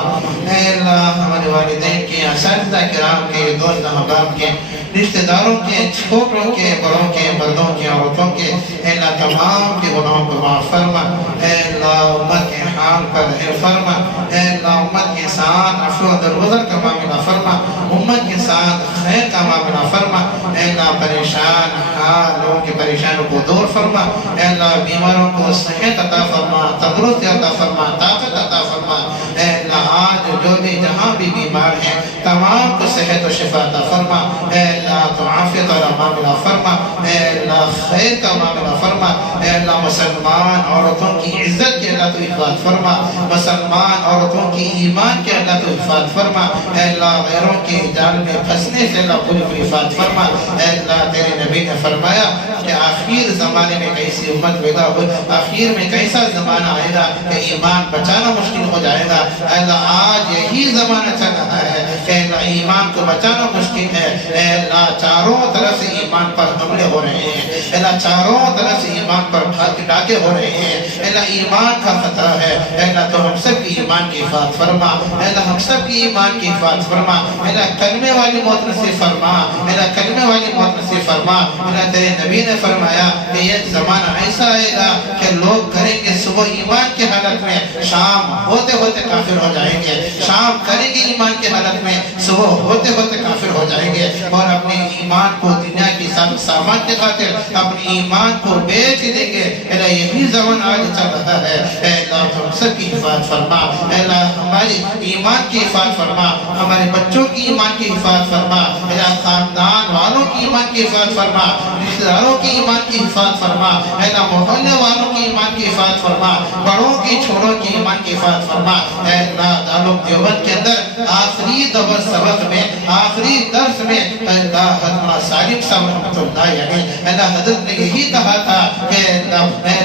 اے اللہ ہمارے والدین کے اساتذہ کرام کے دوست احباب کے رشتہ داروں کے چھوٹوں کے بڑوں کے مردوں کے عورتوں کے اے اللہ تمام کے گناہوں کو معاف فرما اے اللہ امت کے حال پر رحم فرما اے اللہ امت کے ساتھ عفو و درگزر کا معاملہ فرما امت کے ساتھ خیر کا معاملہ فرما اے اللہ پریشان حال لوگوں کے پریشانوں کو دور فرما اے اللہ بیماروں کو صحت عطا فرما تندرستی عطا فرما طاقت عطا فرما اے اللہ آج جو بھی جہاں بھی بیمار ہیں تمام کو صحت و شفا عطا فرما اے اللہ تو عافیت والا معاملہ فرما اے اللہ خیر کا معاملہ فرما اے اللہ مسلمان عورتوں کی عزت کے اللہ تو حفاظت فرما مسلمان عورتوں کی ایمان کے اللہ تو حفاظت فرما اے اللہ غیروں کے جال میں پھنسنے سے اللہ پوری حفاظت فرما اے اللہ تیرے نبی نے فرمایا کہ آخر زمانے میں کیسی امت پیدا ہو آخر میں کیسا زمانہ آئے گا کہ ایمان بچانا مشکل ہو جائے گا اے اللہ آج یہی زمانہ چل رہا ہے کہ اللہ ایمان کو بچانا مشکل ہے اے اللہ چاروں طرف سے ایمان پر حملے ہو رہے ہیں اے اللہ چاروں طرف سے ایمان پر ڈاکے ہو رہے ہیں اے اللہ ایمان کا خطرہ ہے اے اللہ تو ہم سب کی ایمان کی حفاظت فرما اے اللہ ہم سب کی ایمان کی حفاظت فرما اے اللہ کلمے والی موت نصیب فرما اے اللہ کلمے والی موت نصیب فرما اے اللہ تیرے نبی نے فرمایا کہ یہ زمانہ ایسا آئے گا کہ لوگ کریں گے صبح ایمان کی حالت میں شام ہوتے ہوتے کافر ہو جائیں گے شام کریں گے ایمان کی حالت میں صبح ہوتے ہوتے کافر ہو جائیں گے اور اپنے ایمان کو دنیا کی سامان کے خاطر اپنے ایمان کو بیچ دیں گے اے اللہ یہی زمانہ آج چل رہا ہے اے اللہ ہم سب کی حفاظت فرما اے اللہ ہماری ایمان کی حفاظت فرما ہمارے بچوں کی ایمان کی حفاظت فرما اے اللہ خاندان والوں کی ایمان کی حفاظت فرما رشتہ داروں کی ایمان کی حفاظت فرما اے اللہ محلے والوں کی ایمان کی حفاظت فرما بڑوں کی چھوٹوں کی ایمان کی حفاظت فرما اے اللہ دارالعلوم دیوبند کے اندر آخری دور سبق میں آخری درس میں اللہ حضرت سالم صاحب رحمۃ اللہ علیہ اللہ حضرت نے یہی کہا تھا کہ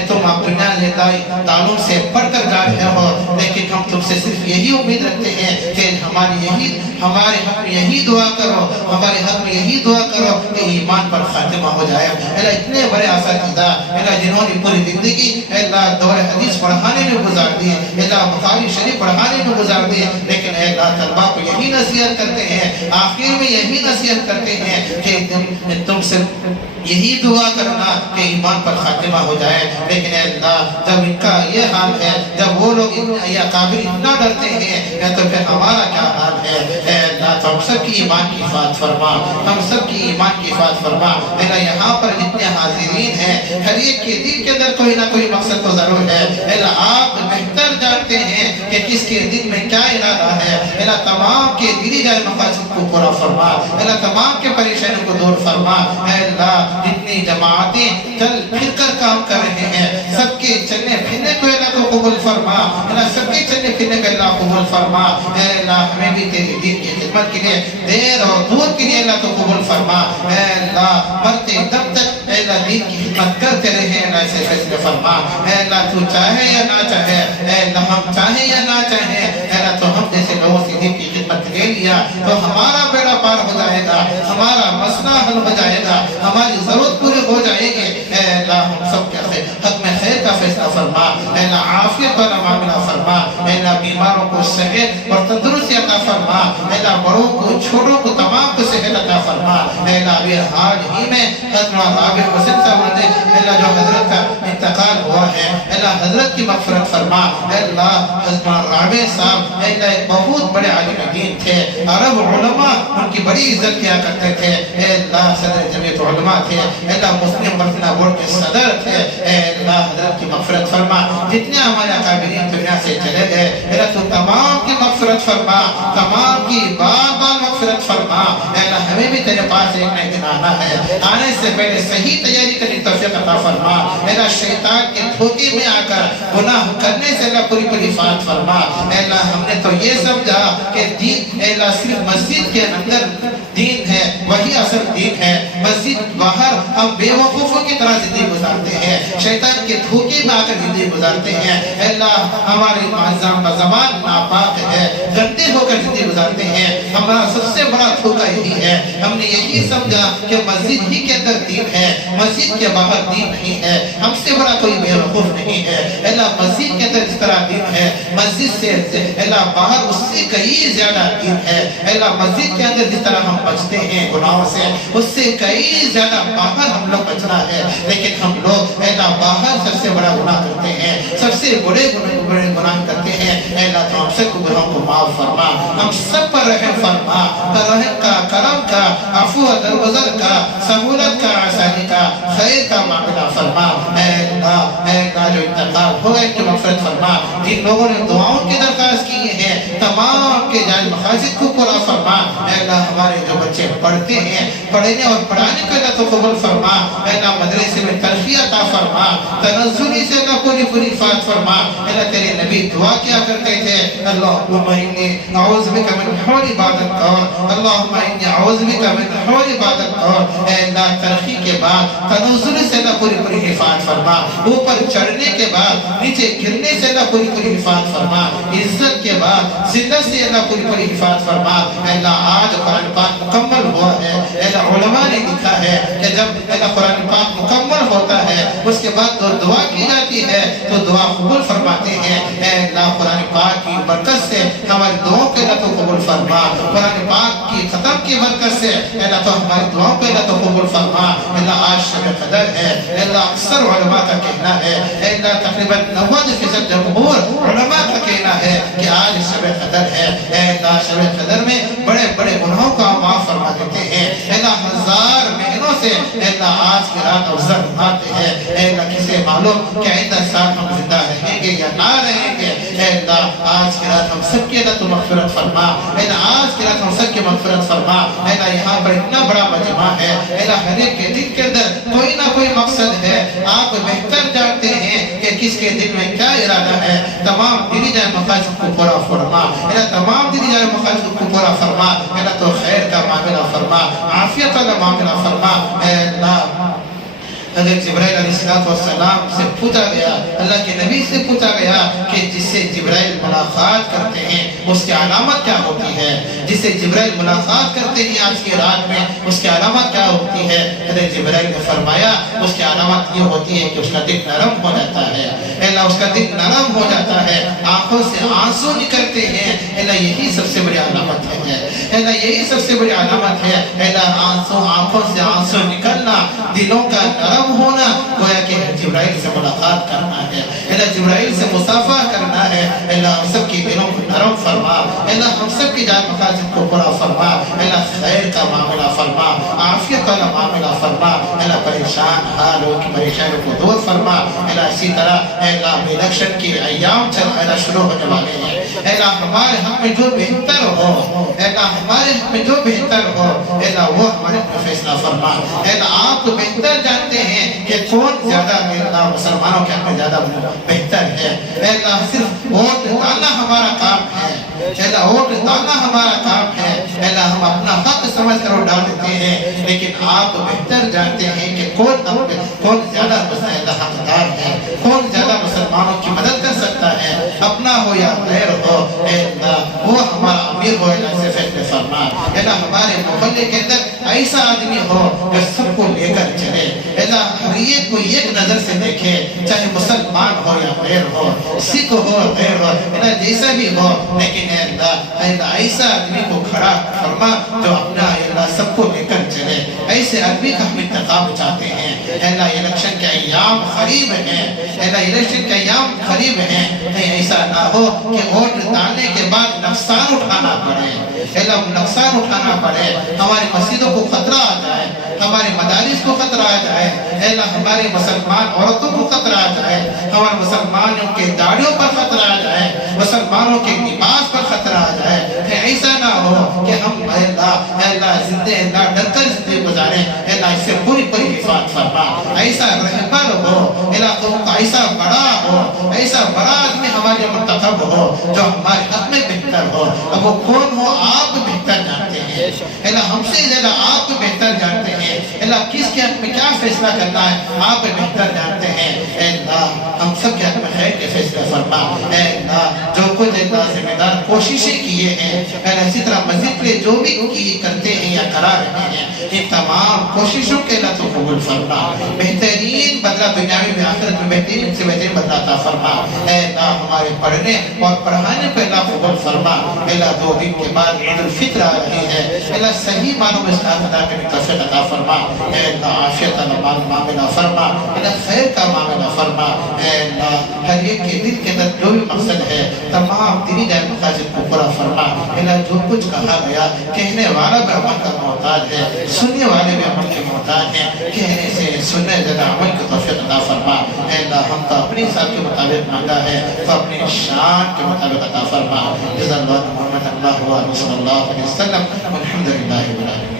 تم دنیا تعلق سے پڑھ کر جا رہے ہو لیکن ہم تم سے صرف یہی امید رکھتے ہیں کہ ہمارے حق میں یہی دعا کرو ہمارے حق میں یہی دعا کرو کہ ایمان پر خاتمہ ہو جائے اللہ اتنے بڑے اساتذہ اللہ جنہوں نے پوری زندگی اللہ دور حدیث پڑھانے میں گزار دی اللہ بخاری شریف پڑھانے میں گزار دی لیکن اللہ طلبہ کو یہی نصیحت کرتے ہیں آخر میں یہی نصیحت کرتے ہیں کہ تم سے یہی دعا کرنا کہ ایمان پر خاتمہ ہو جائے لیکن اے اللہ جب ان کا یہ حال ہے جب وہ لوگ یا قابل اتنا ڈرتے ہیں تو پھر ہمارا کیا حال ہے اے اللہ تو ہم سب کی ایمان کی حفاظت فرما ہم سب کی ایمان کی حفاظت فرما اے اللہ یہاں پر جتنے حاضرین ہیں ہر ایک کے دل کے اندر کوئی نہ کوئی مقصد تو ضرور ہے اے اللہ آپ بہتر جانتے ہیں کہ کس کے دل میں کیا ارادہ ہے اے اللہ تمام کے دلی جائے مقاصد کو پورا فرما اے اللہ تمام کے پریشانیوں کو دور فرما اے اللہ جتنی جماعتیں چل پھر کر کام کر رہے ہیں سب کے چلنے پھرنے کو اللہ تو قبول فرما اللہ سب کے چلنے پھرنے کو اللہ قبول فرما اے اللہ ہمیں بھی تیرے دین کی خدمت کے لیے دیر اور دور کے لیے اللہ تو قبول فرما اے اللہ مرتے دم تک اے اللہ دین کی خدمت کرتے رہے اللہ سے فیصلہ فرما اے اللہ تو چاہے یا نہ چاہے اے اللہ ہم چاہے یا نہ چاہے اے اللہ تو ہم جیسے لوگوں سے دین کی خدمت لے لیا تو ہمارا بیڑا پار ہو جائے گا ہمارا مسئلہ حل ہو جائے گا ہماری ضرورت پوری ہو جائے گی اے اللہ ہم سب کے حق میں خیر کا فیصلہ فرما اے اللہ عافیت والا معاملہ فرما اے اللہ بیماروں کو صحت اور تندرستی عطا فرما اے اللہ بڑوں کو چھوٹوں کو تمام کو صحت عطا فرما اے اللہ ابھی حال ہی میں حضرت رابع حسین صاحب نے اے اللہ جو حضرت کا انتقال ہوا ہے اے اللہ حضرت کی مغفرت فرما اے اللہ حضرت رابع صاحب اے اللہ ایک بہت بڑے عالم دین تھے عرب علماء ان کی بڑی عزت کیا کرتے تھے اے اللہ صدر جمعیت علماء تھے اے اللہ مسلم برتنہ بورڈ کے صدر تھے اے اللہ حضرت کی مغفرت فرما جتنے ہمارے اکابرین دنیا سے چلے گئے اے اللہ تو تمام کی مغفرت فرما تمام کی بار بار مغفرت فرما اے اللہ ہمیں بھی تیرے پاس ایک نہ دن آنا ہے آنے سے پہلے صحیح تیاری کرنے توفیق عطا فرما اے اللہ شیطان کے دھوکے میں آ کر گناہ کرنے سے اللہ پوری پوری حفاظت فرما اے اللہ ہم نے تو یہ سمجھا کہ دین اے اللہ صرف مسجد کے اندر دین ہے وہی اصل دین ہے مسجد باہر ہم بے وقوفوں کی طرح زندگی گزارتے ہیں شیطان کے دھوکے میں آ کر زندگی گزارتے ہیں اے اللہ ہماری زبان ناپاک ہے گندے ہو کر زندگی گزارتے ہیں ہمارا سب سے بڑا دھوکہ یہی ہے ہم نے یہی سمجھا کہ مسجد ہی کے اندر دین ہے مسجد کے باہر دین نہیں ہے ہم سے بڑا کوئی بے وقوف نہیں ہے اے اللہ مسجد کے اندر اس طرح دین ہے مسجد سے اے اللہ باہر اس سے کئی زیادہ دین ہے اے اللہ مسجد کے اندر جس طرح ہم بچتے ہیں گناہوں سے اس سے کئی زیادہ باہر ہم لوگ بچنا ہے لیکن ہم لوگ اے اللہ باہر سب سے بڑا گناہ کرتے ہیں سب سے بڑے گناہ کرتے ہیں اے اللہ تو ہم سب کو گناہوں کو معاف فرما ہم سب پر رحم فرما رحم کا کرم کا عفو درگزر کا سہولت کا آسانی کا خیر کا معاملہ فرما اے اللہ جو انتقال ہو گئے کہ مغفرت فرما جن لوگوں نے دعاؤں کی درخواست کی ہیں تمام کے جائز مقاصد کو پورا فرما اے اللہ ہمارے جو بچے پڑھتے ہیں پڑھنے اور پڑھانے کا اللہ تو قبول فرما اے اللہ مدرسے میں ترقی عطا فرما تنزلی سے اللہ پوری پوری حفاظت فرما اے اللہ تیرے نبی دعا کیا کرتے تھے اللہم انی اعوذ بک من حول بعد القول اللہم انی اعوذ بک من حول بعد القول اے اللہ ترقی کے بعد تنزلی سے اللہ پوری پوری حفاظت فرما اوپر چڑھنے کے بعد نیچے گرنے سے اللہ پوری پوری حفاظت فرما عزت کے بعد ذلت سے اللہ پوری پوری حفاظت فرما اے اللہ آج قرآن پاک مکمل ہوا ہے اے اللہ علماء نے لکھا ہے کہ جب اے اللہ قرآن پاک مکمل ہوتا ہے اس کے بعد دعا کی جاتی ہے تو دعا قبول فرماتے ہیں اے اللہ قرآن پاک کی برکت سے ہماری دعاؤں کے اللہ تو قبول فرما قرآن پاک کی ختم کی برکت سے اے اللہ تو ہماری دعاؤں کے اللہ تو قبول فرما اے اللہ آج شب قدر ہے اے اللہ اکثر علماء کا کہنا ہے اے اللہ تقریباً 90% جمہور علماء کا کہنا ہے کہ آج شب قدر ہے اے اللہ شب قدر میں بڑے بڑے گناہوں کا معاف فرما دیتے ہیں اے اللہ ہزار مہینوں سے اے اللہ آج کی رات افضل آتے ہیں اے اللہ کسے معلوم کہ آئندہ سال ہم زندہ رہیں گے یا نہ رہیں گے اے اللہ آج کی رات ہم سب کی اللہ تو مغفرت فرما اے اللہ آج کی رات ہم سب کی مغفرت فرما اے اللہ یہاں پر اتنا بڑا مجمع ہے اے اللہ ہر ایک کے دل کے اندر کوئی نہ کوئی مقصد ہے آپ بہتر جانتے ہیں کہ کس کے دل میں کیا ارادہ ہے تمام دلی جائے مقاصد کو پورا فرما اے اللہ تمام دلی جائے مقاصد کو پورا فرما اے اللہ تو خیر کا معاملہ فرما عافیت والا معاملہ فرما اے اللہ حضرت جبرائیل علیہ السلام سے پوچھا گیا اللہ کے نبی سے پوچھا گیا کہ جس سے جبرائیل ملاقات کرتے ہیں اس کی علامت کیا ہوتی ہے جس سے جبرائیل ملاقات کرتے ہیں آج کی رات میں اس کی علامت کیا ہوتی ہے حضرت جبرائیل نے فرمایا اس کی علامت یہ ہوتی ہے کہ اس کا دل نرم ہو جاتا ہے اللہ اس کا دل نرم ہو جاتا ہے آنکھوں سے آنسو نکلتے ہیں اللہ یہی سب سے بڑی علامت ہے اللہ یہی سب سے بڑی علامت ہے اللہ آنکھوں سے آنسو نکلنا دلوں کا نرم ہونا گویا کہ جبرائیل سے ملاقات کرنا ہے اللہ جبرائیل سے مصافحہ کرنا ہے اللہ ہم سب کی دلوں کو نرم فرما اللہ ہم سب کی جان مقاصد کو پورا فرما اللہ خیر کا معاملہ فرما عافیت والا معاملہ فرما اللہ پریشان حالوں کی پریشانیوں کو دور فرما اللہ اسی طرح اللہ الیکشن کی ایام اللہ شروع ہونے والے ہیں اللہ ہمارے حق میں جو بہتر ہو اللہ ہمارے حق میں جو بہتر ہو اللہ وہ ہمارے فیصلہ فرما اللہ آپ تو بہتر جانتے ہیں کہ کون زیادہ اللہ مسلمانوں کے حق میں زیادہ بہتر ہے اللہ صرف ووٹ ڈالنا ہمارا کام ہے اللہ ووٹ ڈالنا ہمارا کام ہے اللہ ہم اپنا حق سمجھ کر وہ ڈال دیتے ہیں، لیکن آپ بہتر جانتے ہیں کہ کون زیادہ حقدار ہے، کون زیادہ مسلمانوں کی مدد کر سکتا ہے، اپنا ہو یا غیر ہو۔ اے اللہ وہ ہمارا امیر ہو، اللہ سے فیصلے فرما۔ اے اللہ ہمارے محلے کے اندر ایسا آدمی ہو جو سب کو لے کر چلے، اے اللہ ہر ایک کو ایک نظر سے دیکھے، چاہے مسلمان ہو یا غیر ہو، سکھ ہو غیر ہو، اے اللہ جیسا بھی ہو، لیکن اے اللہ ایسا آدمی کو کھڑا فرما جو اپنا اے اللہ سب کو لے کر چلے۔ ایسے آدمی کا ہم انتخاب چاہتے ہیں۔ اے اللہ الیکشن کے ایام قریب ہیں، اے اللہ الیکشن کے ایام قریب ہیں، کہیں ایسا نہ ہو کہ ووٹ ڈالنے کے بعد نقصان اٹھانا پڑے، اے اللہ نقصان اٹھانا پڑے، ہماری مسجدوں کو خطرہ آ جائے، ہمارے مدارس کو خطرہ آ جائے، اے اللہ ہمارے مسلمان عورتوں کو خطرہ آ جائے، ہمارے مسلمانوں کے داڑھیوں پر خطرہ آ جائے، مسلمانوں کے لباس پر خطرہ آ جائے، کہ ایسا نہ ہو کہ ہم اے اللہ زندے اللہ ڈر کر زندگی گزاریں۔ اے اللہ اس سے پوری حفاظت فرما، ایسا رہبر ہو، اے اللہ ایسا بڑا ہو، ایسا بڑا آدمی ہمارے منتخب ہو جو ہمارے حق میں بہتر ہو۔ اب وہ کون ہو آپ بہتر جانتے ہیں، اے اللہ ہم سے زیادہ آپ بہتر جانتے ہیں، اے اللہ کس کے حق میں کیا فیصلہ کرنا ہے آپ بہتر جانتے ہیں۔ اے اللہ ہم سب کے حق میں خیر کے فیصلے فرما۔ اے اللہ جو کچھ اے اللہ ذمہ دار کوششیں کیے ہیں، اے اللہ اسی طرح مسجد کے جو بھی کرتے ہیں یا کرا رہے ہیں، ان تمام کوششوں کے اللہ تو قبول فرما، بہترین بدلہ دنیاوی میں آخرت میں بہترین سے بہترین بدلہ عطا فرما۔ اے اللہ ہمارے پڑھنے اور پڑھانے کو اللہ قبول فرما۔ اے اللہ 2 دن کے بعد عید الفطر آ رہی ہے، اے اللہ صحیح معنوں میں اس کا ادا کرنے کی توفیق عطا فرما۔ اے اللہ عافیت اللہ معاملہ فرما، اے اللہ خیر کا معاملہ فرما۔ اے اللہ ہر ایک کے دل کے اندر جو بھی مقصد ہے تمام دینی جائے مقاصد کو پورا فرما۔ اے اللہ جو کچھ کہا گیا کہنے والا بھی عمل کا محتاج ہے، سننے والے بھی عمل کے محتاج ہیں، کہنے سے سننے زیادہ عمل کی توفیق عطا فرما۔ اے اللہ ہم تو اپنی حساب کے مطابق مانگا ہے تو اپنی شان کے مطابق عطا فرما۔ جزا اللہ محمد اللہ صلی اللہ علیہ وسلم، الحمدللہ رب العالمین۔